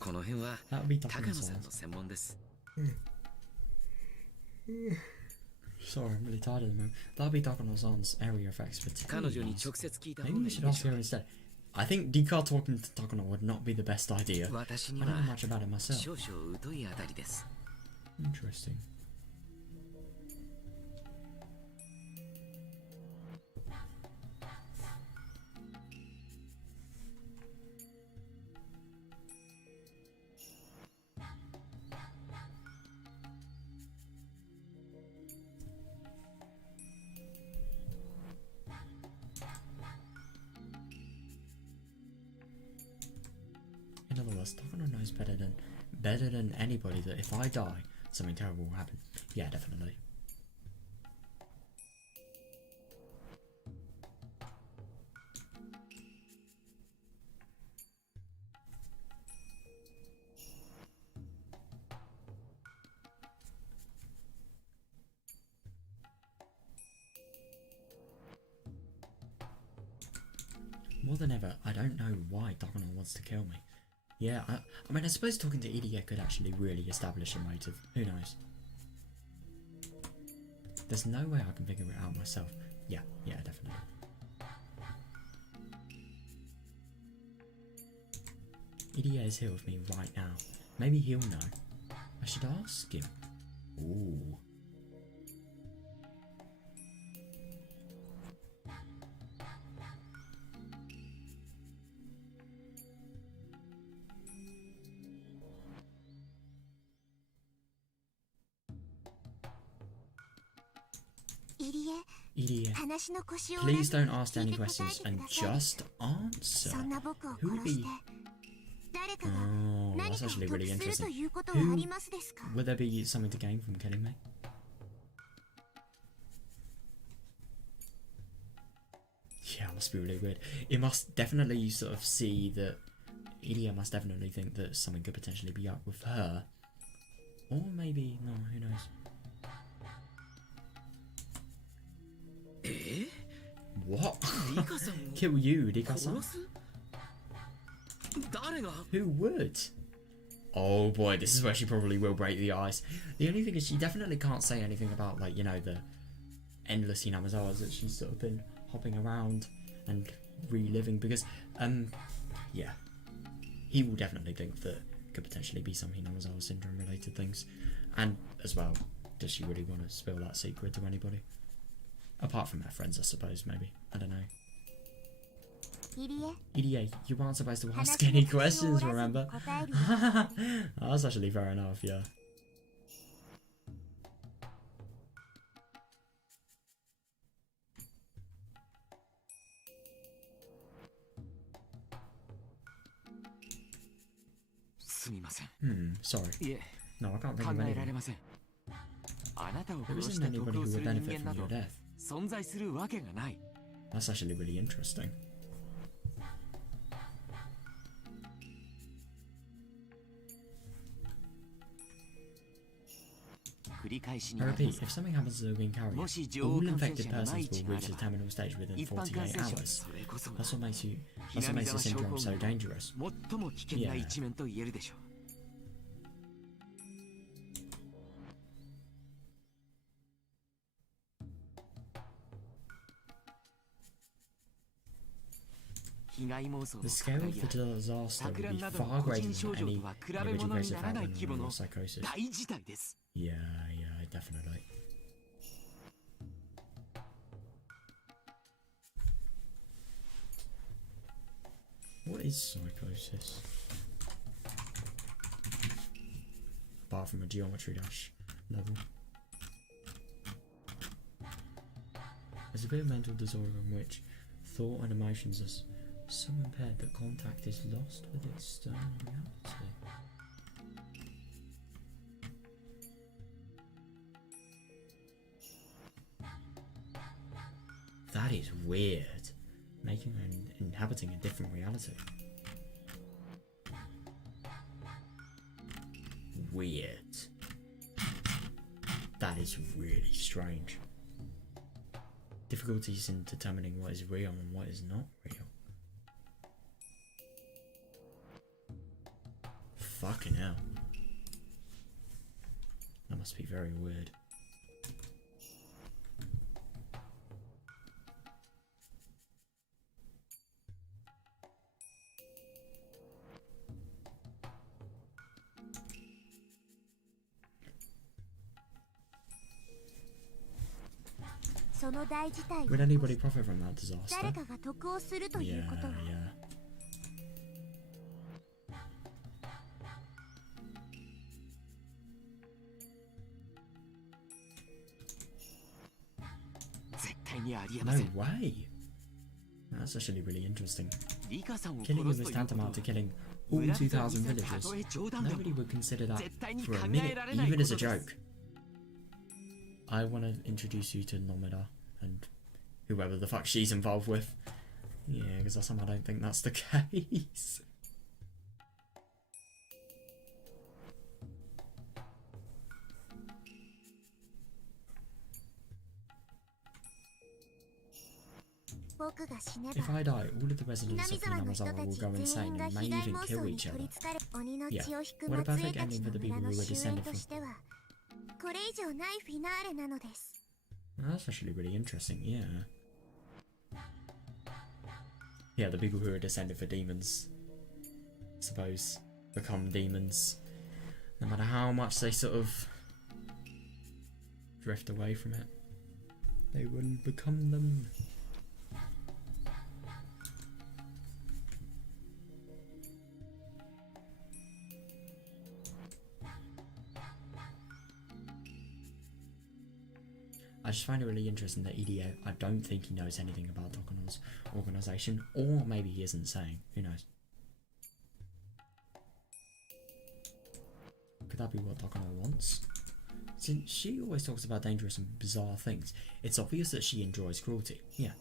この辺は That would be 高野 Takano さん san. の専門です。 Sorry, I'm really tired at the moment. That would be Takano-san's area of expertise. 彼女に直接聞いた方 Maybe が we いい should で ask しょ her う。 instead. I think Rika talking to Takano would not be the best idea. 私 I に don't は know much about it myself. 少々疎いあたりです。 Interesting. In other words, Takano knows better than anybody that if I die, something terrible will happen. Yeah, definitely. More than ever, I don't know why Takano wants to kill me. Yeah, I mean, I suppose talking to Idia could actually really establish a motive. Who knows? There's no way I can figure it out myself. Yeah, definitely. Idia is here with me right now. Maybe he'll know. I should ask him. Ooh. Idia, please don't ask any questions and just answer. Who would be... Oh, that's actually really interesting. Would there be something to gain from killing me? Yeah, it must be really weird. It must definitely sort of see that... Idia must definitely think that something could potentially be up with her. Or maybe... No, who knows? What? Kill you, Rika-san? Who would? Oh boy, this is where she probably will break the ice. The only thing is she definitely can't say anything about, like, you know, the endless Hinamizawas that she's sort of been hopping around and reliving because, yeah. He will definitely think that could potentially be some Hinamizawa syndrome related things. And, as well, does she really want to spill that secret to anybody? Apart from her friends, I suppose, maybe. I don't know. Idia, you aren't supposed to ask any questions, remember? That's actually fair enough, yeah. Sorry. No, I can't think of anything. There isn't anybody who would benefit from your death. That's actually really interesting. I repeat, if something happens to the green carrier, all infected persons will reach the terminal stage within 48 hours. That's what makes the syndrome so dangerous. Yeah. The scale of the disaster would be far greater than any individual case of alcohol or psychosis. Yeah, definitely. What is psychosis? Apart from a geometry dash level. severe mental disorder in which thought and emotions are so impaired that contact is lost with external reality. That is weird. Making and inhabiting a different reality. Weird. That is really strange. Difficulties in determining what is real and what is not real. Fucking hell. That must be very weird. Would anybody profit from that disaster? Yeah. No way! That's actually really interesting. Killing him is tantamount to killing all 2,000 villagers. Nobody would consider that for a minute, even as a joke. I want to introduce you to NOMURA and whoever the fuck she's involved with. Yeah, because I somehow don't think that's the case. If I die, all of the residents of Minamizawa will go insane and may even kill each other. Yeah, what a perfect ending for the people who were descended from. That's actually really interesting, yeah. Yeah, the people who are descended for demons, I suppose, become demons. No matter how much they sort of drift away from it, they will become them. I just find it really interesting that EDA, I don't think he knows anything about Takano's organisation, or maybe he isn't saying, who knows. Could that be what Takano wants? Since she always talks about dangerous and bizarre things, it's obvious that she enjoys cruelty, yeah.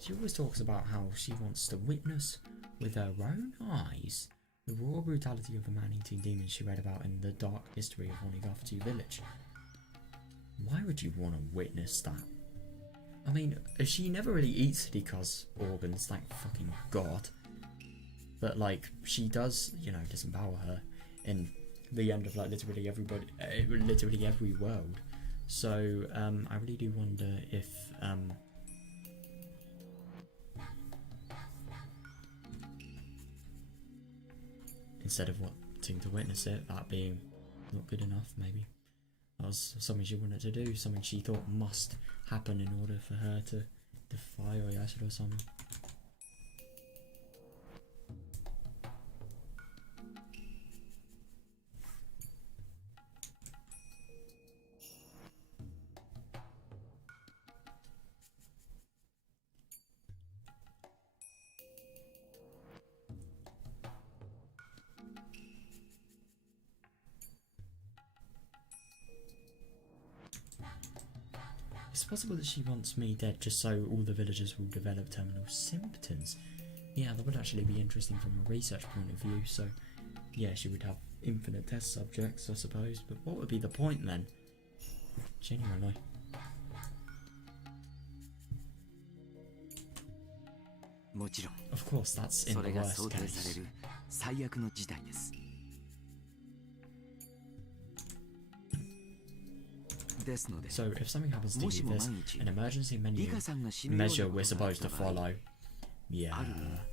She always talks about how she wants to witness with her own eyes the raw brutality of the man-eating demons she read about in the dark history of Onigafatu village. Why would you want to witness that? I mean, she never really eats Rika's organs, thank fucking god. But like, she does, you know, disembowel her in the end of like literally every world. So I really do wonder if instead of wanting to witness it, that being not good enough, maybe. That was something she wanted to do, something she thought must happen in order for her to defy Oyasu or something. It's possible that she wants me dead just so all the villagers will develop terminal symptoms. Yeah, that would actually be interesting from a research point of view, so yeah, she would have infinite test subjects, I suppose, but what would be the point then? Genuinely. Of course, that's in the worst case. So if something happens to you, there's an emergency measure we're supposed to follow. Yeah. An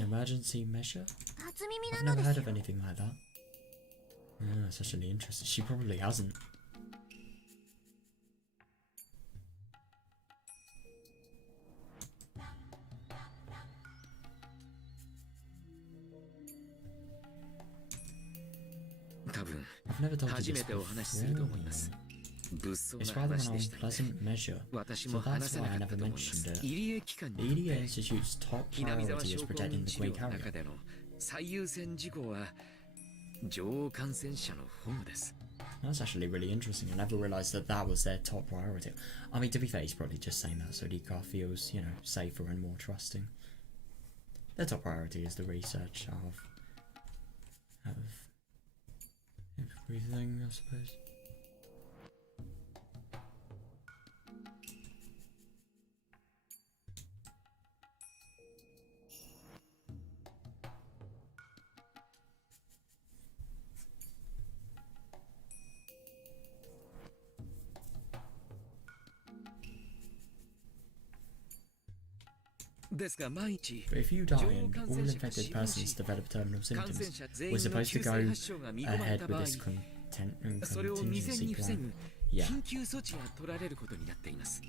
emergency measure? I've never heard of anything like that. Yeah, that's actually interesting. She probably hasn't. never told you 初 this めてお話しすると思います before. 物騒 It's な rather 話 an でしたので unpleasant measure, 私 so も that's 話せ why な I かった never と思います mentioned it. 入江機関 The によっ EDA て Institute's top ひなみ沢 priority is 症候 protecting 認 the 知 Queen 病の Carrier. 中での最優先事項は女王感染者の保護です That's actually really interesting. I never realised that that was their top priority. I mean, to be fair, he's probably just saying that so Rika feels, you know, safer and more trusting. Their top priority is the research of everything, I suppose. But if you die and all infected persons develop terminal symptoms, we're supposed to go ahead with this contingency plan. Yeah. 緊急措置が取られることになっています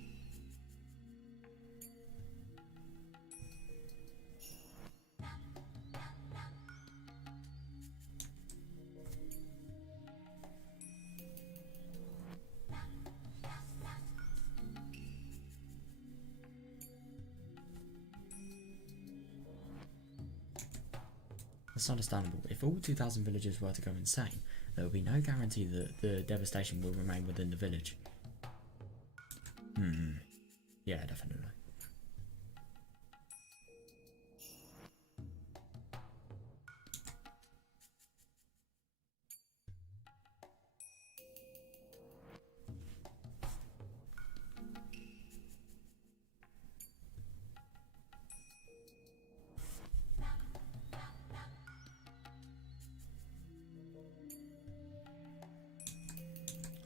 That's understandable. If all 2,000 villagers were to go insane, there would be no guarantee that the devastation will remain within the village. Yeah, definitely.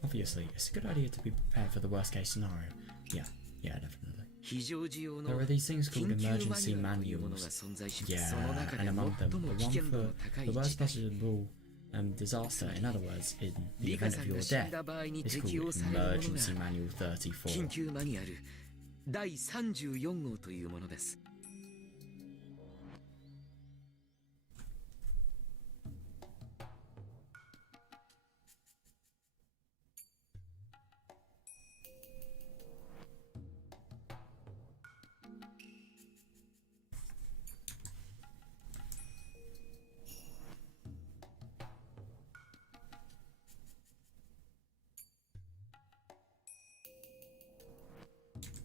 Obviously, it's a good idea to be prepared for the worst case scenario. Yeah, definitely. 非常時用 There の are these things 緊 called 急マニ emergency ュアルというものが manuals. 存在し Yeah, その中で and among them, 最も the 危 one 険度 for の高い the 事 worst 態 possible disaster. In other words, in the リカ event さ of ん your が死 death, んだ場合に it's 適用 called されるもの Emergency が Manual 緊 34. 急マニュアル第34号というものです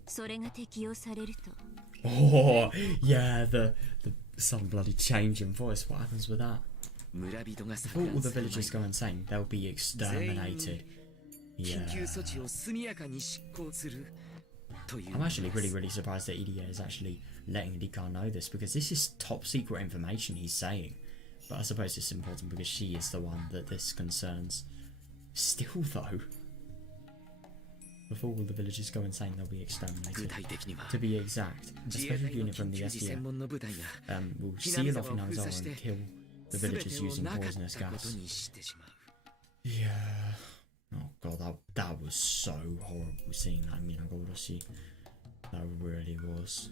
それが適用されると Oh, yeah, the some bloody change in voice. What happens with that? 村人が If 錯 all 乱 the する villagers 前 go に insane, they'll be exterminated. 緊 Yeah. 急措置を速やかに執行するという I'm もの actually です really surprised that EDA is actually letting Rika know this because this is top secret information he's saying. But I suppose it's important because she is the one that this concerns. Still though, before all the villagers go insane, they'll be 具 exterminated. 体的には To be exact, a 自衛 special 隊の unit from 緊 the 急時専 SDF 門の部隊が will 避難 seal 者 off を封 Inazuma 鎖して and kill the 全 villagers てを using なかっ poisonous たこと gas. にしてしまう Yeah. Oh god, that was so horrible seeing that in Higurashi. That really was.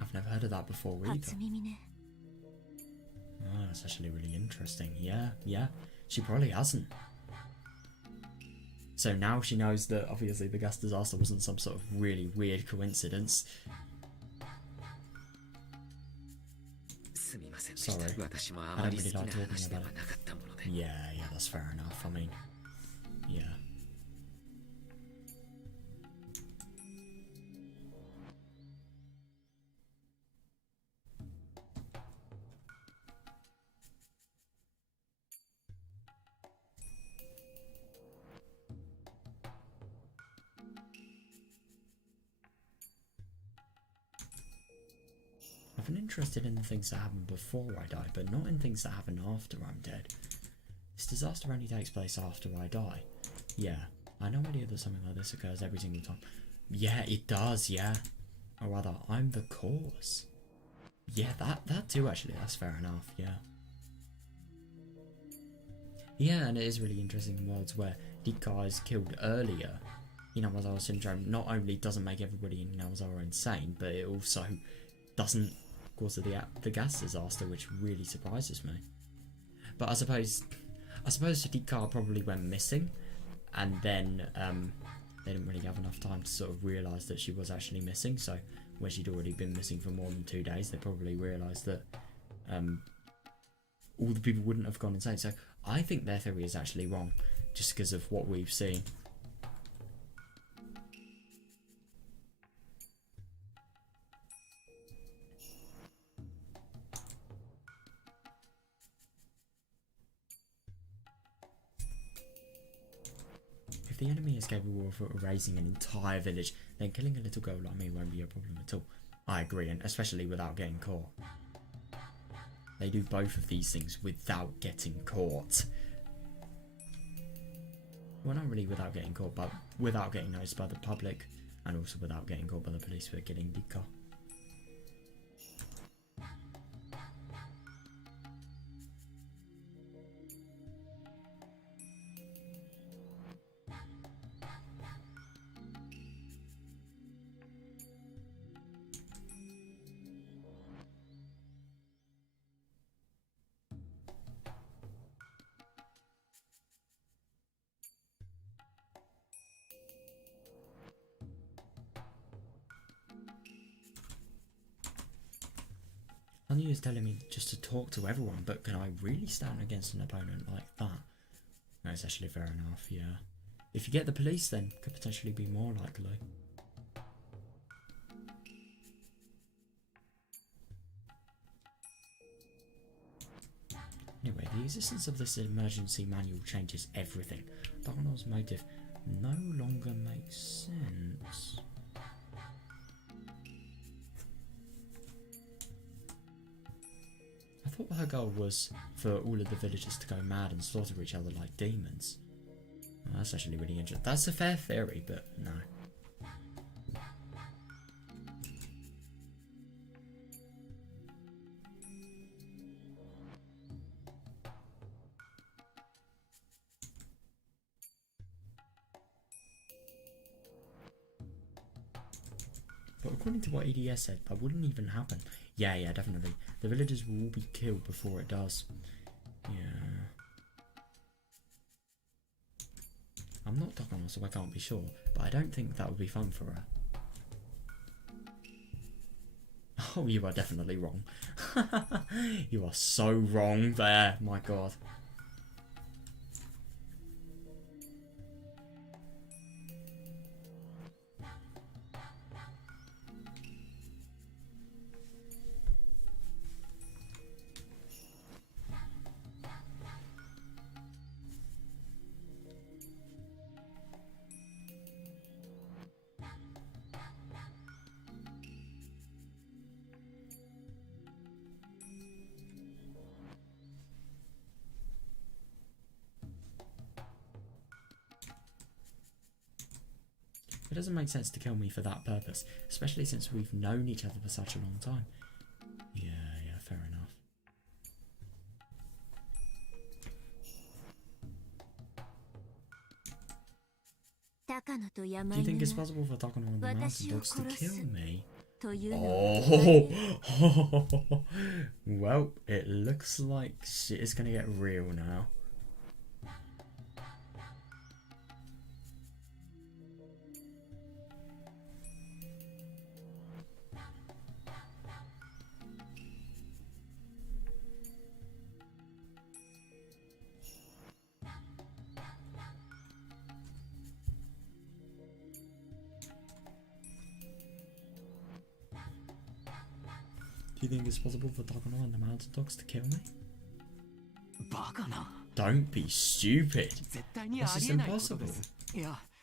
I've never heard of that before either. 初耳ね Oh, that's actually really interesting. Yeah. She probably hasn't. So now she knows that obviously the gas disaster wasn't some sort of really weird coincidence. すみませんでした Sorry. 私もあ I ま don't り really 好き like な talking 話では about なかったもので Yeah, that's fair enough. I mean, yeah. I've been interested in the things that happen before I die, but not in things that happen after I'm dead. This disaster only takes place after I die. Yeah, I know idea that something like this occurs every single time. Yeah, it does, yeah. Or rather, I'm the cause. Yeah, that too, actually. That's fair enough, yeah. Yeah, and it is really interesting in worlds where Rika is killed earlier. Inawazawa syndrome not only doesn't make everybody in Inawazawa insane, but it also doesn't cause the gas disaster, which really surprises me. But I suppose Rika probably went missing, and then they didn't really have enough time to sort of realise that she was actually missing. So when she'd already been missing for more than 2 days, they probably realised that all the people wouldn't have gone insane. So I think their theory is actually wrong, just because of what we've seen. If the enemy is capable of erasing an entire village, then killing a little girl like me won't be a problem at all. I agree, and especially without getting caught. They do both of these things without getting caught. Well, not really without getting caught, but without getting noticed by the public, and also without getting caught by the police for killing Rika. I knew he was telling me just to talk to everyone, but can I really stand against an opponent like that? No, it's actually fair enough, yeah. If you get the police, then could potentially be more likely. Anyway, the existence of this emergency manual changes everything. Takano's motive no longer makes sense. I thought her goal was for all of the villagers to go mad and slaughter each other like demons. Well, that's actually really interesting. That's a fair theory, but no. But according to what EDS said, that wouldn't even happen. Yeah, definitely. The villagers will all be killed before it does. Yeah. I'm not Takano, so I can't be sure, but I don't think that would be fun for her. Oh, you are definitely wrong. You are so wrong there, my god. It doesn't make sense to kill me for that purpose, especially since we've known each other for such a long time. Yeah, fair enough. Do you think it's possible for Takano and the mountain dogs to kill me? Oh, well, it looks like shit is gonna get real now. Do you think it's possible for Takano and the mountain dogs to kill me? Don't be stupid. This is impossible.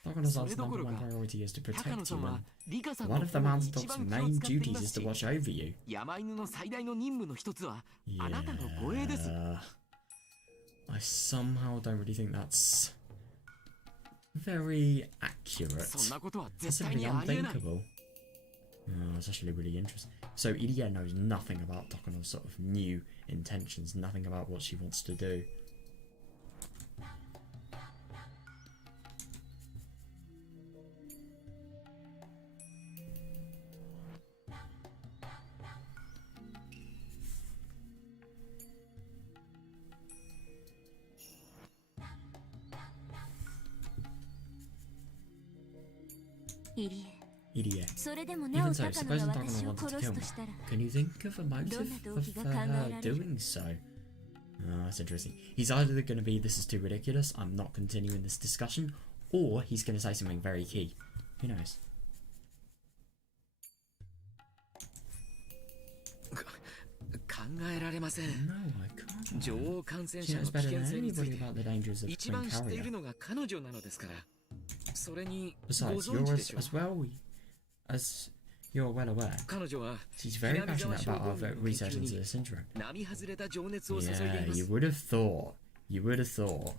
Takano's number one priority is to protect you, and one of the mountain dog's main duties is to watch over you. Yeah. I somehow don't really think that's very accurate. That's simply unthinkable. Oh, that's actually really interesting. So Irie knows nothing about Takano's sort of new intentions, nothing about what she wants to do. Irie. Even so, supposing Takano wanted to kill me, can you think of a motive of her doing so? Oh, that's interesting. He's either going to be, this is too ridiculous, I'm not continuing this discussion, or he's going to say something very key. Who knows? No, I can't. She knows better than anybody about the dangers of twin carrier. Besides, you're well aware, she's very passionate about our research into the syndrome. Yeah, you would have thought. You would have thought.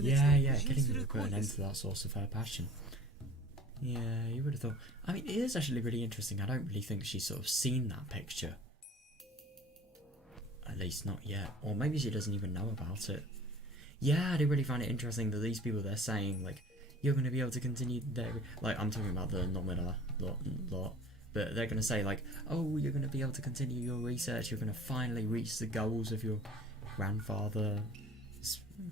Yeah, killing you would put an end to that source of her passion. Yeah, you would have thought. I mean, it is actually really interesting. I don't really think she's sort of seen that picture. At least not yet. Or maybe she doesn't even know about it. Yeah, I do really find it interesting that these people, they're saying, like, you're going to be able to continue their... Like, I'm talking about the NOMURA lot. But they're going to say, like, oh, you're going to be able to continue your research. You're going to finally reach the goals of your grandfather's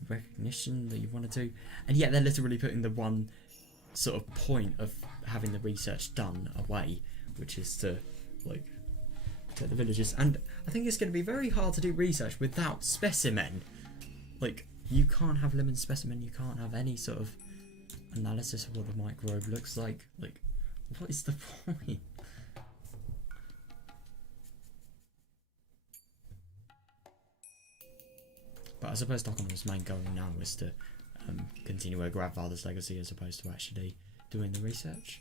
recognition that you wanted to. And yet they're literally putting the one sort of point of having the research done away, which is to, like, to the villagers. And I think it's going to be very hard to do research without specimen. Like, you can't have lemon specimen, you can't have any sort of analysis of what the microbe looks like. Like, what is the point? But I suppose Takano's main goal now is to continue her grandfather's legacy as opposed to actually doing the research.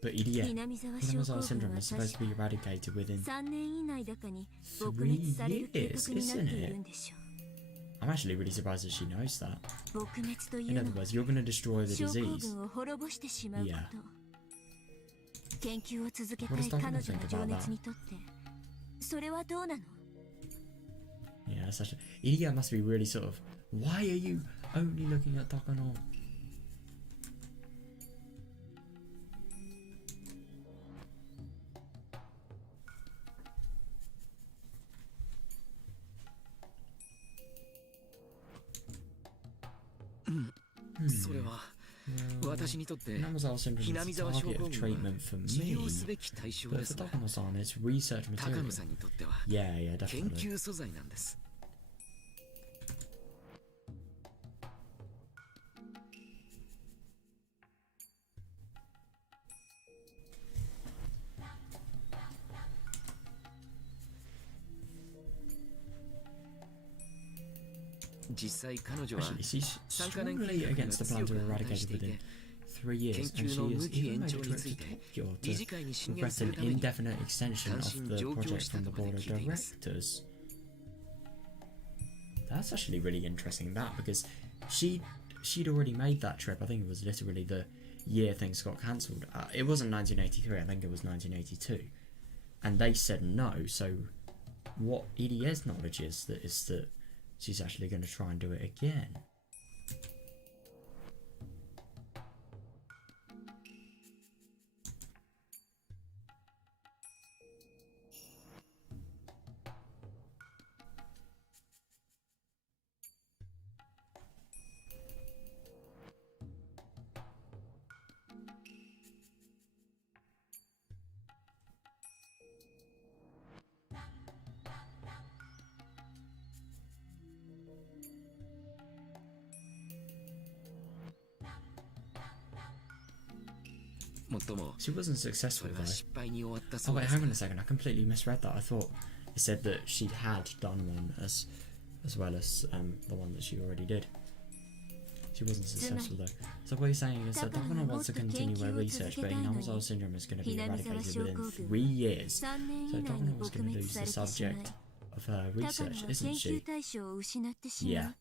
But Irie, Hinamizawa syndrome is supposed to be eradicated within 3 years, isn't it? I'm actually really surprised that she knows that. In other words, you're going to destroy the disease. Yeah. What does Takano think about that? Yeah, that's actually... Irie must be really sort of... Why are you only looking at Takano? Hinamizawa syndrome is a target of treatment for me, but for Takano-san it's research material. Yeah, definitely. Actually, she's strongly against the plan to eradicate it within 3 years, and she has even made a trip to Tokyo to request an indefinite extension of the project from the board of directors. That's actually really interesting, that, because she'd already made that trip. I think it was literally the year things got cancelled. It wasn't 1983, I think it was 1982. And they said no, so what Irie's knowledge is that she's actually going to try and do it again. もっとも She wasn't そ successful れは though. 失敗に終わった Oh そう wait, です hang on a second. I completely misread that. I thought it said that she had done one as well as the one that she already did. She wasn't successful though. So what you're saying is that Takano wants to continue her research, but Hinamizawa syndrome is going to be eradicated within 3 years. 3年 So 以内に Takano was 撲 going to 滅 lose さ the れてしまい subject of her 高野 research, は isn't 研究 she? 対象を失ってしま Yeah. う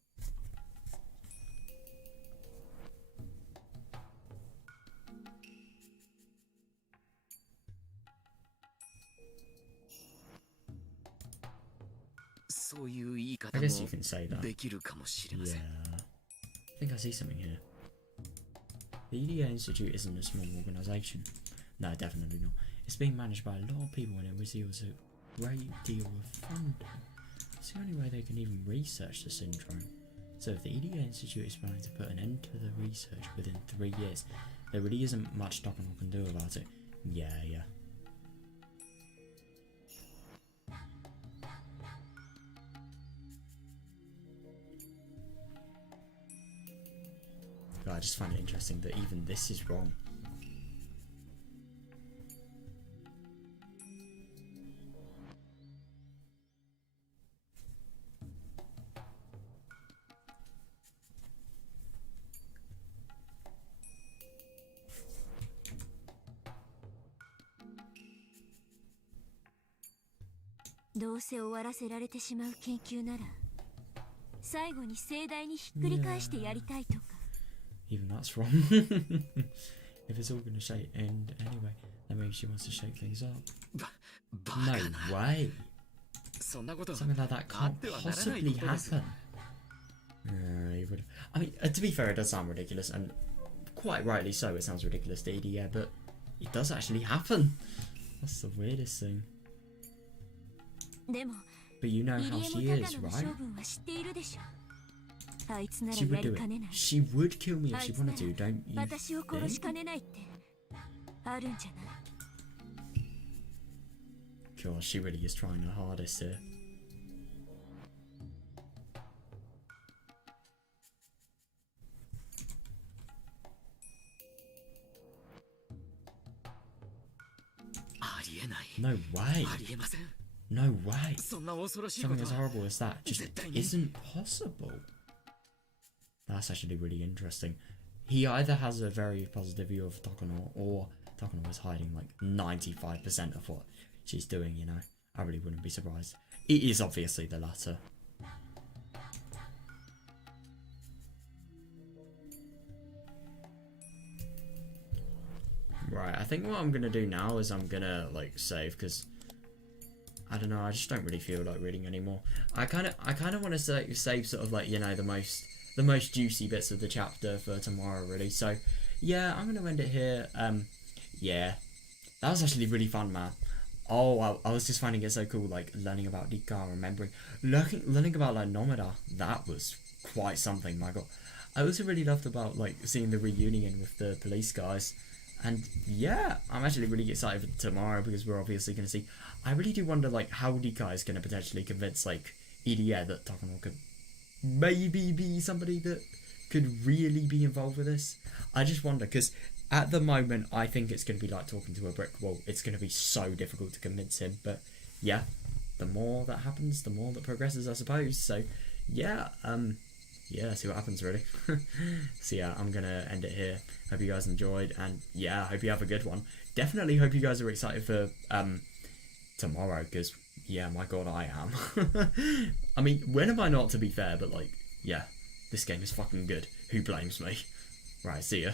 そういう言い I 方 guess you も can say that. できるかもしれま Yeah. せん I think I see something here. The EDA Institute isn't a small organisation. No, definitely not. It's being managed by a lot of people and it receives a great deal of funding. It's the only way they can even research the syndrome. So if the EDA Institute is planning to put an end to the research within 3 years, there really isn't much Takano can do about it. Yeah. God, I just find it interesting that even this is wrong.「どうせ終わらせられてしまう研究なら最後に盛大にひっくり返してやりたい」とか Even that's wrong. If it's all gonna end anyway, then maybe she wants to shake things up. バカ No な way. そんなこと Something like that can't possibly happen. You would. I mean, to be fair, it does sound ridiculous, and quite rightly so. It sounds ridiculous to Edie, yeah, but it does actually happen. That's the weirdest thing. でも But you know 入 how 江 she も is, 高野の right? 処分は知っているでしょあいつなら She や would り do かね it. ない She would kill me if あ she いつな wanted to, ら don't you 私を殺し think? かねないってあるんじゃない God, she really is trying her hardest here. No way. ありえません No way. そんな恐ろしいこ Something と as は horrible as that just isn't possible. That's actually really interesting. He either has a very positive view of Takano, or Takano is hiding like 95% of what she's doing, you know? I really wouldn't be surprised. It is obviously the latter. Right, I think what I'm gonna do now is I'm gonna like save, because I don't know, I just don't really feel like reading anymore. I kind of want to save sort of like, you know, the most juicy bits of the chapter for tomorrow, really. So yeah, I'm gonna end it here. Yeah, that was actually really fun, man. Oh, I was just finding it so cool, like learning about Rika, remembering, learning about like NOMURA. That was quite something. My God, I also really loved about like seeing the reunion with the police guys. And yeah, I'm actually really excited for tomorrow, because we're obviously going to see. I really do wonder like how Rika is going to potentially convince like Irie that Takano could maybe be somebody that could really be involved with this. I just wonder, because at the moment I think it's going to be like talking to a brick wall. It's going to be so difficult to convince him. But yeah, the more that happens, the more that progresses, I suppose. So yeah, yeah, see what happens, really. So yeah, I'm gonna end it here. Hope you guys enjoyed, and yeah, hope you have a good one. Definitely hope you guys are excited for tomorrow, because yeah, my God, I am. I mean, when am I not, to be fair? But like, yeah, this game is fucking good. Who blames me? Right, see ya.